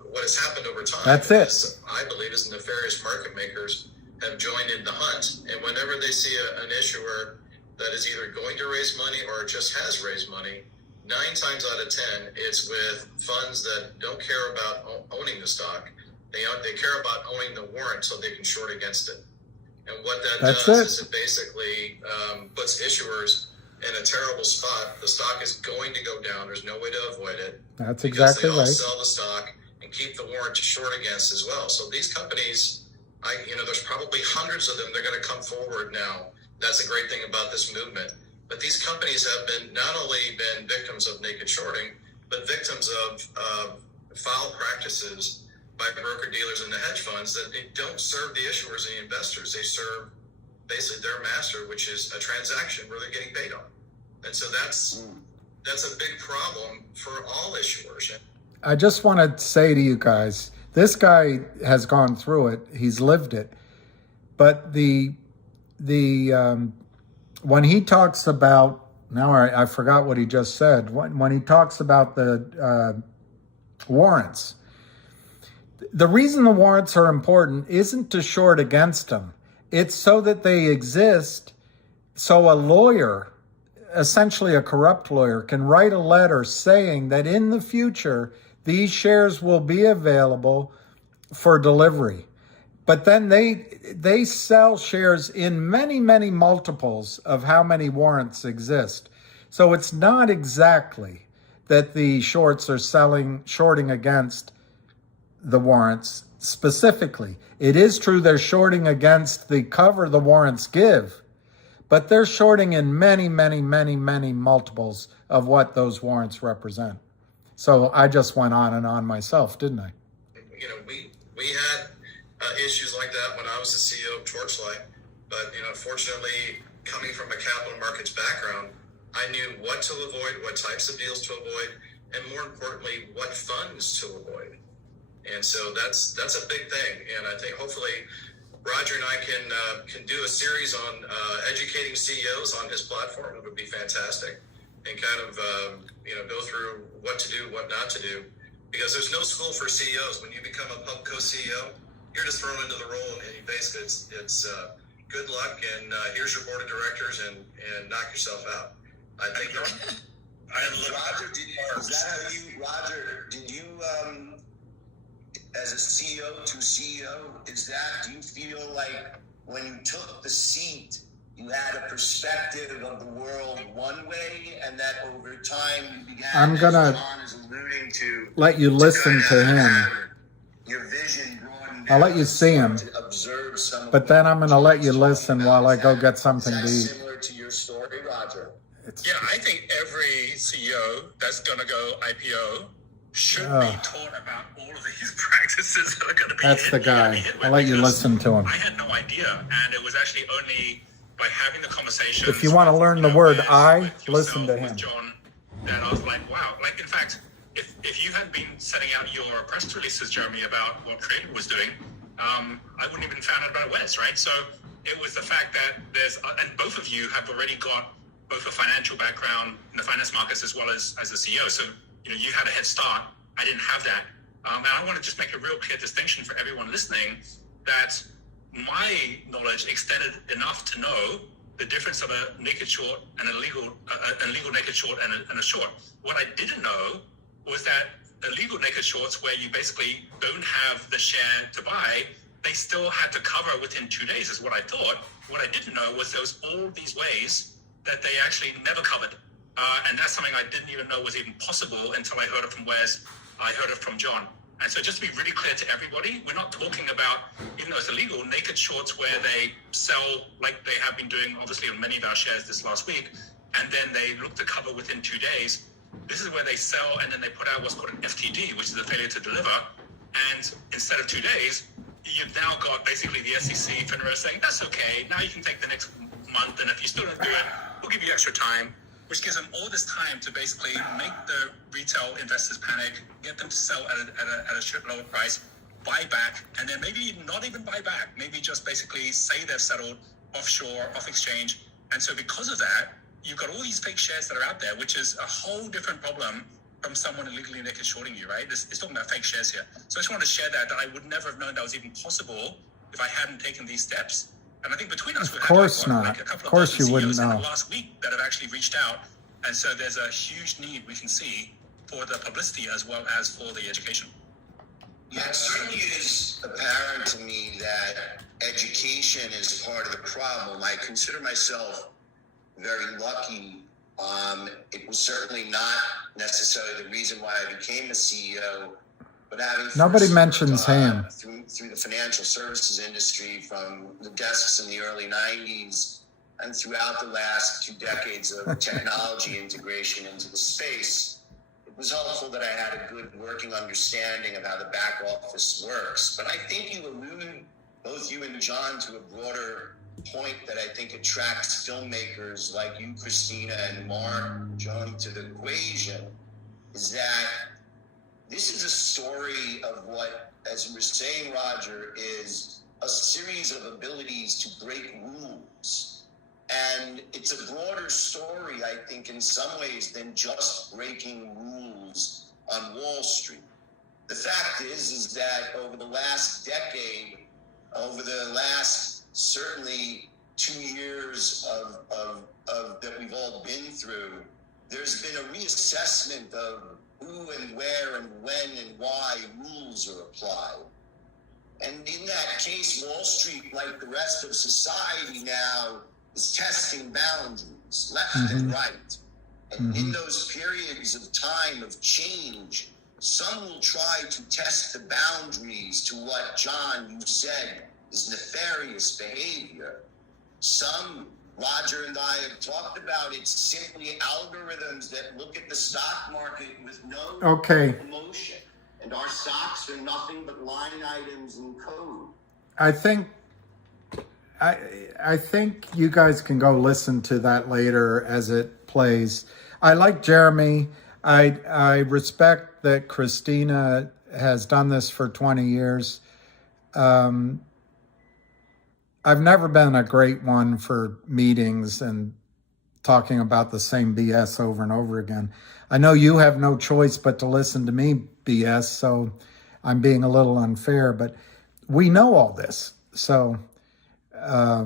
what has happened over time I believe is nefarious market makers have joined in the hunt. And whenever they see an issuer that is either going to raise money or just has raised money, 9 times out of 10, it's with funds that don't care about owning the stock. They care about owning the warrant so they can short against it. And what that does is it basically puts issuers in a terrible spot. The stock is going to go down. There's no way to avoid it. That's exactly right. They all sell the stock and keep the warrant to short against as well. So these companies, there's probably hundreds of them. They're going to come forward now. That's the great thing about this movement. But these companies have not only been victims of naked shorting, but victims of foul practices by broker dealers and the hedge funds that they don't serve the issuers and the investors. They serve basically their master, which is a transaction where they're getting paid on. And so that's a big problem for all issuers. I just want to say to you guys, this guy has gone through it. He's lived it. But when he talks about, now I forgot what he just said. When he talks about the warrants, the reason the warrants are important isn't to short against them. It's so that they exist, so a lawyer, essentially a corrupt lawyer, can write a letter saying that in the future, these shares will be available for delivery. But then they sell shares in many, many multiples of how many warrants exist. So it's not exactly that the shorts are shorting against the warrants specifically. It is true they're shorting against the cover the warrants give, but they're shorting in many, many, many, many multiples of what those warrants represent. So I just went on and on myself, didn't I? You know, we had issues like that when I was the CEO of Torchlight, but you know, fortunately, coming from a capital markets background, I knew what to avoid, what types of deals to avoid, and more importantly, what funds to avoid. And so that's a big thing. And I think hopefully Roger and I can do a series on educating CEOs on his platform. It would be fantastic, and kind of go through what to do, what not to do, because there's no school for CEOs. When you become a pubco CEO, you're just thrown into the role, and basically it's good luck, and here's your board of directors, and knock yourself out. I think. Roger, did you as a CEO to CEO, do you feel like when you took the seat, you had a perspective of the world one way, and that over time you began, I'm gonna John is alluding to, let you listen to him. Your vision broadened. I'll let you see him, to observe some but then I'm going to let you listen while I go get something to Is eat. that similar to your story, Roger? Yeah, I think every CEO that's going to go IPO should be taught about all of these practices that are going to be That's the guy. I'll let you listen to him. I had no idea, and it was actually only by having the conversation. If you want to learn the word I, listen to him. With John, that I was like, wow. Like, in fact, if you had been setting out your press releases, Jeremy, about what Creative was doing, I wouldn't even found out about Wes, right? So it was the fact that and both of you have already got both a financial background in the finance markets as well as a CEO. So, you had a head start. I didn't have that. And I want to just make a real clear distinction for everyone listening that my knowledge extended enough to know the difference of a naked short and a legal naked short and a short. What I didn't know was that illegal naked shorts, where you basically don't have the share to buy, they still had to cover within 2 days, is what I thought. What I didn't know was there was all these ways that they actually never covered. And that's something I didn't even know was even possible until I heard it from Wes, I heard it from John. And so just to be really clear to everybody, we're not talking about, even though it's illegal, naked shorts where they sell like they have been doing, obviously, on many of our shares this last week, and then they look to cover within 2 days. This is where they sell and then they put out what's called an FTD, which is a failure to deliver. And instead of 2 days, you've now got basically the SEC, FINRA saying, that's okay, now you can take the next month, and if you still don't do it, we'll give you extra time, which gives them all this time to basically make the retail investors panic, get them to sell at a shit lower price, buy back, and then maybe not even buy back, maybe just basically say they've settled offshore, off exchange. And so because of that, you've got all these fake shares that are out there, which is a whole different problem from someone illegally naked shorting you, right? It's talking about fake shares here. So I just wanted to share that I would never have known that was even possible if I hadn't taken these steps. And I think between us, we've had a couple of dozen CEOs in the last week that have actually reached out. And so there's a huge need we can see for the publicity as well as for the education. Yeah, it certainly is apparent to me that education is part of the problem. I consider myself very lucky. It was certainly not necessarily the reason why I became a CEO, but having nobody mentions him through the financial services industry from the desks in the early 90s and throughout the last 2 decades of technology integration into the space, it was helpful that I had a good working understanding of how the back office works. But I think you allude, both you and John, to a broader point that I think attracts filmmakers like you, Christina, and Mark, John, to the equation, is that this is a story of what, as you were saying, Roger, is a series of abilities to break rules. And it's a broader story, I think, in some ways than just breaking rules on Wall Street. The fact is that over the last decade, over the last certainly 2 years of that we've all been through, there's been a reassessment of who and where and when and why rules are applied. And in that case, Wall Street, like the rest of society now, is testing boundaries, left and right. And in those periods of time of change, some will try to test the boundaries to what, John, you said, is nefarious behavior. Some Roger and I have talked about. It's simply algorithms that look at the stock market with no emotion. And our stocks are nothing but line items and code. I think you guys can go listen to that later as it plays. I like Jeremy. I respect that Christina has done this for 20 years. I've never been a great one for meetings and talking about the same BS over and over again. I know you have no choice but to listen to me BS, so I'm being a little unfair, but we know all this. So I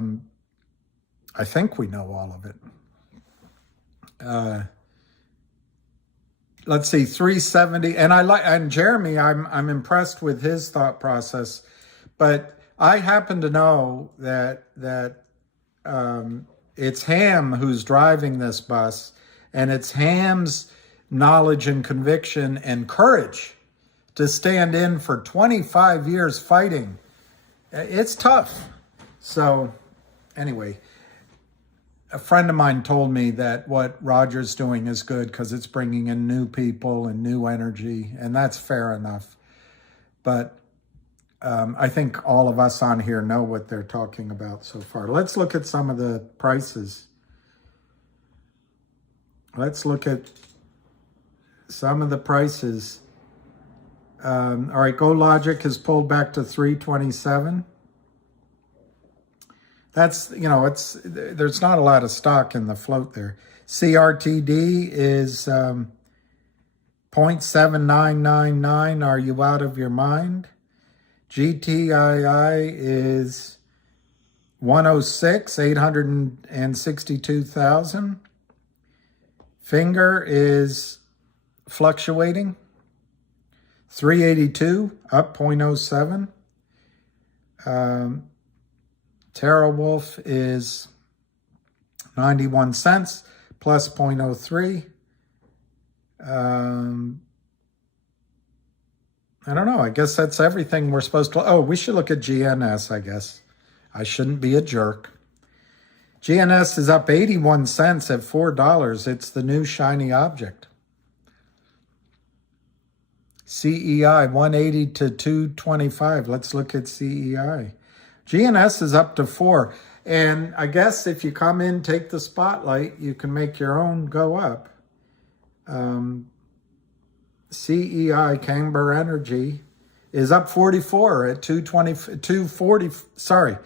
think we know all of it. Let's see, 370, and Jeremy, I'm impressed with his thought process, but I happen to know that it's Ham who's driving this bus, and it's Ham's knowledge and conviction and courage to stand in for 25 years fighting. It's tough. So anyway, a friend of mine told me that what Roger's doing is good because it's bringing in new people and new energy, and that's fair enough. But I think all of us on here know what they're talking about so far. Let's look at some of the prices. Let's look at some of the prices. All right, GoLogic has pulled back to 327. That's, there's not a lot of stock in the float there. CRTD is 0.7999. Are you out of your mind? GTII is 106, 862,000. Finger is fluctuating. 382, up 0.07. TeraWolf is 91 cents, plus 0.03. I don't know. I guess that's everything we're supposed to... Oh, we should look at GNS, I guess. I shouldn't be a jerk. GNS is up 81 cents at $4. It's the new shiny object. CEI, 180 to 225. Let's look at CEI. GNS is up to 4. And I guess if you come in, take the spotlight, you can make your own go up. CEI, Camber Energy, is up 44 at 240. Sorry,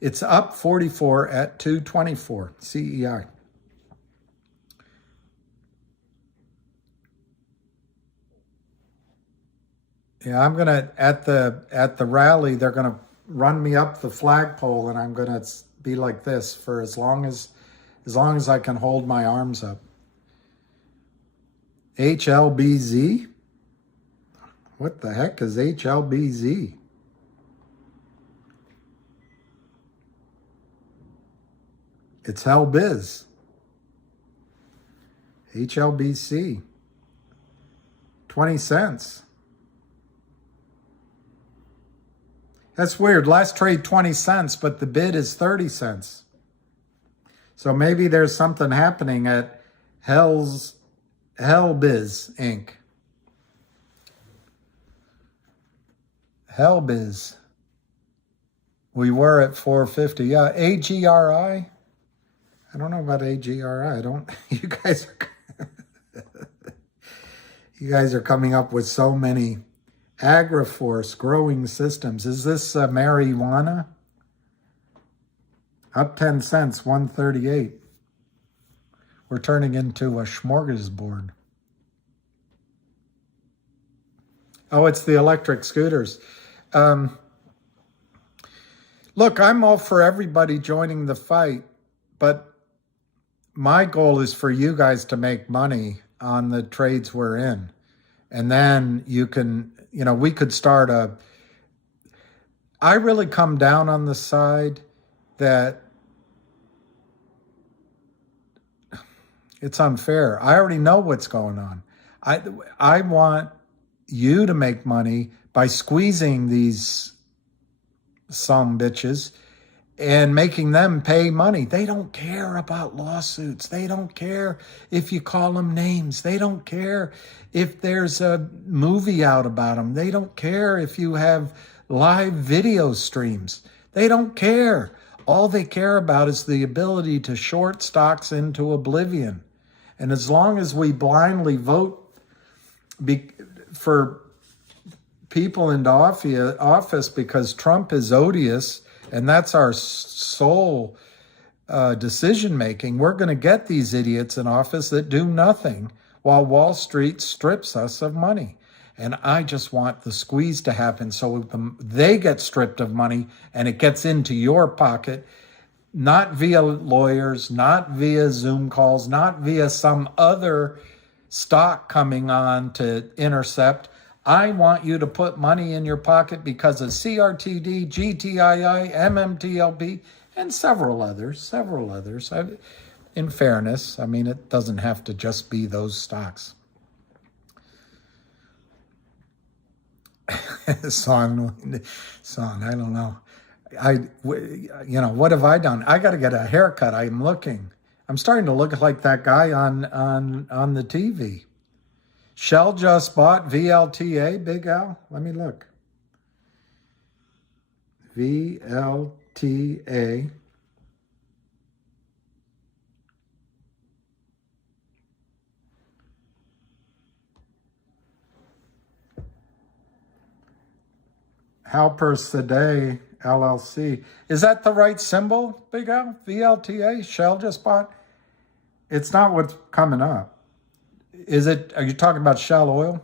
it's up 44 at 224. CEI. Yeah, I'm gonna at the rally. They're gonna run me up the flagpole, and I'm gonna be like this for as long as I can hold my arms up. HLBZ. What the heck is HLBZ? It's HellBiz. HLBC. 20 cents. That's weird. Last trade 20 cents, but the bid is 30 cents. So maybe there's something happening at HellBiz Inc. HellBiz. We were at 450. Yeah, AGRI. I don't know about AGRI. You guys are coming up with so many. AgriForce, Growing Systems. Is this marijuana? Up 10 cents, 138. We're turning into a smorgasbord. Oh, it's the electric scooters. Look, I'm all for everybody joining the fight, but my goal is for you guys to make money on the trades we're in. And then you can, we could start I really come down on the side that it's unfair. I already know what's going on. I want you to make money by squeezing these some bitches and making them pay money. They don't care about lawsuits. They don't care if you call them names. They don't care if there's a movie out about them. They don't care if you have live video streams. They don't care. All they care about is the ability to short stocks into oblivion. And as long as we blindly vote for people into office because Trump is odious, and that's our sole decision making, we're going to get these idiots in office that do nothing while Wall Street strips us of money. And I just want the squeeze to happen so they get stripped of money and it gets into your pocket, not via lawyers, not via Zoom calls, not via some other stock coming on to intercept. I want you to put money in your pocket because of CRTD, GTII, MMTLP, and several others. In fairness, I mean, it doesn't have to just be those stocks. Song, I don't know. What have I done? I got to get a haircut. I'm starting to look like that guy on the TV. Shell just bought VLTA, Big Al. Let me look. VLTA. Halpers Today, LLC. Is that the right symbol, Big Al? VLTA? Shell just bought? It's not what's coming up. Is it? Are you talking about Shell Oil?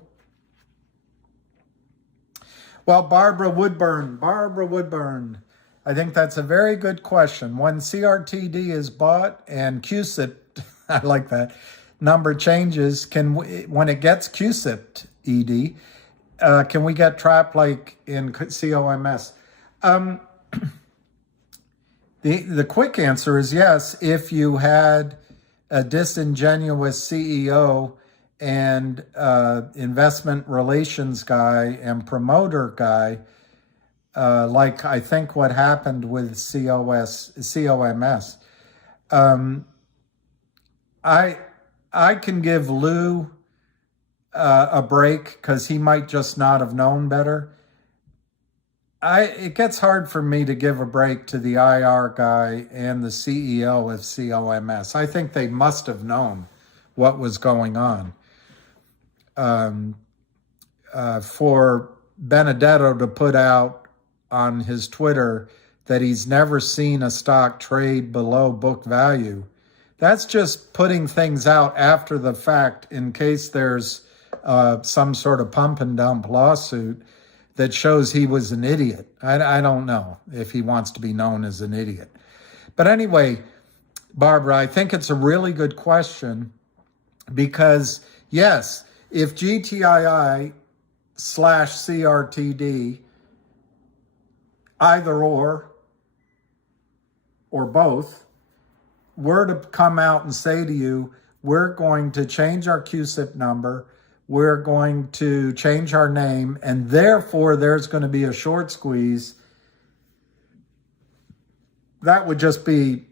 Well, Barbara Woodburn. I think that's a very good question. When CRTD is bought and QSIP, I like that, number changes, when it gets QSIP ED, can we get trapped like in COMS? The quick answer is yes, if you had a disingenuous CEO and investment relations guy and promoter guy, like I think what happened with COMS. I can give Lou a break because he might just not have known better. It gets hard for me to give a break to the IR guy and the CEO of COMS. I think they must have known what was going on. For Benedetto to put out on his Twitter that he's never seen a stock trade below book value, that's just putting things out after the fact in case there's some sort of pump and dump lawsuit that shows he was an idiot. I don't know if he wants to be known as an idiot. But anyway, Barbara, I think it's a really good question because, yes, if GTII/CRTD, either or both, were to come out and say to you, we're going to change our QSIP number, we're going to change our name, and therefore there's going to be a short squeeze, that would just be,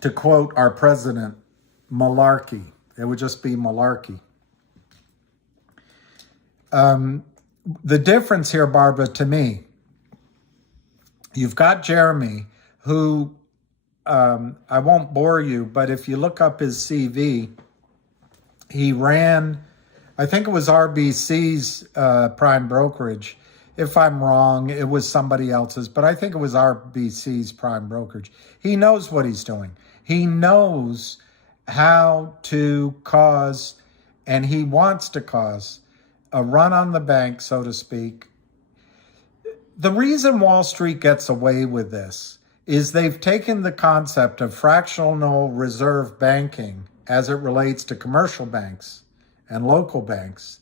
to quote our president, malarkey. It would just be malarkey. The difference here, Barbara, to me, you've got Jeremy, who, I won't bore you, but if you look up his CV, he ran, I think it was RBC's prime brokerage. If I'm wrong, it was somebody else's, but I think it was RBC's prime brokerage. He knows what he's doing. He knows how to cause, and he wants to cause, a run on the bank, so to speak. The reason Wall Street gets away with this is they've taken the concept of fractional reserve banking as it relates to commercial banks and local banks,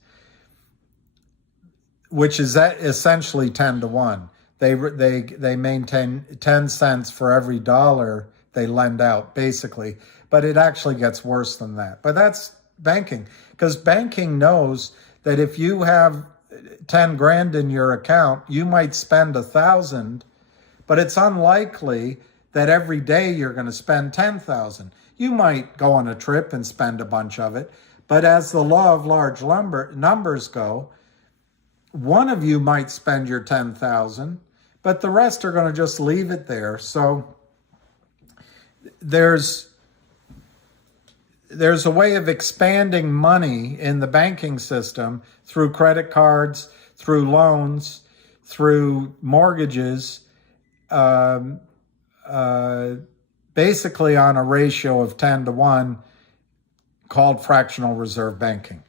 which is essentially 10 to 1. They maintain 10 cents for every dollar they lend out, basically. But it actually gets worse than that. But that's banking, because banking knows that if you have 10 grand in your account, you might spend 1,000, but it's unlikely that every day you're going to spend 10,000. You might go on a trip and spend a bunch of it, but as the law of large numbers go, one of you might spend your 10,000, but the rest are going to just leave it there. So there's a way of expanding money in the banking system through credit cards, through loans, through mortgages, basically on a ratio of 10 to 1 called fractional reserve banking.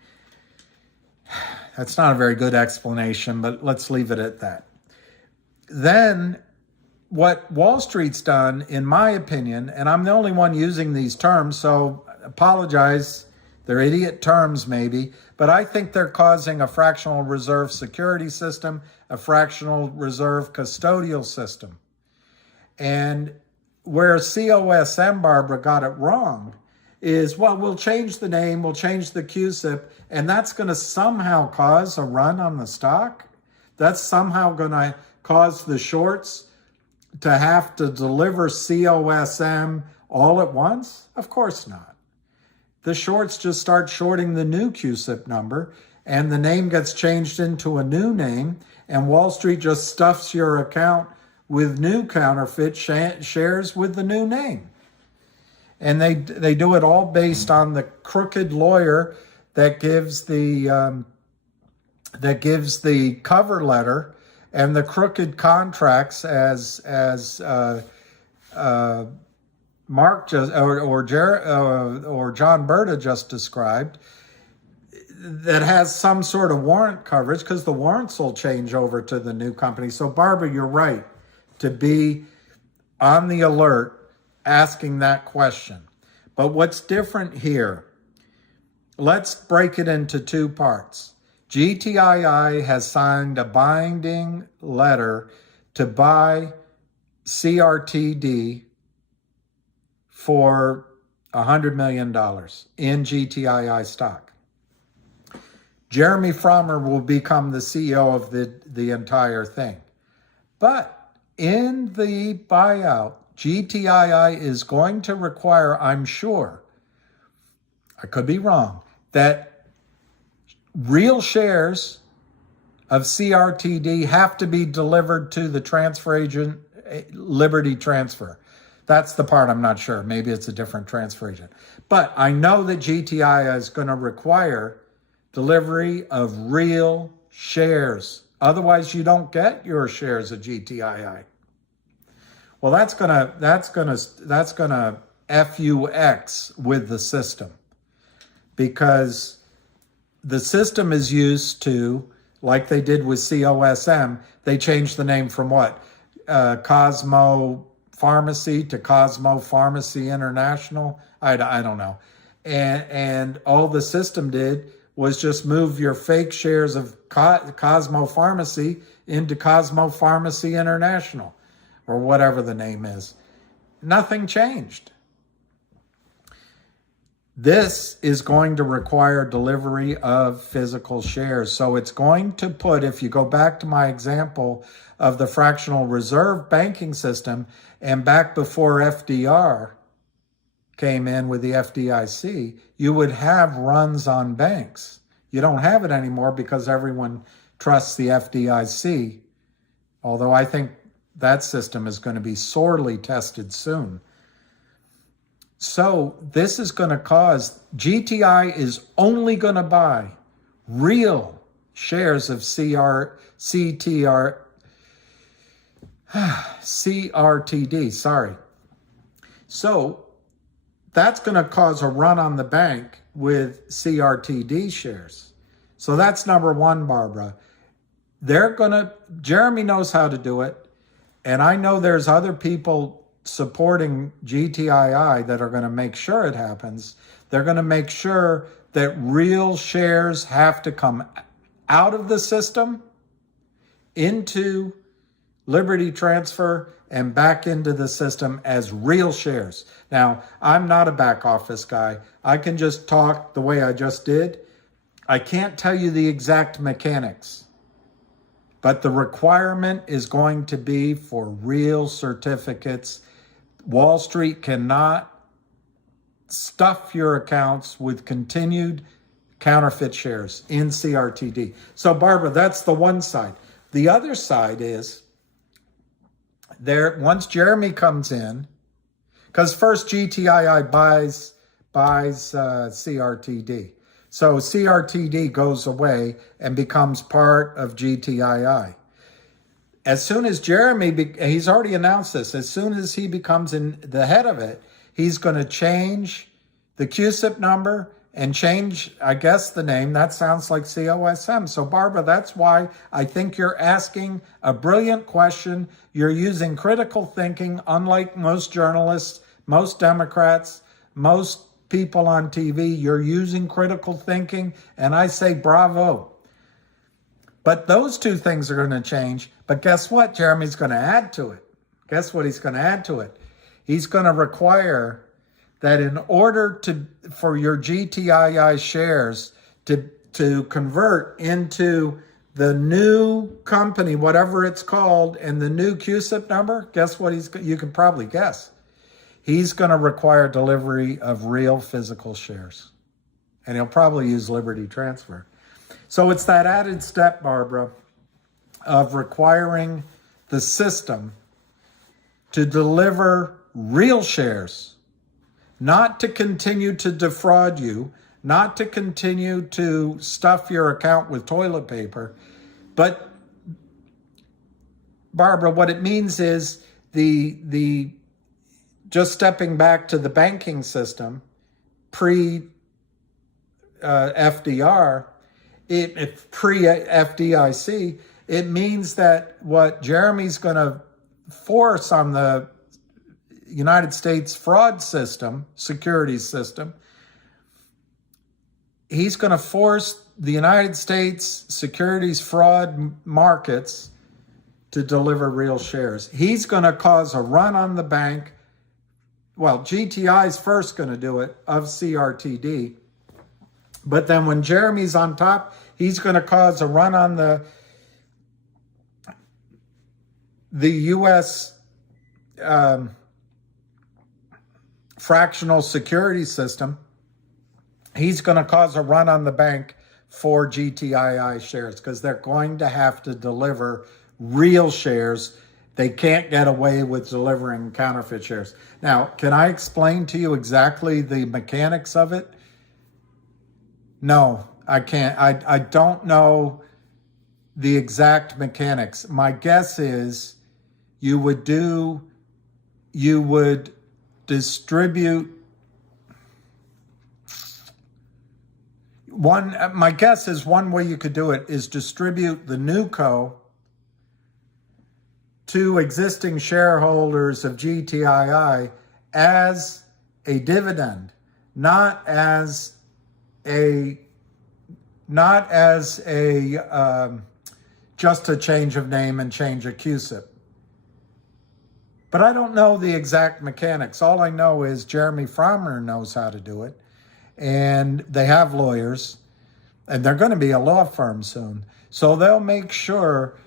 That's not a very good explanation, but let's leave it at that. Then what Wall Street's done, in my opinion, and I'm the only one using these terms, so apologize, they're idiot terms maybe, but I think they're causing a fractional reserve security system, a fractional reserve custodial system. And where COSM, Barbara, got it wrong is, well, we'll change the name, we'll change the QSIP, and that's going to somehow cause a run on the stock? That's somehow going to cause the shorts to have to deliver COSM all at once? Of course not. The shorts just start shorting the new QSIP number, and the name gets changed into a new name, and Wall Street just stuffs your account with new counterfeit shares with the new name. And they do it all based on the crooked lawyer that gives the cover letter and the crooked contracts, as Mark just or John Berta just described, that has some sort of warrant coverage, because the warrants will change over to the new company. So Barbara, you're right to be on the alert asking that question. But what's different here, let's break it into two parts. GTII has signed a binding letter to buy CRTD for $100 million in GTII stock. Jeremy Frommer will become the CEO of the entire thing. But in the buyout, GTII is going to require, I'm sure, I could be wrong, that real shares of CRTD have to be delivered to the transfer agent, Liberty Transfer. That's the part I'm not sure. Maybe it's a different transfer agent. But I know that GTII is going to require delivery of real shares. Otherwise, you don't get your shares of GTII. Well, that's gonna FUX with the system, because the system is used to, like they did with COSM, they changed the name from what? Cosmo Pharmacy to Cosmo Pharmacy International. I don't know. And all the system did was just move your fake shares of Cosmo Pharmacy into Cosmo Pharmacy International, or whatever the name is. Nothing changed. This is going to require delivery of physical shares. So it's going to put, if you go back to my example of the fractional reserve banking system, and back before FDR came in with the FDIC, you would have runs on banks. You don't have it anymore because everyone trusts the FDIC, although I think that system is going to be sorely tested soon. So this is going to cause, GTI is only going to buy real shares of CRTD, sorry. So that's going to cause a run on the bank with CRTD shares. So that's number one, Barbara. Jeremy knows how to do it. And I know there's other people supporting GTII that are going to make sure it happens. They're going to make sure that real shares have to come out of the system into Liberty Transfer and back into the system as real shares. Now, I'm not a back office guy. I can just talk the way I just did. I can't tell you the exact mechanics. But the requirement is going to be for real certificates. Wall Street cannot stuff your accounts with continued counterfeit shares in CRTD. So Barbara, that's the one side. The other side is once Jeremy comes in, because first GTII buys CRTD. So CRTD goes away and becomes part of GTII. As soon as Jeremy, he's already announced this, as soon as he becomes in the head of it, he's going to change the CUSIP number and change, I guess, the name. That sounds like COSM. So Barbara, that's why I think you're asking a brilliant question. You're using critical thinking, unlike most journalists, most Democrats, most people on TV. You're using critical thinking, and I say bravo. But those two things are going to change. But guess what? Jeremy's going to add to it. Guess what he's going to add to it? He's going to require that in order for your GTII shares to convert into the new company, whatever it's called, and the new CUSIP number, guess what you can probably guess. He's going to require delivery of real physical shares. And he'll probably use Liberty Transfer. So it's that added step, Barbara, of requiring the system to deliver real shares, not to continue to defraud you, not to continue to stuff your account with toilet paper. But Barbara, what it means is the just stepping back to the banking system pre-FDR, pre-FDIC, it means that what Jeremy's going to force on the United States fraud system, securities system, he's going to force the United States securities fraud markets to deliver real shares. He's going to cause a run on the bank. Well, GTI is first going to do it, of CRTD. But then when Jeremy's on top, he's going to cause a run on the U.S. Fractional security system. He's going to cause a run on the bank for GTII shares because they're going to have to deliver real shares. They can't get away with delivering counterfeit shares. Now, can I explain to you exactly the mechanics of it? No, I can't. I don't know the exact mechanics. My guess is you would distribute my guess is one way you could do it is distribute the new co to existing shareholders of GTII as a dividend, not as just a change of name and change of CUSIP. But I don't know the exact mechanics. All I know is Jeremy Frommer knows how to do it, and they have lawyers, and they're going to be a law firm soon. So they'll make sure,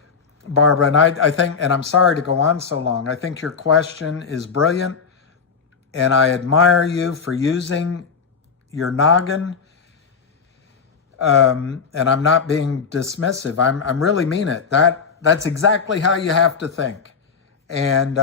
Barbara, and I think, and I'm sorry to go on so long, I think your question is brilliant, and I admire you for using your noggin. And I'm not being dismissive. I'm really mean it. That's exactly how you have to think. And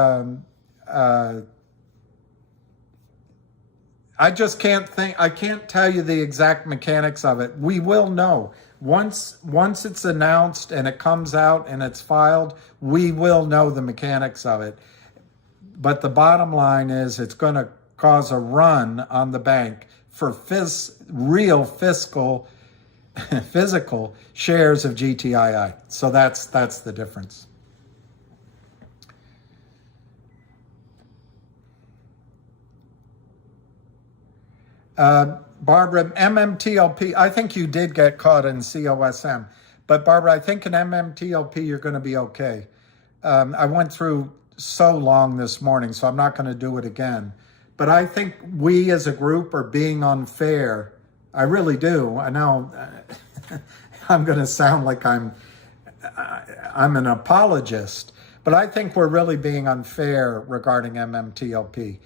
I just can't think. I can't tell you the exact mechanics of it. We will know once it's announced and it comes out and it's filed. We will know the mechanics of it. But the bottom line is, it's going to cause a run on the bank for real physical shares of GTII. So that's the difference. Barbara, MMTLP, I think you did get caught in COSM. But Barbara, I think in MMTLP you're going to be okay. I went through so long this morning, so I'm not going to do it again. But I think we as a group are being unfair. I really do. I know I'm going to sound like I'm I'm an apologist, but I think we're really being unfair regarding MMTLP.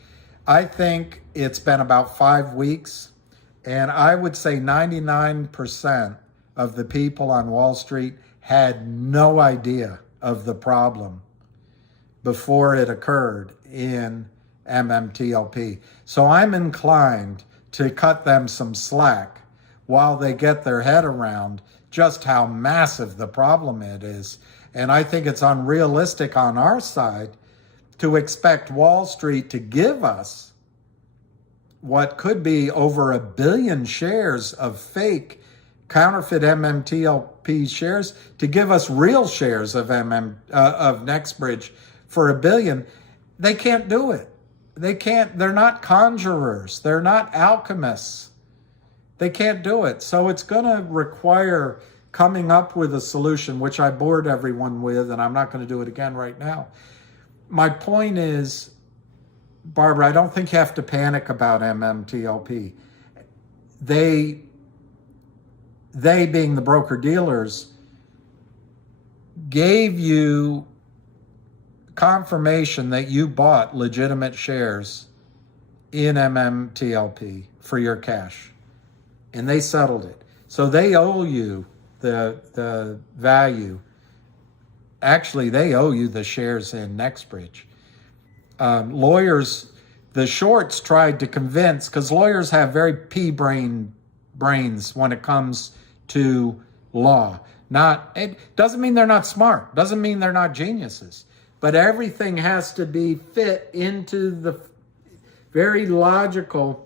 I think it's been about 5 weeks, and I would say 99% of the people on Wall Street had no idea of the problem before it occurred in MMTLP. So I'm inclined to cut them some slack while they get their head around just how massive the problem it is. And I think it's unrealistic on our side to expect Wall Street to give us what could be over 1 billion shares of fake counterfeit MMTLP shares, to give us real shares of NextBridge for 1 billion. They can't do it. They can't. They're not conjurers. They're not alchemists. They can't do it. So it's going to require coming up with a solution, which I bored everyone with, and I'm not going to do it again right now. My point is, Barbara, I don't think you have to panic about MMTLP. They being the broker-dealers, gave you confirmation that you bought legitimate shares in MMTLP for your cash, and they settled it. So they owe you the value. Actually, they owe you the shares in NextBridge. Lawyers, the shorts tried to convince, because lawyers have very brains when it comes to law. It doesn't mean they're not smart, doesn't mean they're not geniuses, but everything has to be fit into the very logical.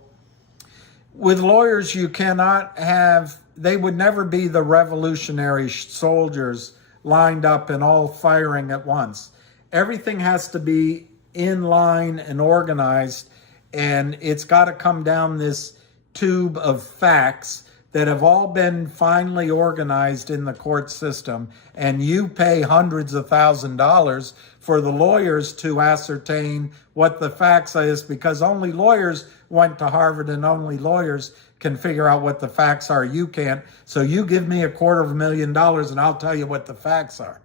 With lawyers, you cannot have, they would never be the revolutionary soldiers lined up and all firing at once. Everything has to be in line and organized, and it's got to come down this tube of facts that have all been finally organized in the court system, and you pay hundreds of $1,000s for the lawyers to ascertain what the facts is, because only lawyers went to Harvard and only lawyers can figure out what the facts are. You can't. So you give me $250,000 and I'll tell you what the facts are.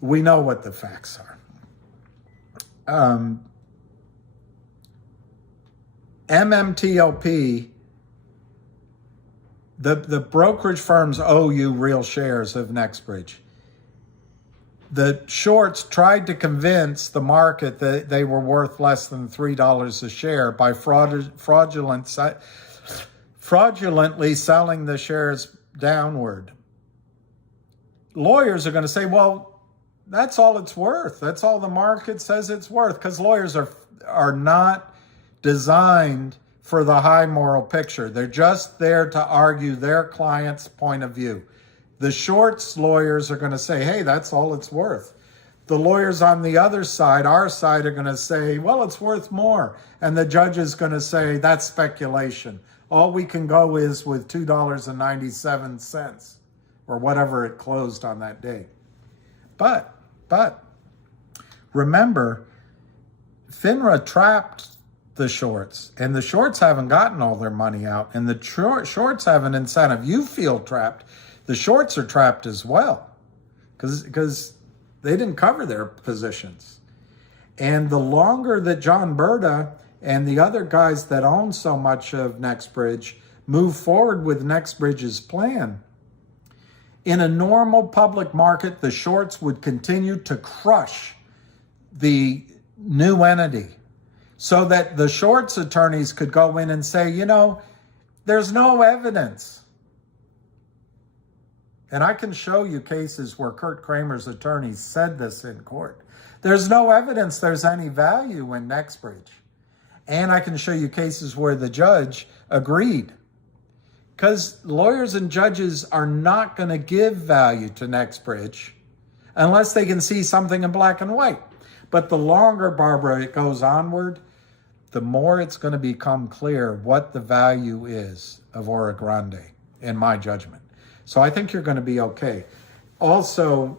We know what the facts are. MMTLP, the brokerage firms owe you real shares of NextBridge. The shorts tried to convince the market that they were worth less than $3 a share by fraudulently selling the shares downward. Lawyers are going to say, well, that's all it's worth. That's all the market says it's worth, because lawyers are not designed for the high moral picture. They're just there to argue their client's point of view. The shorts lawyers are going to say, hey, that's all it's worth. The lawyers on the other side, our side, are going to say, well, it's worth more. And the judge is going to say, that's speculation. All we can go is with $2.97 or whatever it closed on that day. But remember, FINRA trapped the shorts, and the shorts haven't gotten all their money out, and the shorts have an incentive. You feel trapped. The shorts are trapped as well, because they didn't cover their positions. And the longer that John Berta and the other guys that own so much of NextBridge move forward with NextBridge's plan, in a normal public market, the shorts would continue to crush the new entity, so that the shorts attorneys could go in and say, there's no evidence. And I can show you cases where Kurt Kramer's attorneys said this in court. There's no evidence there's any value in NextBridge. And I can show you cases where the judge agreed. Because lawyers and judges are not going to give value to NextBridge unless they can see something in black and white. But the longer, Barbara, it goes onward, the more it's going to become clear what the value is of Ora Grande, in my judgment. So I think you're going to be okay. Also,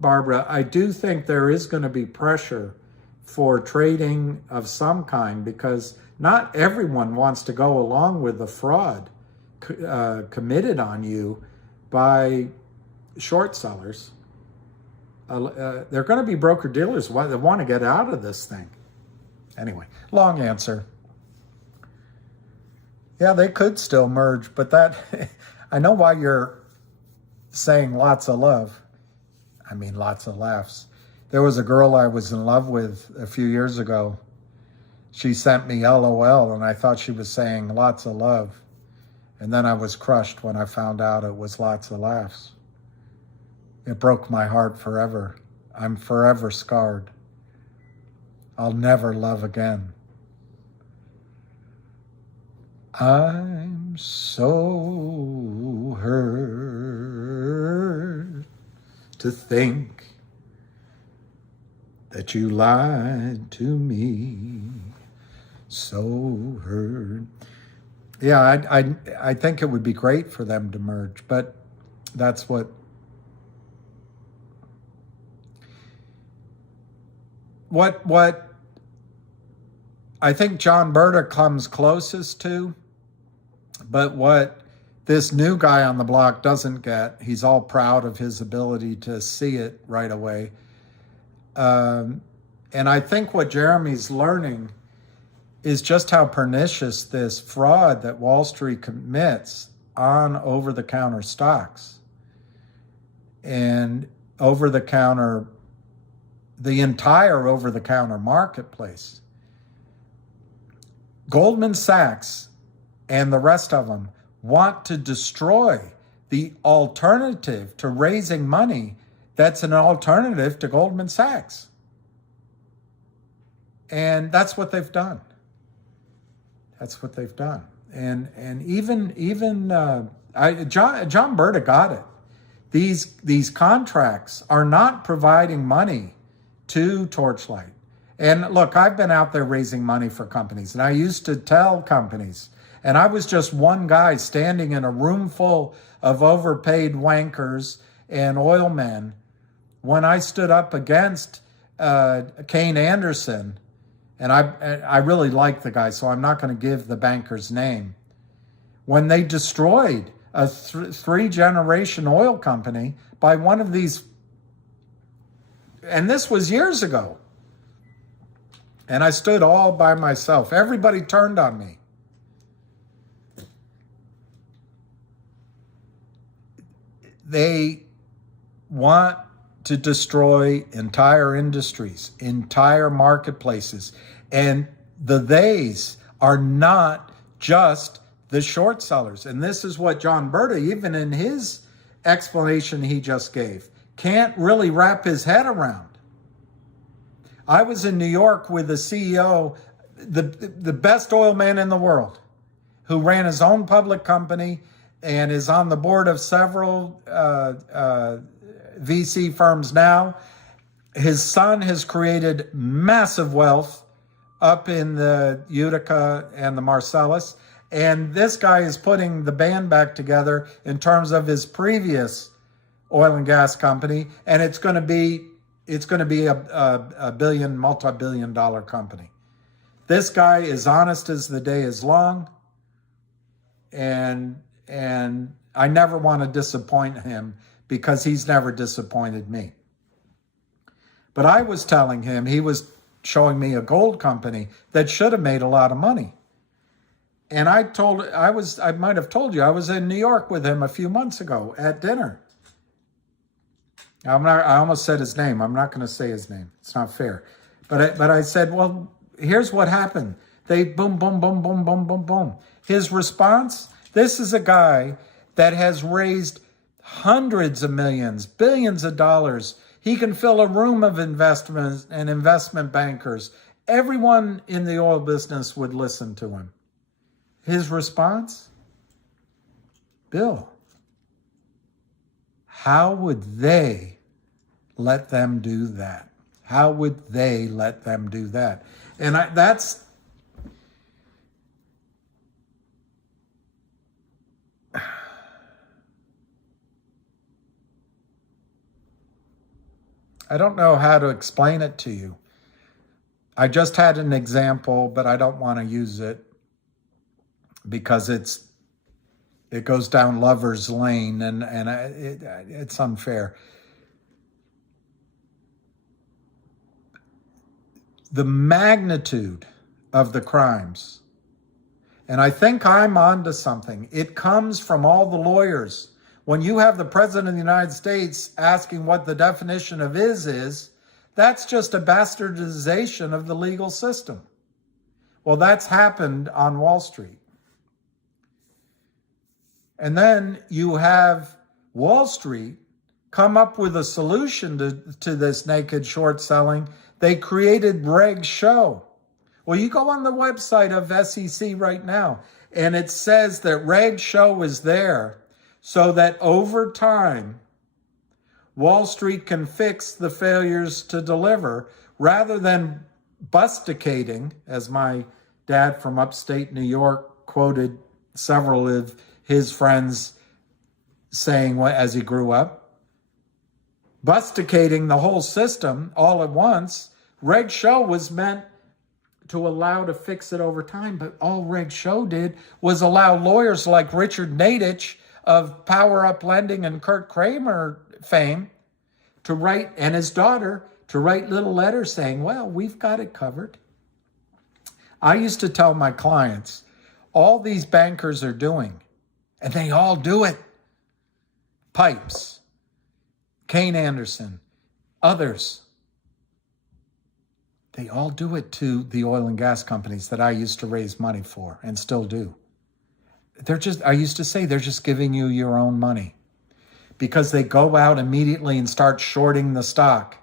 Barbara, I do think there is going to be pressure for trading of some kind, because not everyone wants to go along with the fraud committed on you by short sellers. They're going to be broker-dealers that want to get out of this thing. Anyway, long answer. Yeah, they could still merge, but that, I know why you're saying lots of love. I mean, lots of laughs. There was a girl I was in love with a few years ago. She sent me LOL, and I thought she was saying lots of love. And then I was crushed when I found out it was lots of laughs. It broke my heart forever. I'm forever scarred. I'll never love again. I'm so hurt to think that you lied to me. So hurt. Yeah, I think it would be great for them to merge, but that's what I think John Berta comes closest to, but what this new guy on the block doesn't get, he's all proud of his ability to see it right away. And I think what Jeremy's learning is just how pernicious this fraud that Wall Street commits on over-the-counter stocks and over-the-counter, the entire over-the-counter marketplace. Goldman Sachs and the rest of them want to destroy the alternative to raising money that's an alternative to Goldman Sachs. And that's what they've done. That's what they've done. And even John Berta got it. These contracts are not providing money to Torchlight. And look, I've been out there raising money for companies, and I used to tell companies, and I was just one guy standing in a room full of overpaid wankers and oil men when I stood up against Kane Anderson. And I really like the guy, so I'm not going to give the banker's name. When they destroyed a three-generation oil company by one of these, and this was years ago, and I stood all by myself. Everybody turned on me. They want to destroy entire industries, entire marketplaces. And the theys are not just the short sellers. And this is what John Berta, even in his explanation he just gave, can't really wrap his head around. I was in New York with the CEO, the best oil man in the world, who ran his own public company and is on the board of several VC firms now. His son has created massive wealth up in the Utica and the Marcellus. And this guy is putting the band back together in terms of his previous oil and gas company. And it's going to be a multi-billion dollar company. This guy is honest as the day is long. And I never want to disappoint him because he's never disappointed me. But I was telling him, he was showing me a gold company that should have made a lot of money. And I might have told you, I was in New York with him a few months ago at dinner. I almost said his name. I'm not going to say his name. It's not fair. But I said, well, here's what happened. They boom, boom, boom, boom, boom, boom, boom. His response, this is a guy that has raised hundreds of millions, billions of dollars. He can fill a room of investments and investment bankers. Everyone in the oil business would listen to him. His response, Bill, how would they let them do that? How would they let them do that? And that's... I don't know how to explain it to you. I just had an example, but I don't want to use it because it's It goes down lover's lane, and it's unfair. The magnitude of the crimes, and I think I'm onto something. It comes from all the lawyers. When you have the President of the United States asking what the definition of is, that's just a bastardization of the legal system. Well, that's happened on Wall Street. And then you have Wall Street come up with a solution to this naked short selling. They created Reg Show. Well, you go on the website of SEC right now, and it says that Reg Show is there so that over time, Wall Street can fix the failures to deliver rather than busticating, as my dad from upstate New York quoted several of his friends saying as he grew up, busticating the whole system all at once. Reg Show was meant to allow to fix it over time, but all Reg Show did was allow lawyers like Richard Nadich of Power Up Lending and Kurt Kramer fame to write, and his daughter, to write little letters saying, well, we've got it covered. I used to tell my clients, all these bankers are doing, and they all do it. Pipes, Kane Anderson, others. They all do it to the oil and gas companies that I used to raise money for and still do. I used to say, they're just giving you your own money because they go out immediately and start shorting the stock.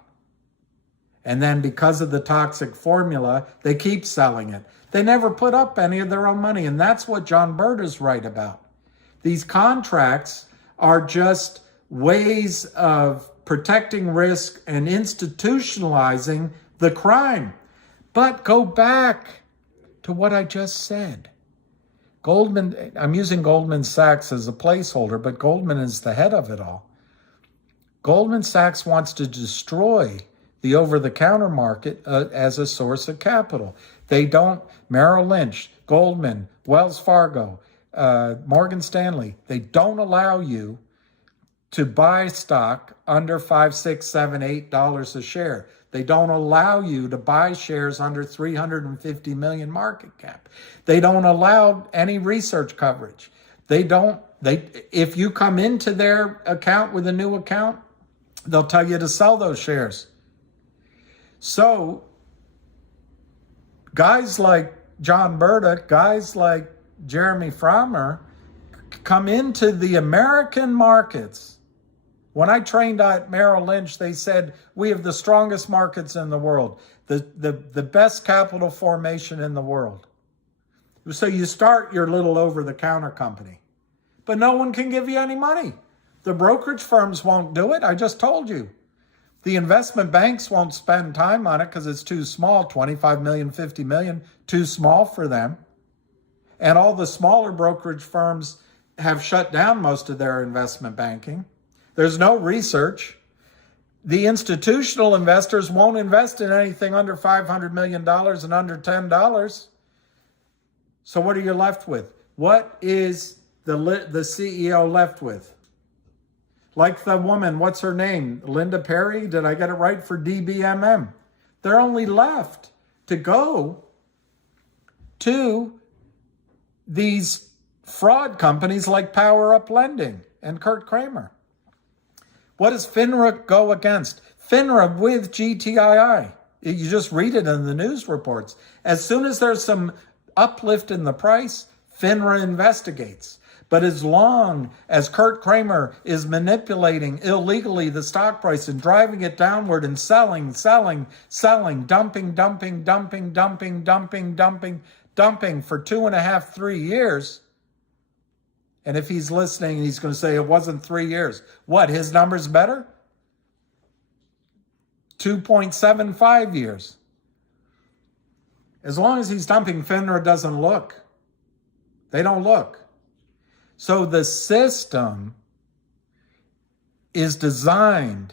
And then because of the toxic formula, they keep selling it. They never put up any of their own money. And that's what John Bird is right about. These contracts are just ways of protecting risk and institutionalizing the crime. But go back to what I just said. Goldman, I'm using Goldman Sachs as a placeholder, but Goldman is the head of it all. Goldman Sachs wants to destroy the over-the-counter market as a source of capital. They don't, Merrill Lynch, Goldman, Wells Fargo, Morgan Stanley, they don't allow you to buy stock under $5, $6, $7, $8 a share. They don't allow you to buy shares under 350 million market cap. They don't allow any research coverage. If you come into their account with a new account, they'll tell you to sell those shares. So guys like John Burdick, guys like Jeremy Frommer come into the American markets. When I trained at Merrill Lynch, they said, we have the strongest markets in the world, the best capital formation in the world. So you start your little over-the-counter company, but no one can give you any money. The brokerage firms won't do it. I just told you. The investment banks won't spend time on it because it's too small, 25 million, 50 million, too small for them. And all the smaller brokerage firms have shut down most of their investment banking. There's no research. The institutional investors won't invest in anything under $500 million and under $10. So what are you left with? What is the CEO left with? Like the woman, what's her name? Linda Perry? Did I get it right for DBMM? They're only left to go to these fraud companies like Power Up Lending and Kurt Kramer. What does FINRA go against? FINRA with GTII. You just read it in the news reports. As soon as there's some uplift in the price, FINRA investigates. But as long as Kurt Kramer is manipulating illegally the stock price and driving it downward and selling, dumping for 2.5, 3 years, and if he's listening, he's going to say it wasn't 3 years. What, his number's better? 2.75 years. As long as he's dumping, FINRA doesn't look. They don't look. So the system is designed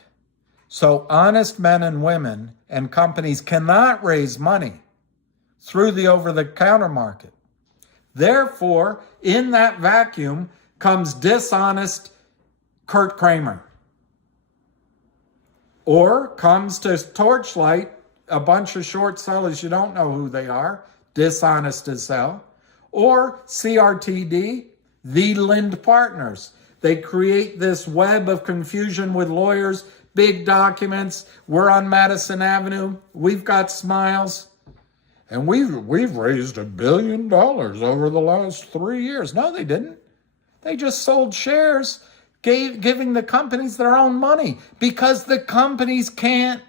so honest men and women and companies cannot raise money through the over-the-counter market. Therefore, in that vacuum, comes dishonest Kurt Kramer. Or comes to Torchlight a bunch of short sellers, you don't know who they are, dishonest as hell. Or CRTD, the Lind Partners. They create this web of confusion with lawyers, big documents. We're on Madison Avenue. We've got smiles. And we've raised $1 billion over the last 3 years. No, they didn't. They just sold shares, giving the companies their own money because the companies cannot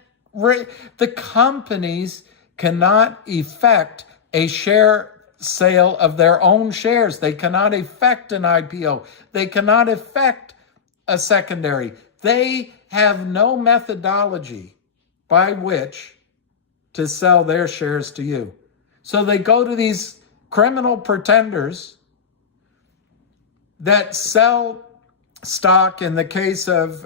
effect a share sale of their own shares. They cannot effect an IPO. They cannot effect a secondary. They have no methodology by which to sell their shares to you. So they go to these criminal pretenders that sell stock, in the case of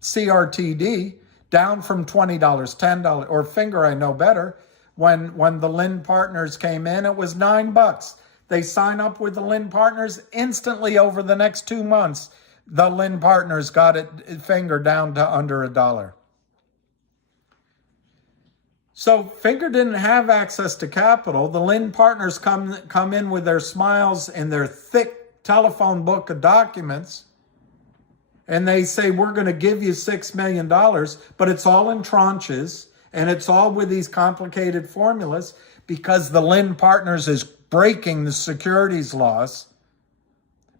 CRTD, down from $20, $10, or Finger, I know better. When the Lind Partners came in, it was $9. They sign up with the Lind Partners instantly. Over the next 2 months, the Lind Partners got it Finger down to under $1. So Finger didn't have access to capital. The Lind Partners come in with their smiles and their thick telephone book of documents, and they say, we're going to give you $6 million, but it's all in tranches, and it's all with these complicated formulas because the Lind Partners is breaking the securities laws.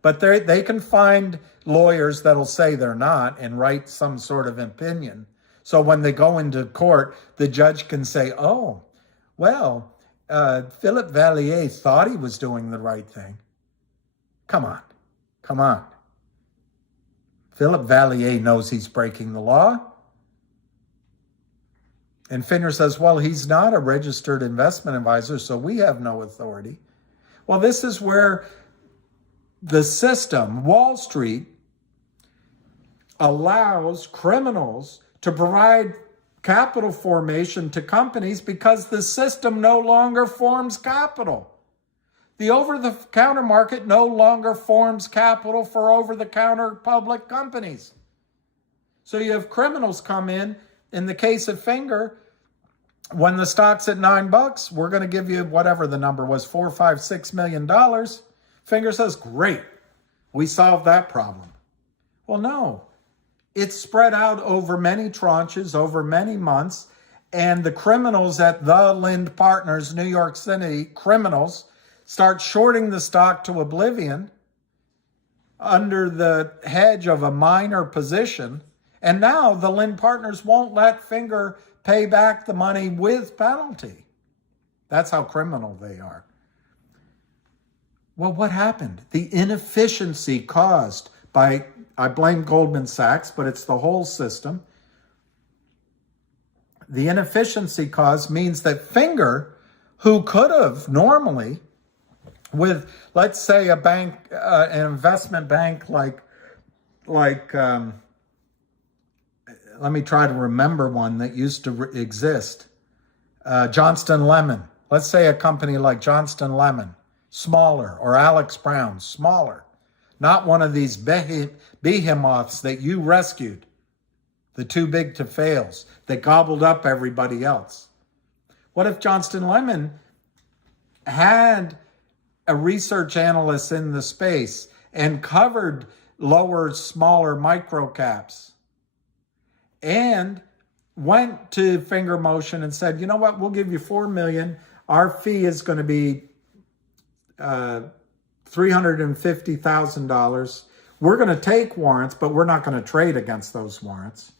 But they can find lawyers that'll say they're not and write some sort of opinion. So when they go into court, the judge can say, oh, well, Philip Vallier thought he was doing the right thing. Come on. Philip Vallier knows he's breaking the law. And Finger says, well, he's not a registered investment advisor, so we have no authority. Well, this is where the system, Wall Street, allows criminals to provide capital formation to companies because the system no longer forms capital. The over-the-counter market no longer forms capital for over-the-counter public companies. So you have criminals come in the case of Finger, when the stock's at $9, we're going to give you whatever the number was, $4, $5, $6 million. Finger says, great, we solved that problem. Well, no. It's spread out over many tranches, over many months, and the criminals at the Lind Partners, New York City criminals, start shorting the stock to oblivion under the hedge of a minor position, and now the Lind Partners won't let Finger pay back the money with penalty. That's how criminal they are. Well, what happened? The inefficiency caused by, I blame Goldman Sachs, but it's the whole system. The inefficiency caused means that Finger, who could have normally, with, let's say, a bank, an investment bank like let me try to remember one that used to exist. Johnston Lemon. Let's say a company like Johnston Lemon, smaller, or Alex Brown, smaller. Not one of these behemoths that you rescued, the too big to fails, that gobbled up everybody else. What if Johnston Lemon had a research analyst in the space and covered lower, smaller micro caps and went to Finger Motion and said, you know what, we'll give you $4 million. Our fee is going to be $350,000. We're going to take warrants, but we're not going to trade against those warrants.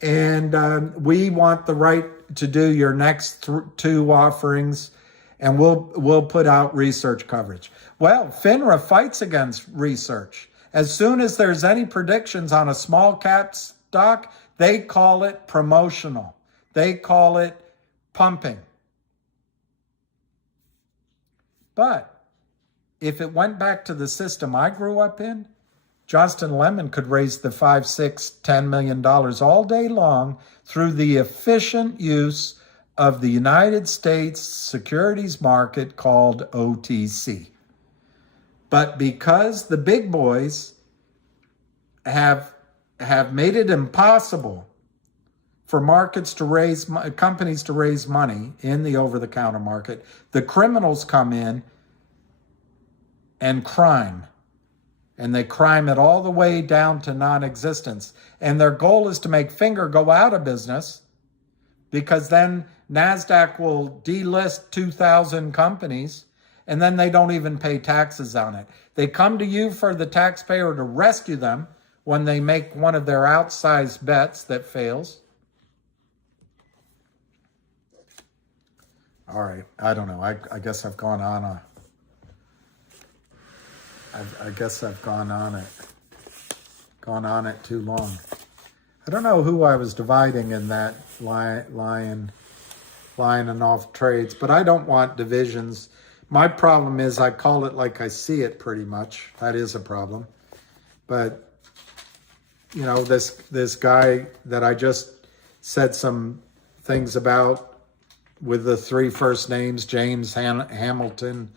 And we want the right to do your next 2 offerings, and we'll put out research coverage. Well, FINRA fights against research. As soon as there's any predictions on a small cap stock, they call it promotional. They call it pumping. But if it went back to the system I grew up in, Johnston Lemon could raise the $5, $6, $10 million all day long through the efficient use of the United States securities market called OTC. But because the big boys have made it impossible for markets to raise, companies to raise money in the over-the-counter market, the criminals come in and crime. And they crime it all the way down to non-existence. And their goal is to make Finger go out of business, because then NASDAQ will delist 2,000 companies, and then they don't even pay taxes on it. They come to you for the taxpayer to rescue them when they make one of their outsized bets that fails. All right, I don't know. I guess I've gone on I guess I've gone on it too long. I don't know who I was dividing in that line and off trades, but I don't want divisions. My problem is I call it like I see it pretty much. That is a problem. But, you know, this guy that I just said some things about with the three first names, James Hamilton,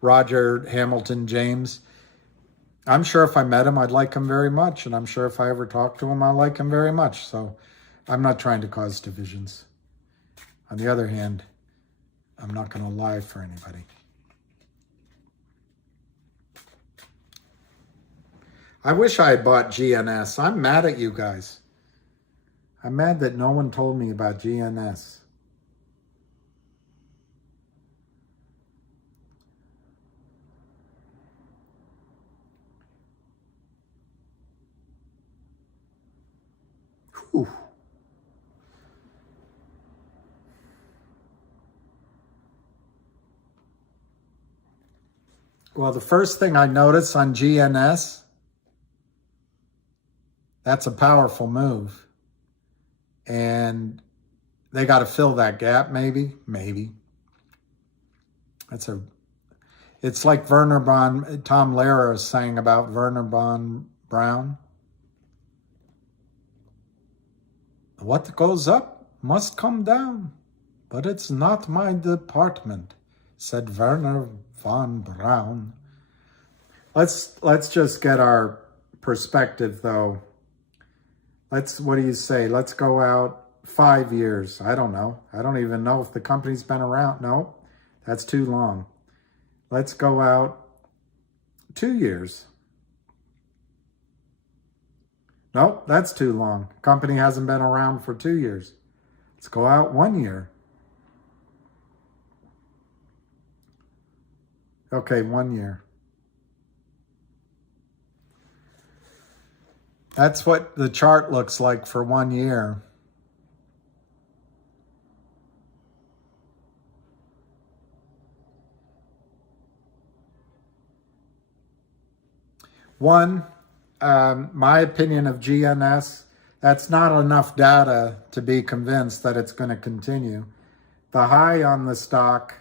Roger Hamilton James, I'm sure if I met him, I'd like him very much. And I'm sure if I ever talk to him, I'll like him very much. So I'm not trying to cause divisions. On the other hand, I'm not going to lie for anybody. I wish I had bought GNS. I'm mad at you guys. I'm mad that no one told me about GNS. Whew. Well, the first thing I notice on GNS, that's a powerful move. And they got to fill that gap, maybe. It's like Tom Lehrer is saying about Werner von Braun. What goes up must come down, but it's not my department, said Werner von Braun. Let's just get our perspective, though. What do you say? Let's go out 5 years. I don't know. I don't even know if the company's been around. No, that's too long. Let's go out 2 years. Nope, that's too long. Company hasn't been around for 2 years. Let's go out 1 year. Okay, 1 year. That's what the chart looks like for 1 year. My opinion of GNS, that's not enough data to be convinced that it's going to continue. The high on the stock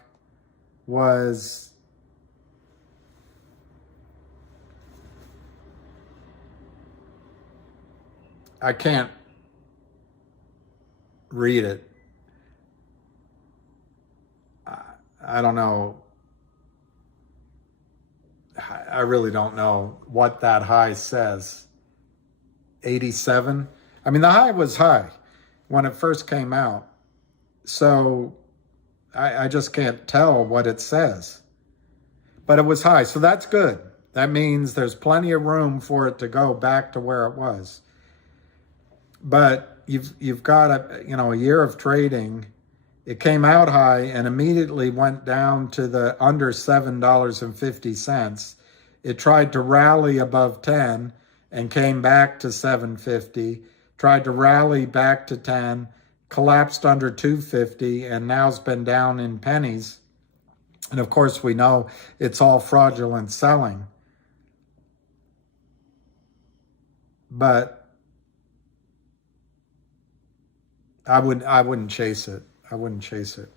was I can't read it. I don't know. I really don't know what that high says. 87? I mean, the high was high when it first came out. So I just can't tell what it says. But it was high, so that's good. That means there's plenty of room for it to go back to where it was. But you've got a year of trading. It came out high and immediately went down to the under $7.50. It tried to rally above 10 and came back to 7.50. Tried to rally back to 10, collapsed under 2.50, and now's been down in pennies. And of course, we know it's all fraudulent selling. But I wouldn't chase it. I wouldn't chase it.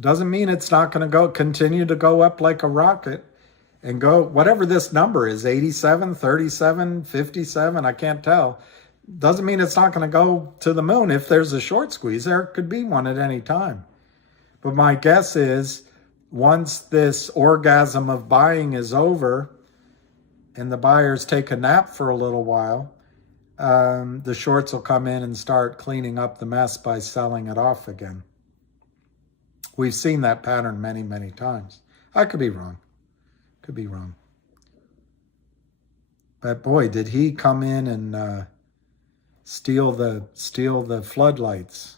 Doesn't mean it's not going to continue to go up like a rocket and go whatever this number is, 87, 37, 57, I can't tell. Doesn't mean it's not going to go to the moon. If there's a short squeeze, there could be one at any time. But my guess is once this orgasm of buying is over and the buyers take a nap for a little while, the shorts will come in and start cleaning up the mess by selling it off again. We've seen that pattern many, many times. I could be wrong. Could be wrong. But boy, did he come in and steal the floodlights.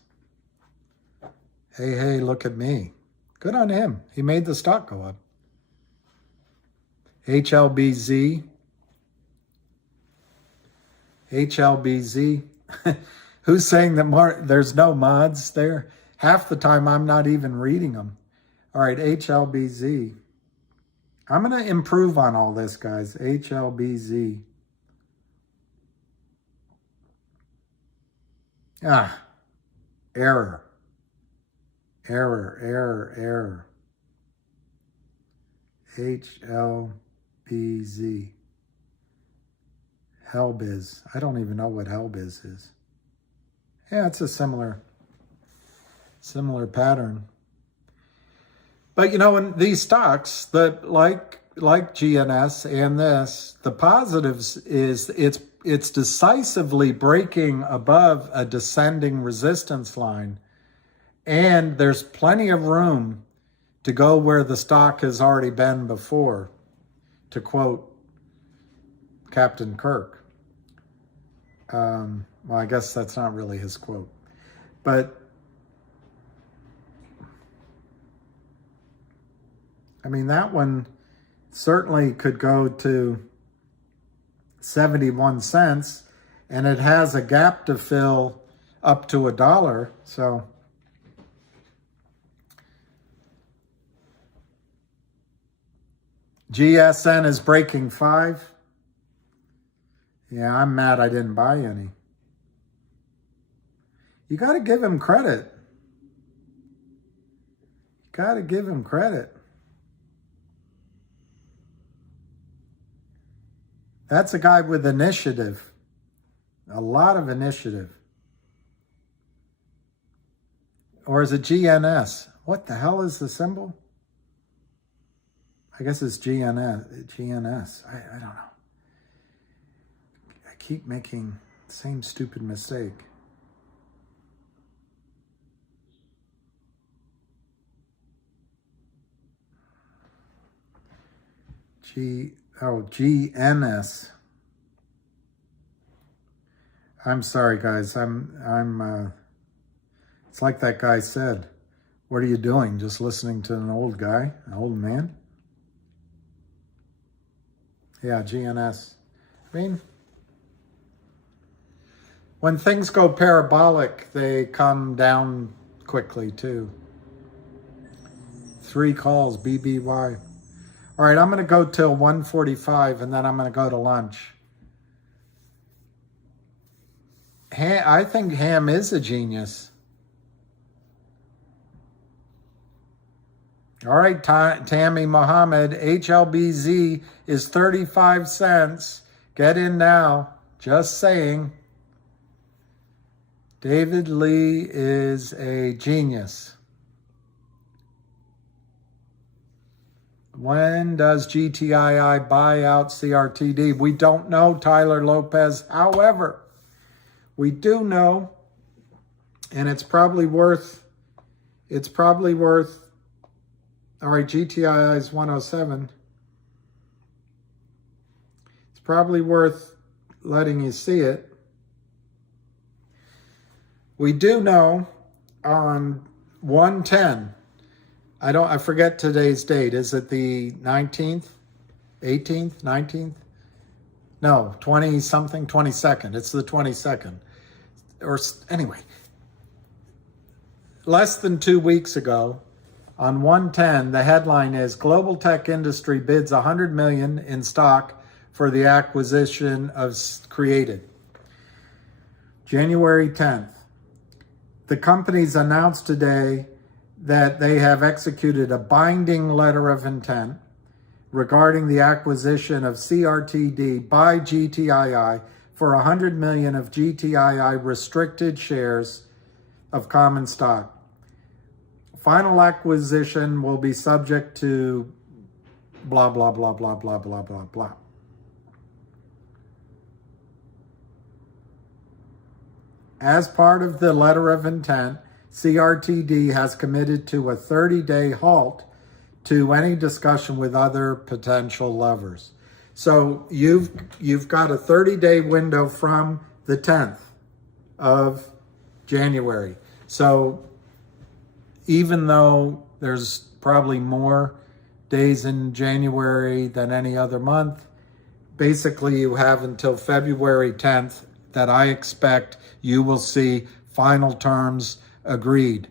Hey, look at me. Good on him. He made the stock go up. HLBZ. Who's saying that there's no mods there? Half the time I'm not even reading them. All right, HLBZ. I'm going to improve on all this, guys. HLBZ. Error. HLBZ. Hellbiz. I don't even know what Hellbiz is. Yeah, it's a similar pattern. But you know, in these stocks that like GNS and this, the positives is it's decisively breaking above a descending resistance line, and there's plenty of room to go where the stock has already been before, to quote Captain Kirk. Well, I guess that's not really his quote, but I mean, that one certainly could go to 71 cents, and it has a gap to fill up to $1. So GSN is breaking 5. Yeah, I'm mad I didn't buy any. You got to give him credit. Got to give him credit. That's a guy with initiative. A lot of initiative. Or is it GNS? What the hell is the symbol? I guess it's GNS. I don't know. I keep making the same stupid mistake. GNS. I'm sorry, guys. It's like that guy said. What are you doing? Just listening to an old guy, an old man? Yeah, GNS. I mean, when things go parabolic, they come down quickly too. 3 calls, BBY. All right, I'm going to go till 1:45, and then I'm going to go to lunch. I think Ham is a genius. All right, Tammy Mohammed, HLBZ is 35 cents. Get in now. Just saying. David Lee is a genius. When does GTII buy out CRTD? We don't know, Tyler Lopez. However, we do know, and it's probably worth, all right, GTII is 107. It's probably worth letting you see it. We do know on 110, I forget today's date. Is it the 19th, 18th, 19th? No, 20-something, 22nd. It's the 22nd. Or anyway, less than 2 weeks ago, on 110, the headline is Global Tech Industry bids $100 million in stock for the acquisition of Created. January 10th. The companies announced today that they have executed a binding letter of intent regarding the acquisition of CRTD by GTII for $100 million of GTII restricted shares of common stock final acquisition will be subject to blah, blah, blah, blah, blah, blah, blah, blah. As part of the letter of intent, CRTD has committed to a 30-day halt to any discussion with other potential lovers. So you've got a 30-day window from the 10th of January. So even though there's probably more days in January than any other month, basically you have until February 10th that I expect you will see final terms agreed.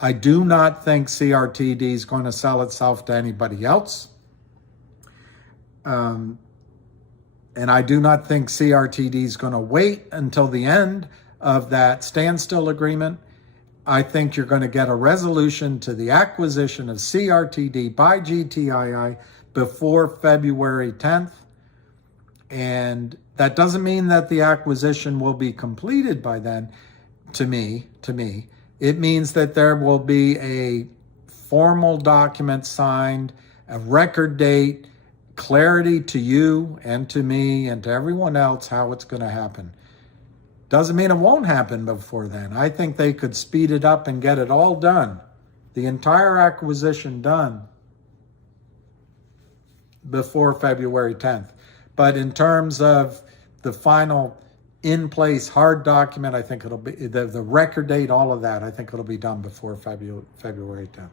I do not think CRTD is going to sell itself to anybody else. And I do not think CRTD is going to wait until the end of that standstill agreement. I think you're going to get a resolution to the acquisition of CRTD by GTII before February 10th. And that doesn't mean that the acquisition will be completed by then, to me. It means that there will be a formal document signed, a record date, clarity to you and to me and to everyone else how it's going to happen. Doesn't mean it won't happen before then. I think they could speed it up and get it all done, the entire acquisition done before February 10th. But in terms of the final in-place hard document, I think it'll be, the record date, all of that, I think it'll be done before February 10th.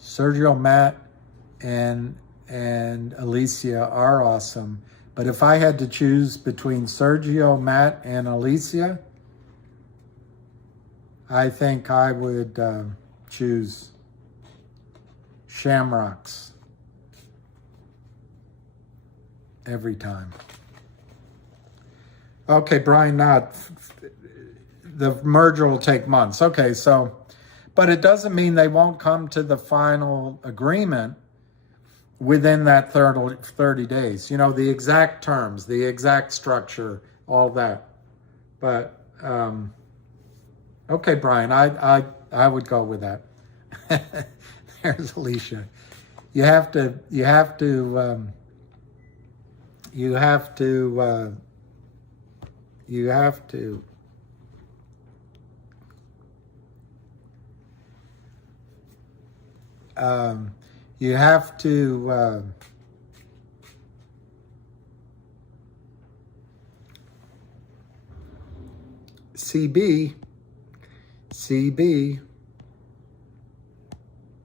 Sergio, Matt, and Alicia are awesome. But if I had to choose between Sergio, Matt, and Alicia, I think I would choose Shamrocks every time. Okay, Brian, the merger will take months. Okay, so, but it doesn't mean they won't come to the final agreement within that 30 days. You know, the exact terms, the exact structure, all that. But, okay, Brian, I would go with that. There's Alicia. You have to CB,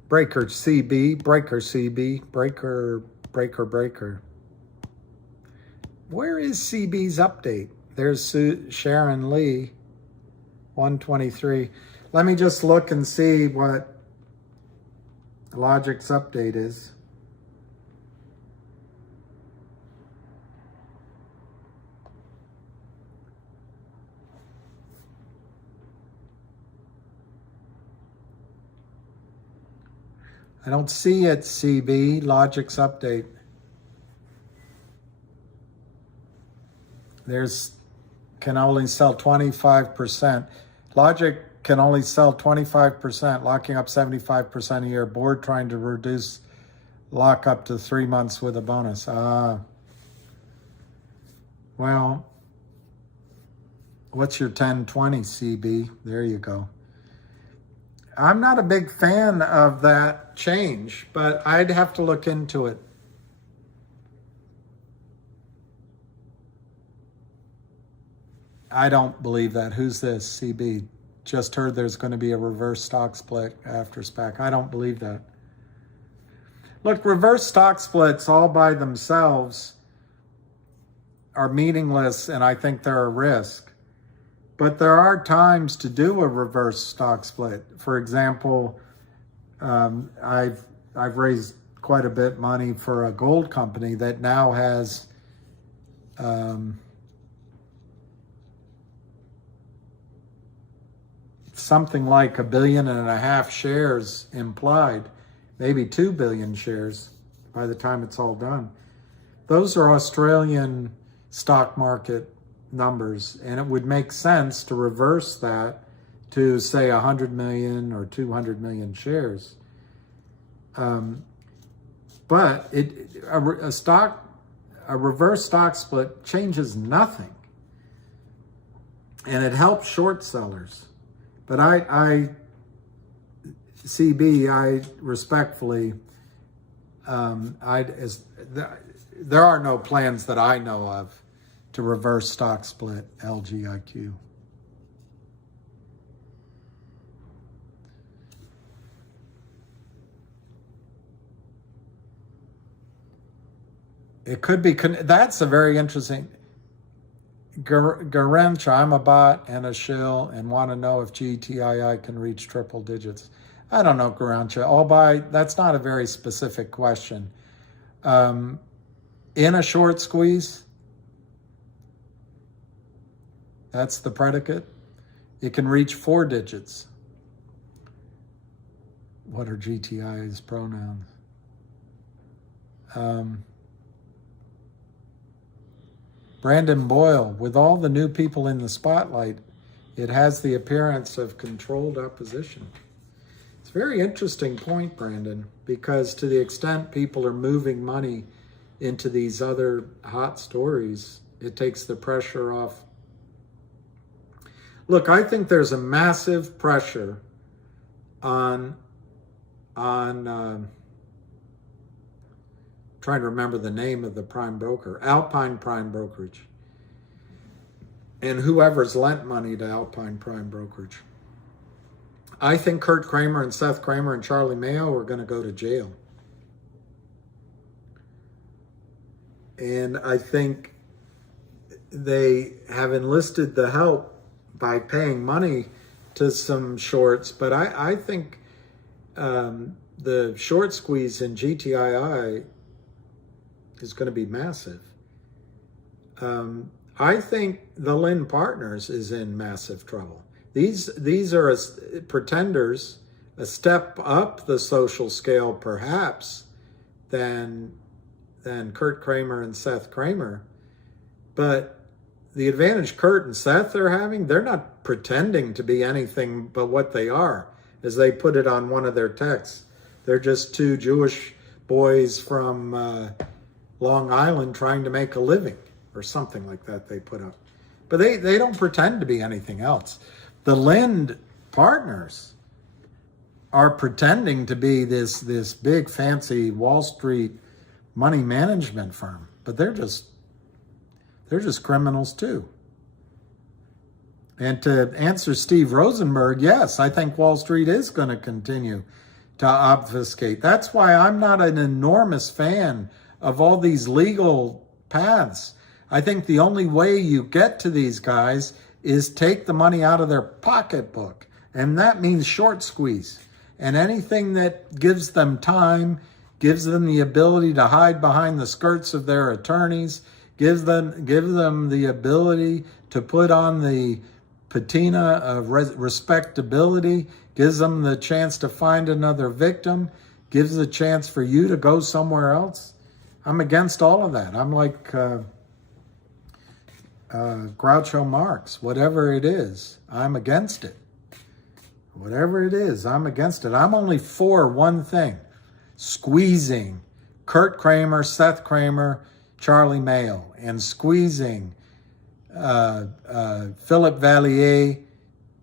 breaker CB, breaker CB, breaker. Where is CB's update? There's Sharon Lee, 123. Let me just look and see what Logic's update is. I don't see it, CB, Logic's update. Can only sell 25%. Logic can only sell 25%, locking up 75% a year. Board trying to reduce lockup to 3 months with a bonus. Well, what's your 1020 CB? There you go. I'm not a big fan of that change, but I'd have to look into it. I don't believe that. Who's this? CB. Just heard there's going to be a reverse stock split after SPAC. I don't believe that. Look, reverse stock splits all by themselves are meaningless, and I think they're a risk. But there are times to do a reverse stock split. For example, I've raised quite a bit of money for a gold company that now has something like 1.5 billion shares implied, maybe 2 billion shares by the time it's all done. Those are Australian stock market numbers, and it would make sense to reverse that to say 100 million or 200 million shares. But a reverse stock split changes nothing, and it helps short sellers. But I respectfully, there are no plans that I know of to reverse stock split LGIQ. It could be, that's a very interesting, Garencha, I'm a bot and a shill and want to know if GTII can reach triple digits. I don't know, Garencha. That's not a very specific question. In a short squeeze, that's the predicate. It can reach 4 digits. What are GTI's pronouns? Brandon Boyle, with all the new people in the spotlight, it has the appearance of controlled opposition. It's a very interesting point, Brandon, because to the extent people are moving money into these other hot stories, it takes the pressure off. Look, I think there's a massive pressure on trying to remember the name of the prime broker, Alpine Prime Brokerage, and whoever's lent money to Alpine Prime Brokerage. I think Kurt Kramer and Seth Kramer and Charlie Mayo are going to go to jail. And I think they have enlisted the help by paying money to some shorts, but I think the short squeeze in GTII is going to be massive. I think the Lynn Partners is in massive trouble. These are pretenders, a step up the social scale perhaps than Kurt Kramer and Seth Kramer. But the advantage Kurt and Seth are having, they're not pretending to be anything but what they are, as they put it on one of their texts. They're just two Jewish boys from Long Island trying to make a living, or something like that they put up. But they don't pretend to be anything else. The Lind Partners are pretending to be this big fancy Wall Street money management firm, but they're just criminals too. And to answer Steve Rosenberg, yes, I think Wall Street is going to continue to obfuscate. That's why I'm not an enormous fan of all these legal paths. I think the only way you get to these guys is take the money out of their pocketbook. And that means short squeeze. And anything that gives them time, gives them the ability to hide behind the skirts of their attorneys, gives them the ability to put on the patina of respectability, gives them the chance to find another victim, gives a chance for you to go somewhere else. I'm against all of that. I'm like Groucho Marx. Whatever it is, I'm against it. Whatever it is, I'm against it. I'm only for one thing: squeezing Kurt Kramer, Seth Kramer, Charlie Mayo, and squeezing Philip Valier,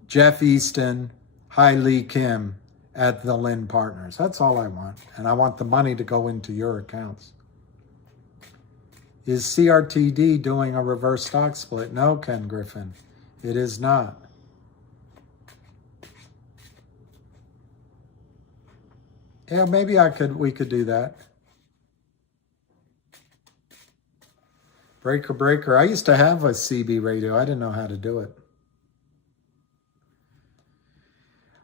Jeff Easton, Hai Lee Kim at the Lynn Partners. That's all I want. And I want the money to go into your accounts. Is CRTD doing a reverse stock split? No, Ken Griffin, it is not. Yeah, maybe we could do that. Breaker. I used to have a CB radio. I didn't know how to do it.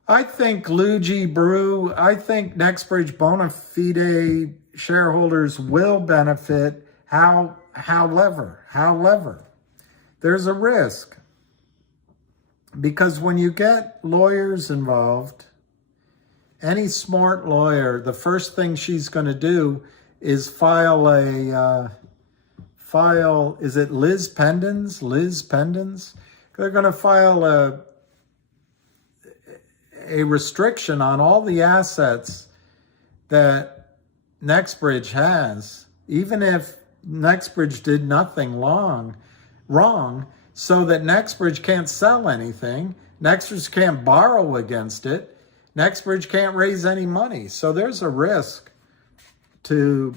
I think Luigi Brew, I think NextBridge bona fide shareholders will benefit. However, there's a risk, because when you get lawyers involved, any smart lawyer, the first thing she's going to do is file file, is it Liz Pendens? They're going to file a restriction on all the assets that NextBridge has, even if NextBridge did nothing wrong, so that NextBridge can't sell anything, NextBridge can't borrow against it, NextBridge can't raise any money. So there's a risk to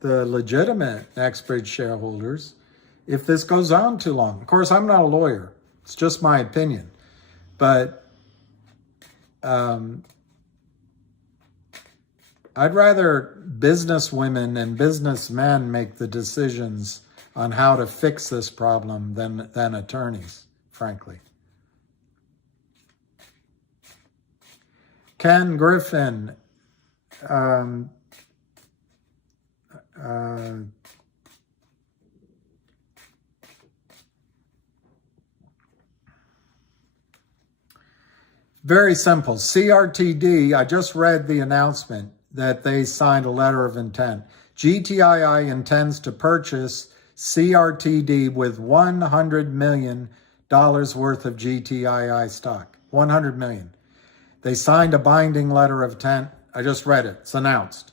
the legitimate NextBridge shareholders if this goes on too long. Of course, I'm not a lawyer. It's just my opinion. But I'd rather businesswomen and businessmen make the decisions on how to fix this problem than attorneys, frankly. Ken Griffin, very simple. CRTD, I just read the announcement that they signed a letter of intent. GTII intends to purchase CRTD with $100 million worth of GTII stock. $100 million. They signed a binding letter of intent. I just read it. It's announced.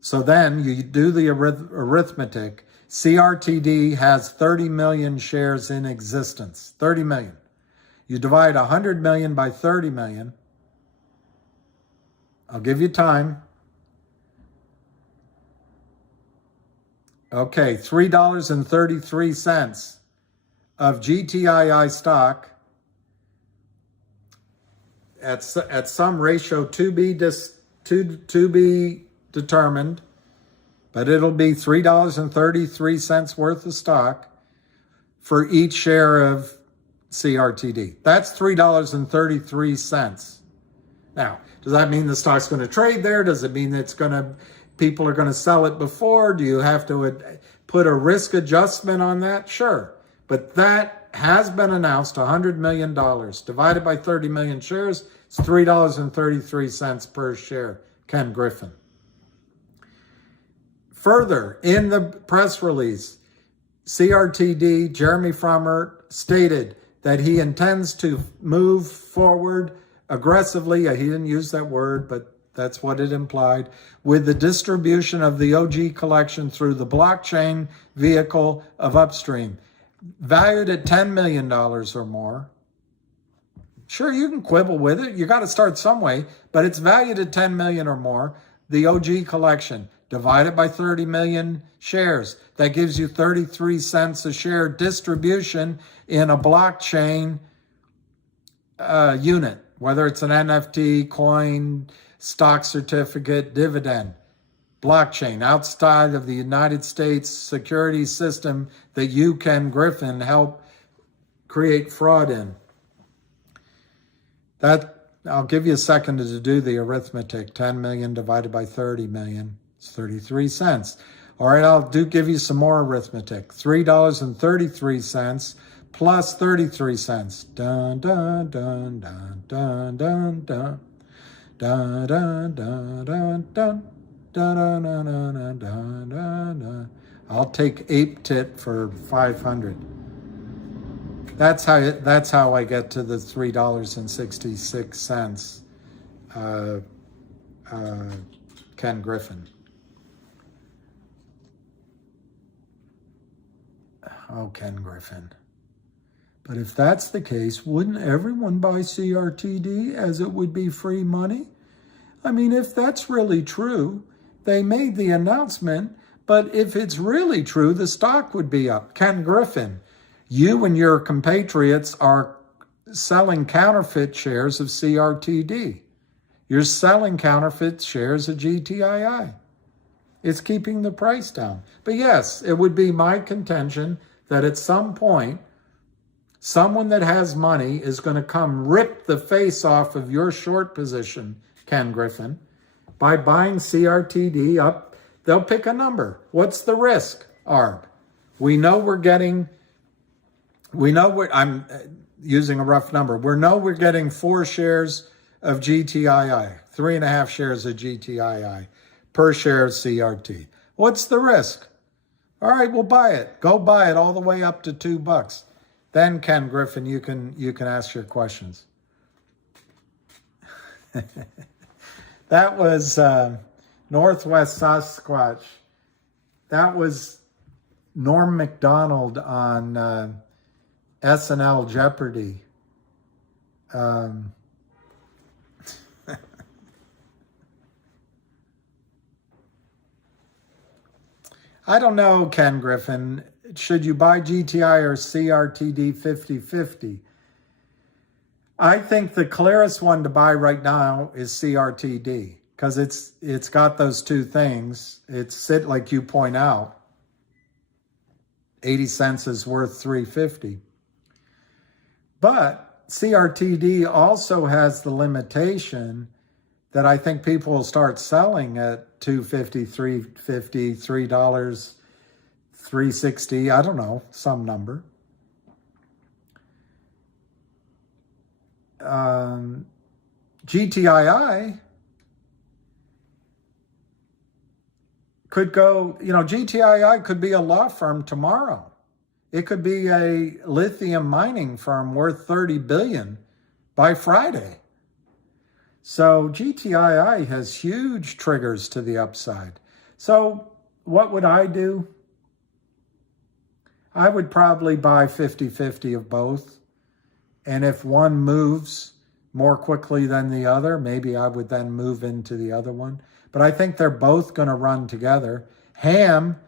So then you do the arithmetic. CRTD has 30 million shares in existence. 30 million. You divide 100 million by 30 million. I'll give you time. Okay, $3.33 of GTII stock at some ratio to be determined, but it'll be $3.33 worth of stock for each share of CRTD. That's $3.33. Now, does that mean the stock's going to trade there? Does it mean people are going to sell it before? Do you have to put a risk adjustment on that? Sure. But that has been announced, $100 million. Divided by 30 million shares, it's $3.33 per share. Ken Griffin. Further, in the press release, CRTD, Jeremy Frommer, stated that he intends to move forward aggressively, he didn't use that word, but that's what it implied, with the distribution of the OG collection through the blockchain vehicle of Upstream, valued at $10 million or more. Sure, you can quibble with it. You got to start some way, but it's valued at $10 million or more, the OG collection, divided by 30 million shares. That gives you 33 cents a share distribution in a blockchain unit, whether it's an NFT, coin, stock certificate, dividend, blockchain, outside of the United States security system that you, Ken Griffin, help create fraud in. That, I'll give you a second to do the arithmetic. 10 million divided by 30 million, it's 33 cents. All right, I'll give you some more arithmetic. $3.33 plus 33 cents. Dun, dun, dun, dun, dun, dun, dun. Dun, dun, dun, dun, dun. Dun, dun, dun, dun, dun, dun, dun. I'll take ape tit for 500. That's how I get to the $3.66. Ken Griffin. Oh, Ken Griffin. But if that's the case, wouldn't everyone buy CRTD as it would be free money? I mean, if that's really true, they made the announcement, but if it's really true, the stock would be up. Ken Griffin, you and your compatriots are selling counterfeit shares of CRTD. You're selling counterfeit shares of GTII. It's keeping the price down. But yes, it would be my contention that at some point, someone that has money is going to come rip the face off of your short position, Ken Griffin, by buying CRTD up. They'll pick a number. What's the risk, Arb? I'm using a rough number. We're getting 4 shares of GTII, 3.5 shares of GTII per share of CRT. What's the risk? All right, we'll buy it. Go buy it all the way up to $2. Then, Ken Griffin, you can ask your questions. That was Northwest Sasquatch. That was Norm Macdonald on SNL Jeopardy. I don't know, Ken Griffin. Should you buy GTI or CRTD 50/50? I think the clearest one to buy right now is CRTD because it's got those two things. It's like you point out, 80 cents is worth $3.50. But CRTD also has the limitation that I think people will start selling at $2.50, $3.50, $3, $3.60, I don't know, some number. GTII could go, GTII could be a law firm tomorrow. It could be a lithium mining firm worth $30 billion by Friday. So GTII has huge triggers to the upside. So what would I do? I would probably buy 50/50 of both. And if one moves more quickly than the other, maybe I would then move into the other one. But I think they're both going to run together. Ham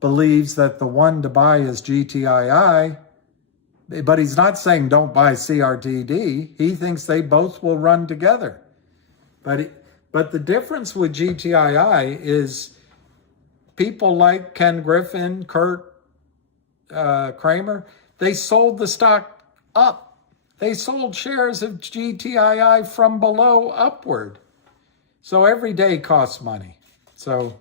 believes that the one to buy is GTII, but he's not saying don't buy CRTD. He thinks they both will run together. But the difference with GTII is people like Ken Griffin, Kurt Kramer, they sold the stock up. They sold shares of GTII from below upward. So every day costs money. So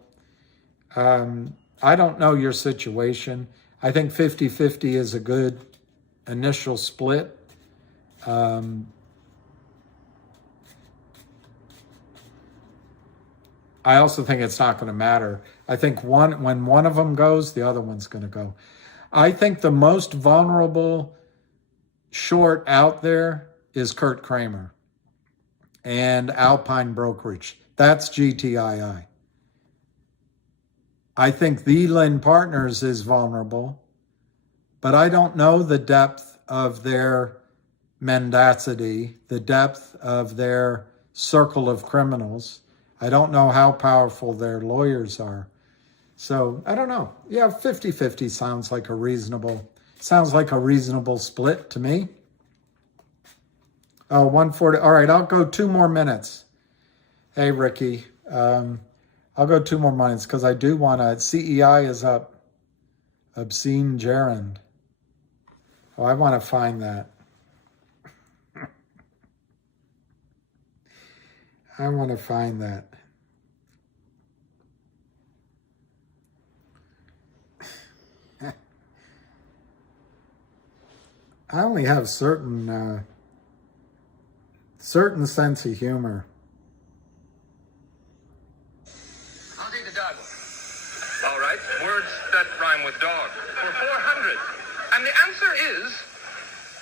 I don't know your situation. I think 50/50 is a good initial split. I also think it's not going to matter. I think when one of them goes, the other one's going to go. I think the most vulnerable short out there is Kurt Kramer and Alpine Brokerage. That's GTII. I think the Lynn Partners is vulnerable, but I don't know the depth of their mendacity, the depth of their circle of criminals. I don't know how powerful their lawyers are. So I don't know. Yeah, 50/50 sounds like a reasonable split to me. Oh, 140. All right, I'll go 2 more minutes. Hey, Ricky. I'll go 2 more minutes because I do want to. CEI is up. Obscene gerund. Oh, I want to find that. I want to find that. I only have certain sense of humor. I'll take the dog. All right, words that rhyme with dog. For 400. And the answer is,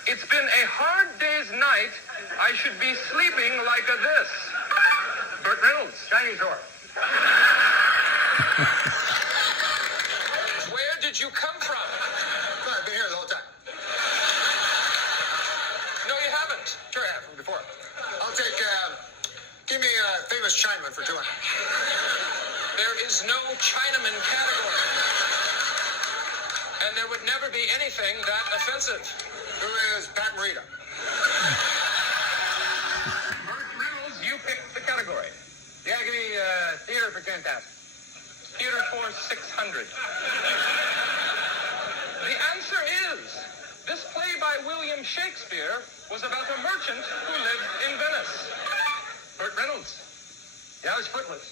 it's been a hard day's night. I should be sleeping like a this. Burt Reynolds, Chinese door. Where did you come from? I've been here the whole time. No, you haven't. Sure I have, from before. I'll take, give me a famous Chinaman for 200. There is no Chinaman category. And there would never be anything that offensive. Who is Pat Morita? Burt Reynolds, you picked the category. Yeah, give me theater for 10,000. Theater for 600. The answer is, this play by William Shakespeare was about a merchant who lived in Venice. Burt Reynolds. Yeah, I was footless.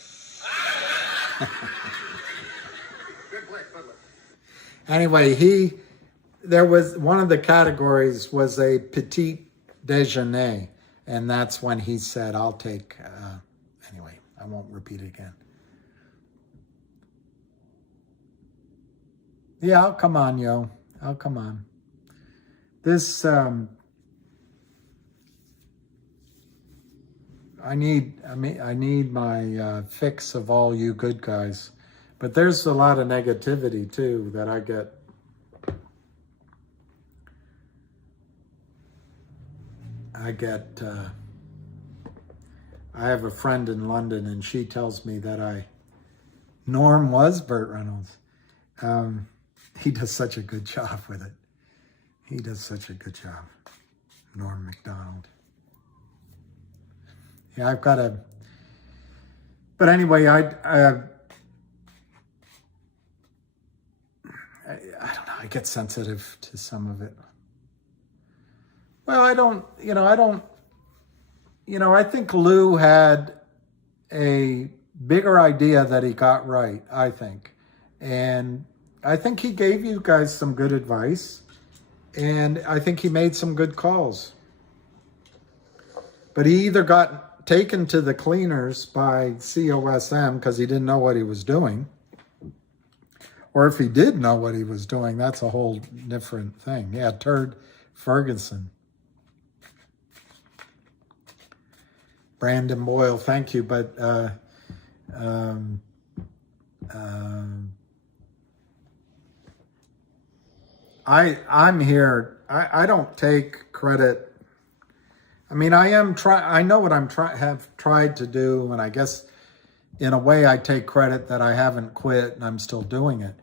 Good play, footless. Anyway, there was one of the categories was a petit déjeuner, and that's when he said, I'll take, anyway, I won't repeat it again. Yeah, I'll come on, yo. I'll come on. This, I need my fix of all you good guys. But there's a lot of negativity, too, that I get. I have a friend in London, and she tells me that Norm was Burt Reynolds. He does such a good job with it. He does such a good job. Norm Macdonald. Yeah, I've got to... But anyway, I don't know. I get sensitive to some of it. Well, I think Lou had a bigger idea that he got right, I think. And I think he gave you guys some good advice. And I think he made some good calls. But he either got taken to the cleaners by COSM because he didn't know what he was doing. Or if he did know what he was doing, that's a whole different thing. Yeah, Turd Ferguson. Brandon Boyle, thank you. But I'm here. I don't take credit. I mean, I know what have tried to do, and I guess in a way I take credit that I haven't quit and I'm still doing it.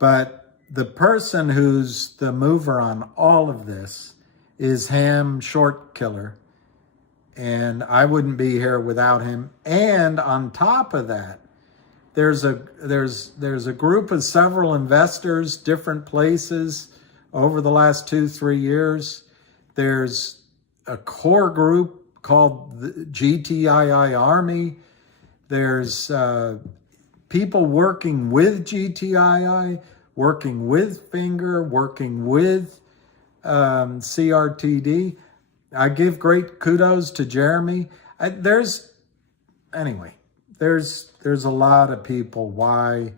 But the person who's the mover on all of this is Ham Short Killer. And I wouldn't be here without him. And on top of that, there's a group of several investors, different places over the last 2-3 years. There's a core group called the GTII Army. There's people working with GTII, working with Finger, working with CRTD. I give great kudos to Jeremy. There's a lot of people why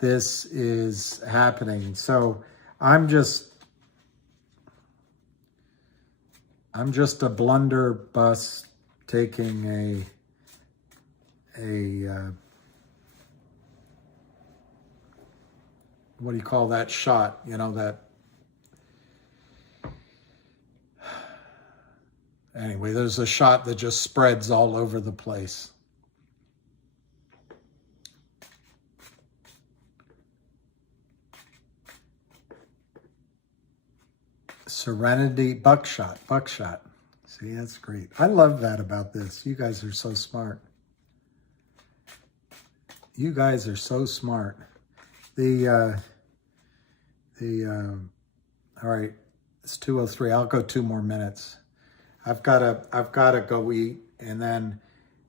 this is happening. So I'm just a blunderbuss taking a what do you call that shot? You know, that. Anyway, there's a shot that just spreads all over the place. Serenity, buckshot. See, that's great. I love that about this. You guys are so smart. You guys are so smart. All right, it's 2:03. I'll go 2 more minutes. I've got to go eat, and then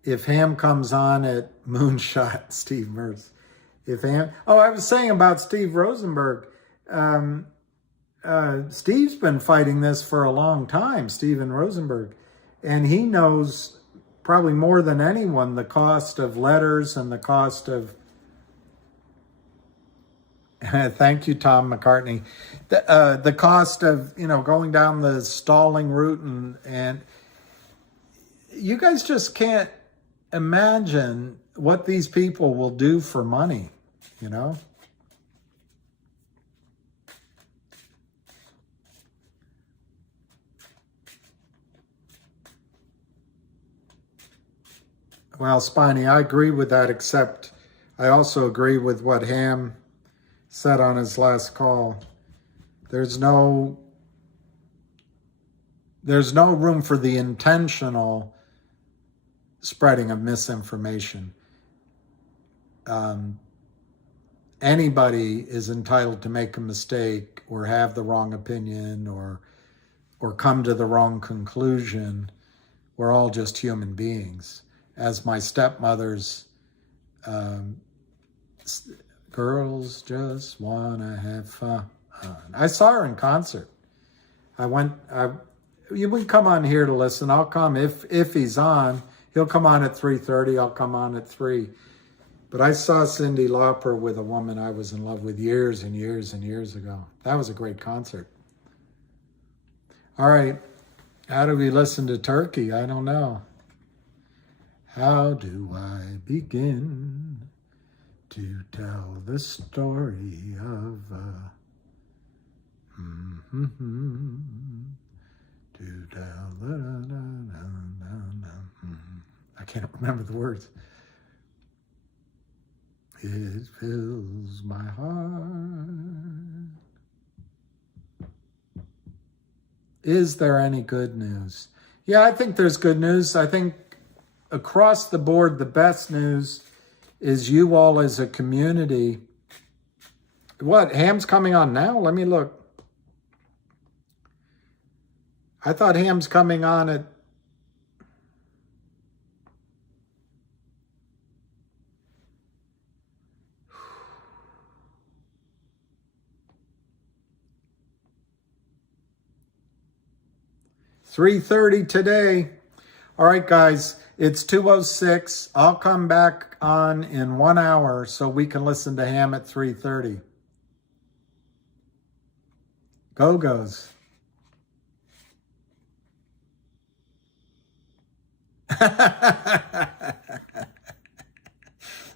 if Ham comes on at Moonshot, Steve Mertz. I was saying about Steve Rosenberg. Steve's been fighting this for a long time, Steven Rosenberg, and he knows probably more than anyone the cost of letters and the cost of. Thank you, Tom McCartney. The cost of, going down the stalling route and you guys just can't imagine what these people will do for money, Well, Spiny, I agree with that, except I also agree with what Ham said on his last call. There's no room for the intentional spreading of misinformation. Anybody is entitled to make a mistake or have the wrong opinion or come to the wrong conclusion. We're all just human beings. As my stepmother's girls just wanna have fun. I saw her in concert. You can come on here to listen. I'll come if he's on. He'll come on at 3:30. I'll come on at 3. But I saw Cyndi Lauper with a woman I was in love with years and years and years ago. That was a great concert. All right. How do we listen to Turkey? I don't know. How do I begin to tell the story of I can't remember the words. It fills my heart. Is there any good news? Yeah, I think there's good news. I think across the board, the best news is you all as a community. What? Ham's coming on now? Let me look. I thought Ham's coming on at... $3:30 today. All right, guys, it's 2:06. I'll come back on in 1 hour so we can listen to Ham at 3:30. Go-Go's.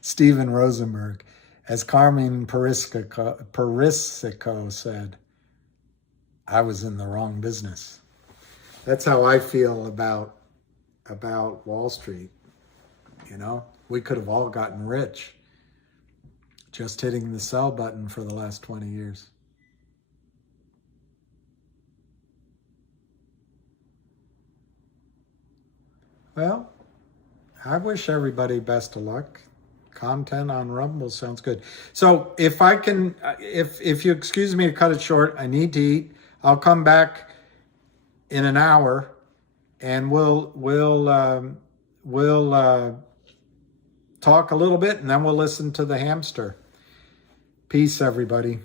Stephen Rosenberg, as Carmen Perisico said, I was in the wrong business. That's how I feel about Wall Street. You know, we could have all gotten rich just hitting the sell button for the last 20 years. Well, I wish everybody best of luck. Content on Rumble sounds good. So if I can, if you excuse me to cut it short, I need to eat. I'll come back in an hour, and we'll talk a little bit, and then we'll listen to the hamster. Peace, everybody.